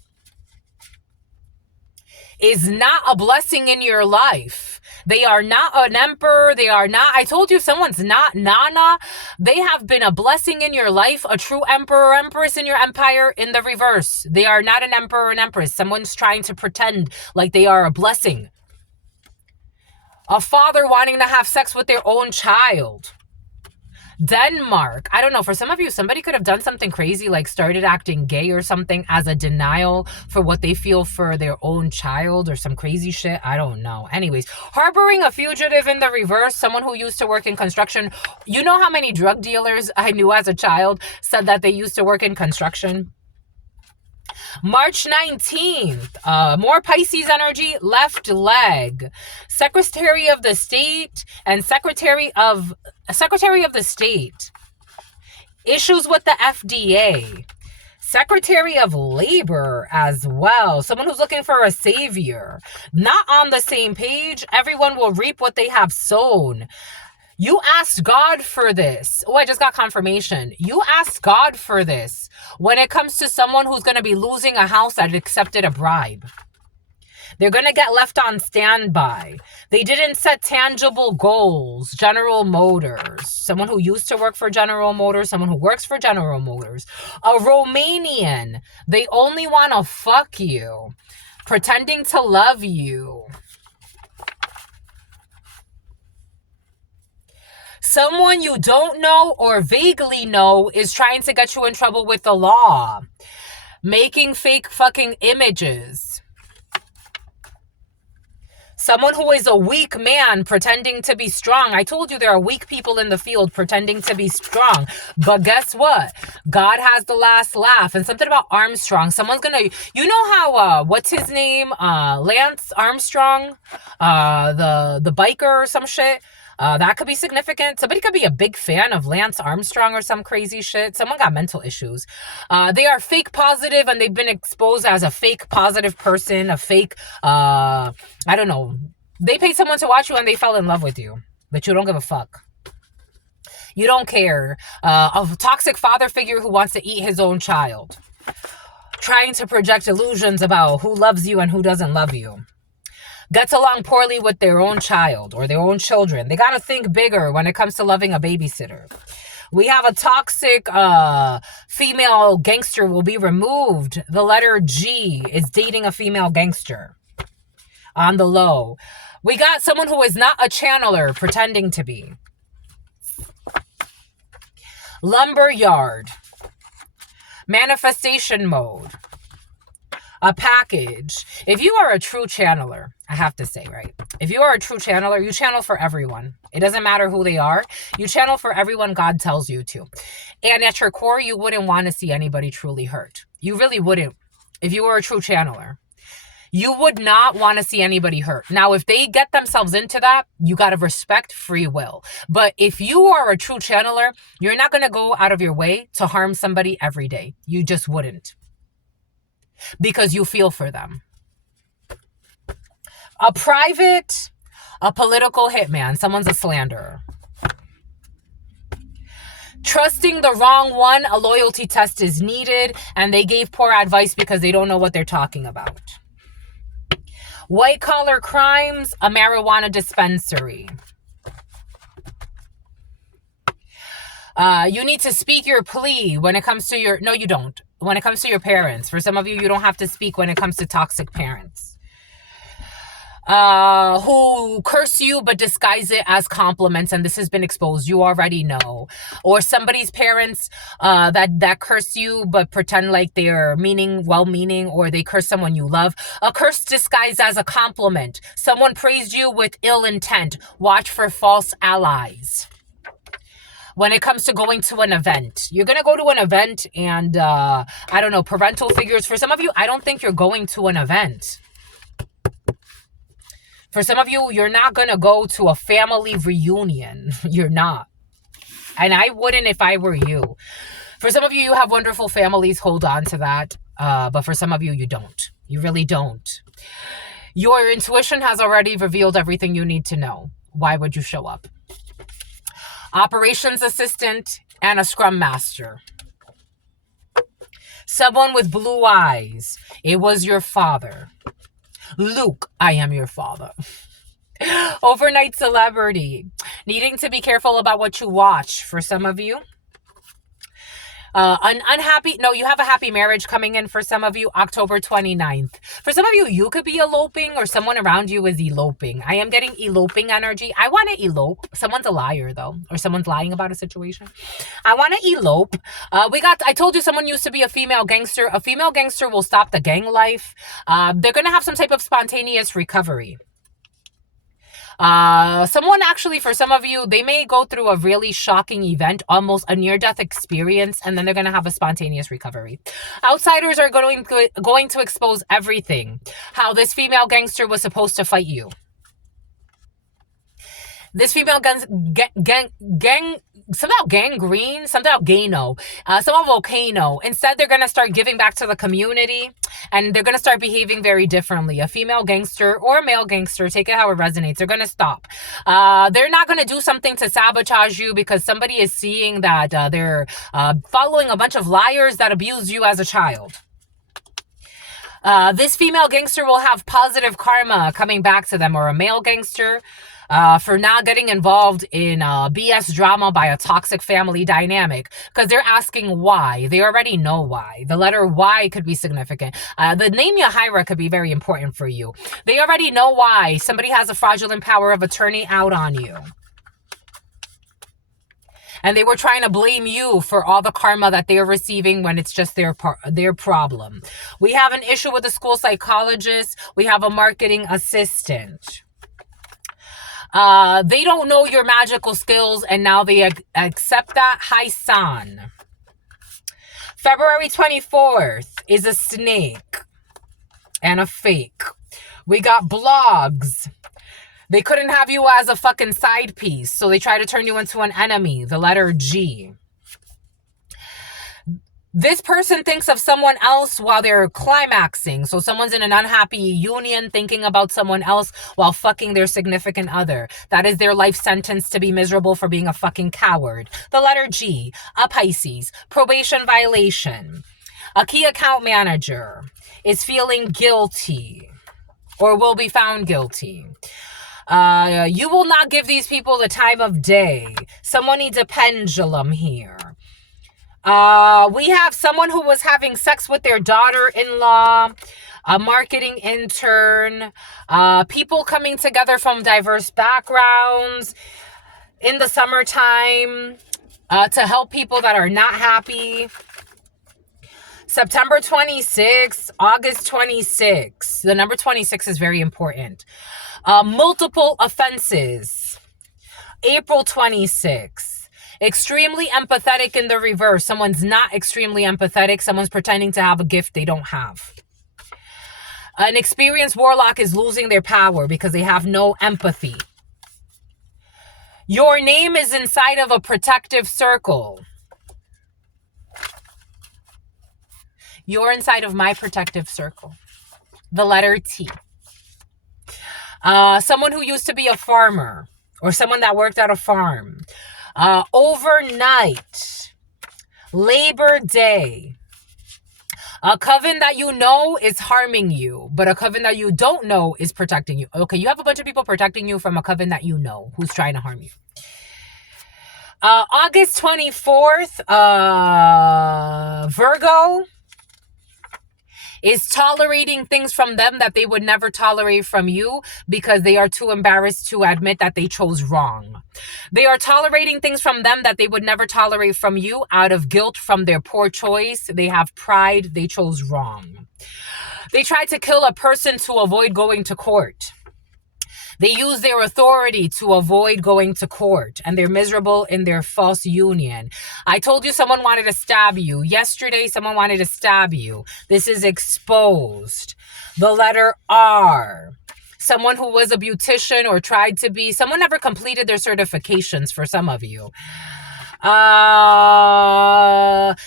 is not a blessing in your life. They are not an emperor. They are not, I told you, someone's not Nana. They have been a blessing in your life, a true emperor or empress in your empire in the reverse. They are not an emperor or an empress. Someone's trying to pretend like they are a blessing. A father wanting to have sex with their own child. Denmark. I don't know. For some of you, somebody could have done something crazy, like started acting gay or something as a denial for what they feel for their own child or some crazy shit. I don't know. Anyways, harboring a fugitive in the reverse, someone who used to work in construction. You know how many drug dealers I knew as a child said that they used to work in construction? March 19th, more Pisces energy, left leg. Secretary of the State and Secretary of the State. Issues with the FDA. Secretary of Labor as well. Someone who's looking for a savior. Not on the same page. Everyone will reap what they have sown. You asked God for this. Oh, I just got confirmation. You asked God for this when it comes to someone who's going to be losing a house that accepted a bribe. They're going to get left on standby. They didn't set tangible goals. General Motors. Someone who used to work for General Motors. Someone who works for General Motors. A Romanian. They only want to fuck you. Pretending to love you. Someone you don't know or vaguely know is trying to get you in trouble with the law. Making fake fucking images. Someone who is a weak man pretending to be strong. I told you there are weak people in the field pretending to be strong. But guess what? God has the last laugh. And something about Armstrong. Someone's gonna, you know how, what's his name? Lance Armstrong? The biker or some shit? That could be significant. Somebody could be a big fan of Lance Armstrong or some crazy shit. Someone got mental issues. They are fake positive and they've been exposed as a fake positive person, a fake, I don't know. They paid someone to watch you and they fell in love with you, but you don't give a fuck. You don't care. A toxic father figure who wants to eat his own child. Trying to project illusions about who loves you and who doesn't love you. Gets along poorly with their own child or their own children. They got to think bigger when it comes to loving a babysitter. We have a toxic female gangster will be removed. The letter G is dating a female gangster on the low. We got someone who is not a channeler pretending to be. Lumberyard. Manifestation mode. A package. If you are a true channeler, I have to say, right? If you are a true channeler, you channel for everyone. It doesn't matter who they are. You channel for everyone God tells you to. And at your core, you wouldn't want to see anybody truly hurt. You really wouldn't. If you were a true channeler, you would not want to see anybody hurt. Now, if they get themselves into that, you got to respect free will. But if you are a true channeler, you're not going to go out of your way to harm somebody every day. You just wouldn't. Because you feel for them. A private, a political hitman. Someone's a slanderer. Trusting the wrong one, a loyalty test is needed, and they gave poor advice because they don't know what they're talking about. White collar crimes, a marijuana dispensary. You need to speak your plea when it comes to your, no you don't. When it comes to your parents. For some of you, you don't have to speak when it comes to toxic parents. Who curse you but disguise it as compliments, and this has been exposed. You already know. Or somebody's parents that curse you but pretend like they're well-meaning, or they curse someone you love. A curse disguised as a compliment. Someone praised you with ill intent. Watch for false allies. When it comes to going to an event, you're going to go to an event and, I don't know, parental figures. For some of you, I don't think you're going to an event. For some of you, you're not going to go to a family reunion. You're not. And I wouldn't if I were you. For some of you, you have wonderful families. Hold on to that. But for some of you, you don't. You really don't. Your intuition has already revealed everything you need to know. Why would you show up? Operations assistant and a scrum master. Someone with blue eyes. It was your father. Luke, I am your father. Overnight celebrity. Needing to be careful about what you watch for some of you. You have a happy marriage coming in for some of you, October 29th. For some of you, you could be eloping or someone around you is eloping. I am getting eloping energy. I want to elope. Someone's a liar, though, or someone's lying about a situation. I want to elope. I told you someone used to be a female gangster. A female gangster will stop the gang life. They're going to have some type of spontaneous recovery. Someone actually, for some of you, they may go through a really shocking event, almost a near-death experience, and then they're going to have a spontaneous recovery. Outsiders are going to expose everything. How this female gangster was supposed to fight you. This female something about gangrene, something about Gano, some about volcano. Instead, they're going to start giving back to the community, and they're going to start behaving very differently. A female gangster or a male gangster, take it how it resonates, they're going to stop. They're not going to do something to sabotage you because somebody is seeing that they're following a bunch of liars that abused you as a child. This female gangster will have positive karma coming back to them, or a male gangster for not getting involved in BS drama by a toxic family dynamic, because they're asking why. They already know why. The letter Y could be significant. The name Yahira could be very important for you. They already know why somebody has a fraudulent power of attorney out on you. And they were trying to blame you for all the karma that they're receiving when it's just their problem. We have an issue with the school psychologist. We have a marketing assistant. They don't know your magical skills, and now they accept that. Hi, San. February 24th is a snake and a fake. We got blogs. They couldn't have you as a fucking side piece, so they try to turn you into an enemy. The letter G. This person thinks of someone else while they're climaxing. So someone's in an unhappy union thinking about someone else while fucking their significant other. That is their life sentence, to be miserable for being a fucking coward. The letter G. A Pisces. Probation violation. A key account manager is feeling guilty or will be found guilty. You will not give these people the time of day. Someone needs a pendulum here. We have someone who was having sex with their daughter-in-law, a marketing intern, people coming together from diverse backgrounds in the summertime to help people that are not happy. September 26th, August 26th. The number 26 is very important. Multiple offenses. April 26th. Extremely empathetic in the reverse. Someone's not extremely empathetic. Someone's pretending to have a gift they don't have. An experienced warlock is losing their power because they have no empathy. Your name is inside of a protective circle. You're inside of my protective circle. The letter T. Someone who used to be a farmer or someone that worked at a farm. Overnight, Labor Day, a coven that you know is harming you, but a coven that you don't know is protecting you. Okay, you have a bunch of people protecting you from a coven that you know who's trying to harm you. August 24th, Virgo is tolerating things from them that they would never tolerate from you because they are too embarrassed to admit that they chose wrong. They are tolerating things from them that they would never tolerate from you out of guilt from their poor choice. They have pride. They chose wrong. They tried to kill a person to avoid going to court. They use their authority to avoid going to court, and they're miserable in their false union. I told you someone wanted to stab you. Yesterday, someone wanted to stab you. This is exposed. The letter R. Someone who was a beautician or tried to be. Someone never completed their certifications for some of you.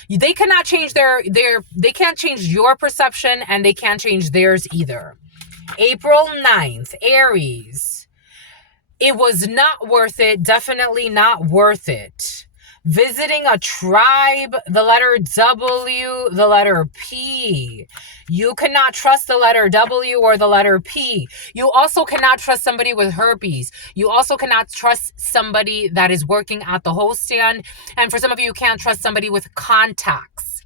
They cannot change they can't change your perception, and they can't change theirs either. April 9th, Aries. It was not worth it. Definitely not worth it. Visiting a tribe, the letter W, the letter P. You cannot trust the letter W or the letter P. You also cannot trust somebody with herpes. You also cannot trust somebody that is working at the host stand. And for some of you, you can't trust somebody with contacts.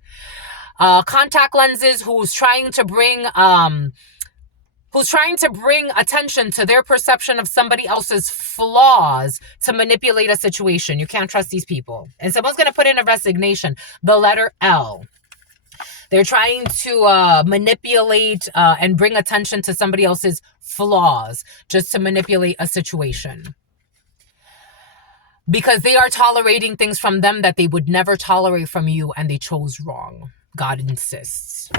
Contact lenses who's trying to bring attention to their perception of somebody else's flaws to manipulate a situation. You can't trust these people. And someone's going to put in a resignation, the letter L. They're trying to manipulate and bring attention to somebody else's flaws just to manipulate a situation. Because they are tolerating things from them that they would never tolerate from you, and they chose wrong. God insists.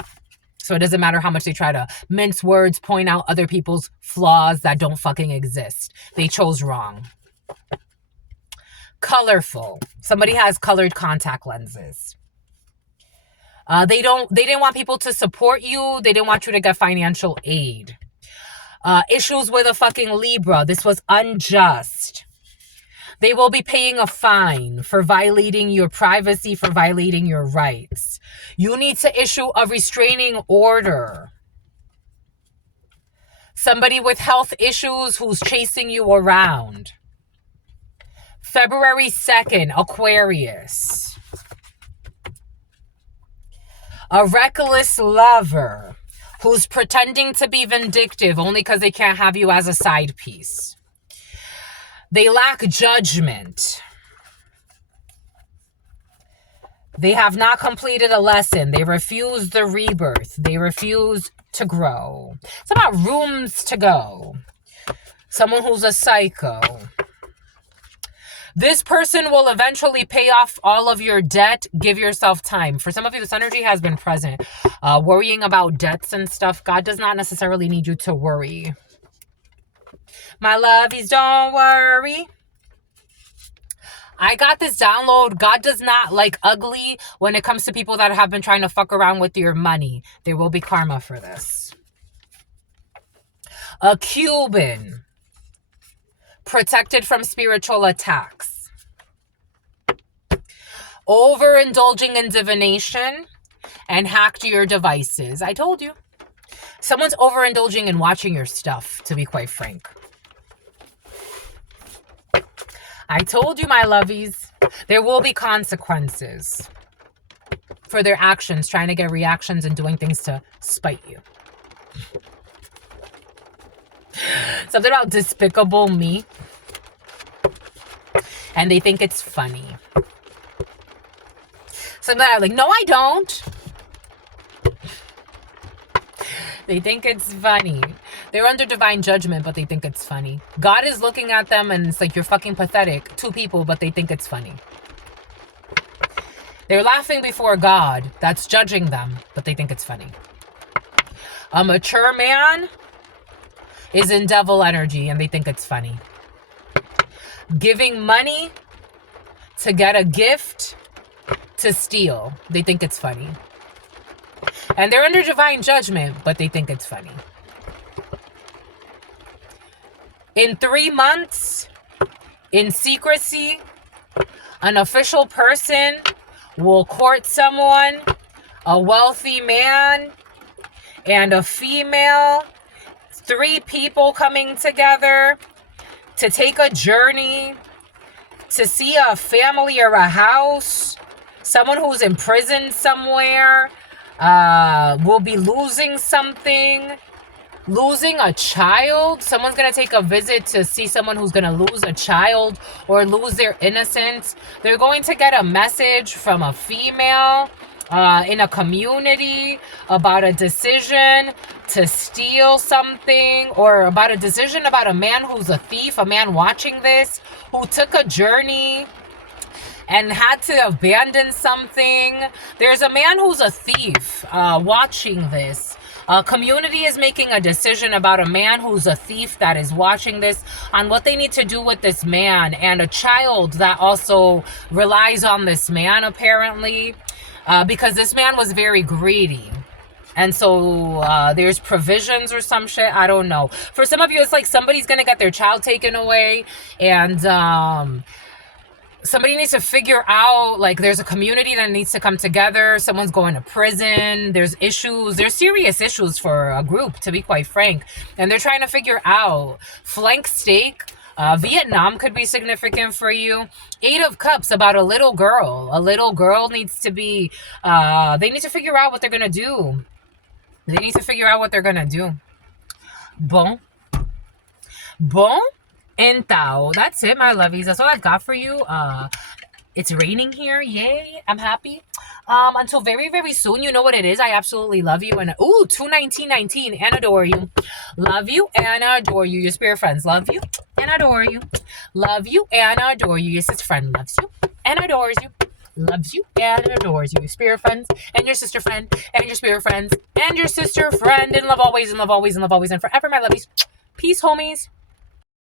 So it doesn't matter how much they try to mince words, point out other people's flaws that don't fucking exist. They chose wrong. Colorful. Somebody has colored contact lenses. They didn't want people to support you. They didn't want you to get financial aid. Issues with a fucking Libra. This was unjust. They will be paying a fine for violating your privacy, for violating your rights. You need to issue a restraining order. Somebody with health issues who's chasing you around. February 2nd, Aquarius. A reckless lover who's pretending to be vindictive only because they can't have you as a side piece. They lack judgment. They have not completed a lesson. They refuse the rebirth. They refuse to grow. It's about rooms to go. Someone who's a psycho. This person will eventually pay off all of your debt. Give yourself time. For some of you, this energy has been present. Worrying about debts and stuff. God does not necessarily need you to worry. My lovies, don't worry. I got this download. God does not like ugly when it comes to people that have been trying to fuck around with your money. There will be karma for this. A Cuban. Protected from spiritual attacks. Overindulging in divination and hacked your devices. I told you. Someone's overindulging in watching your stuff, to be quite frank. I told you, my lovies, there will be consequences for their actions, trying to get reactions and doing things to spite you. Something about Despicable Me. And they think it's funny. Something that I'm like, no, I don't. They think it's funny. They're under divine judgment, but they think it's funny. God is looking at them and it's like, you're fucking pathetic. Two people, but they think it's funny. They're laughing before God that's judging them, but they think it's funny. A mature man is in devil energy and they think it's funny. Giving money to get a gift to steal. They think it's funny. And they're under divine judgment, but they think it's funny. In 3 months, in secrecy, an official person will court someone, a wealthy man and a female, 3 people coming together to take a journey, to see a family or a house, someone who's in prison somewhere, will be losing something, losing a child. Someone's going to take a visit to see someone who's going to lose a child or lose their innocence. They're going to get a message from a female in a community about a decision to steal something, or about a decision about a man who's a thief, a man watching this, who took a journey and had to abandon something. There's a man who's a thief watching this. A community is making a decision about a man who's a thief that is watching this on what they need to do with this man, and a child that also relies on this man apparently. because this man was very greedy. And so there's provisions or some shit. I don't know. For some of you, it's like somebody's going to get their child taken away. And somebody needs to figure out, like, there's a community that needs to come together. Someone's going to prison. There's issues. There's serious issues for a group, to be quite frank. And they're trying to figure out. Flank steak. Vietnam could be significant for you. 8 of Cups, about a little girl. A little girl needs to be... they need to figure out what they're going to do. They need to figure out what they're going to do. Bon. Então, that's it, my lovies. That's all I've got for you. It's raining here. Yay. I'm happy. Until very, very soon. You know what it is. I absolutely love you. And, ooh, 21919 and adore you. Love you and adore you. Your spirit friends love you and adore you. Love you and adore you. Your sister friend loves you and adores you. Loves you and adores you. Your spirit friends and your sister friend and your spirit friends and your sister friend. And love always and love always and love always and forever, my lovies. Peace, homies.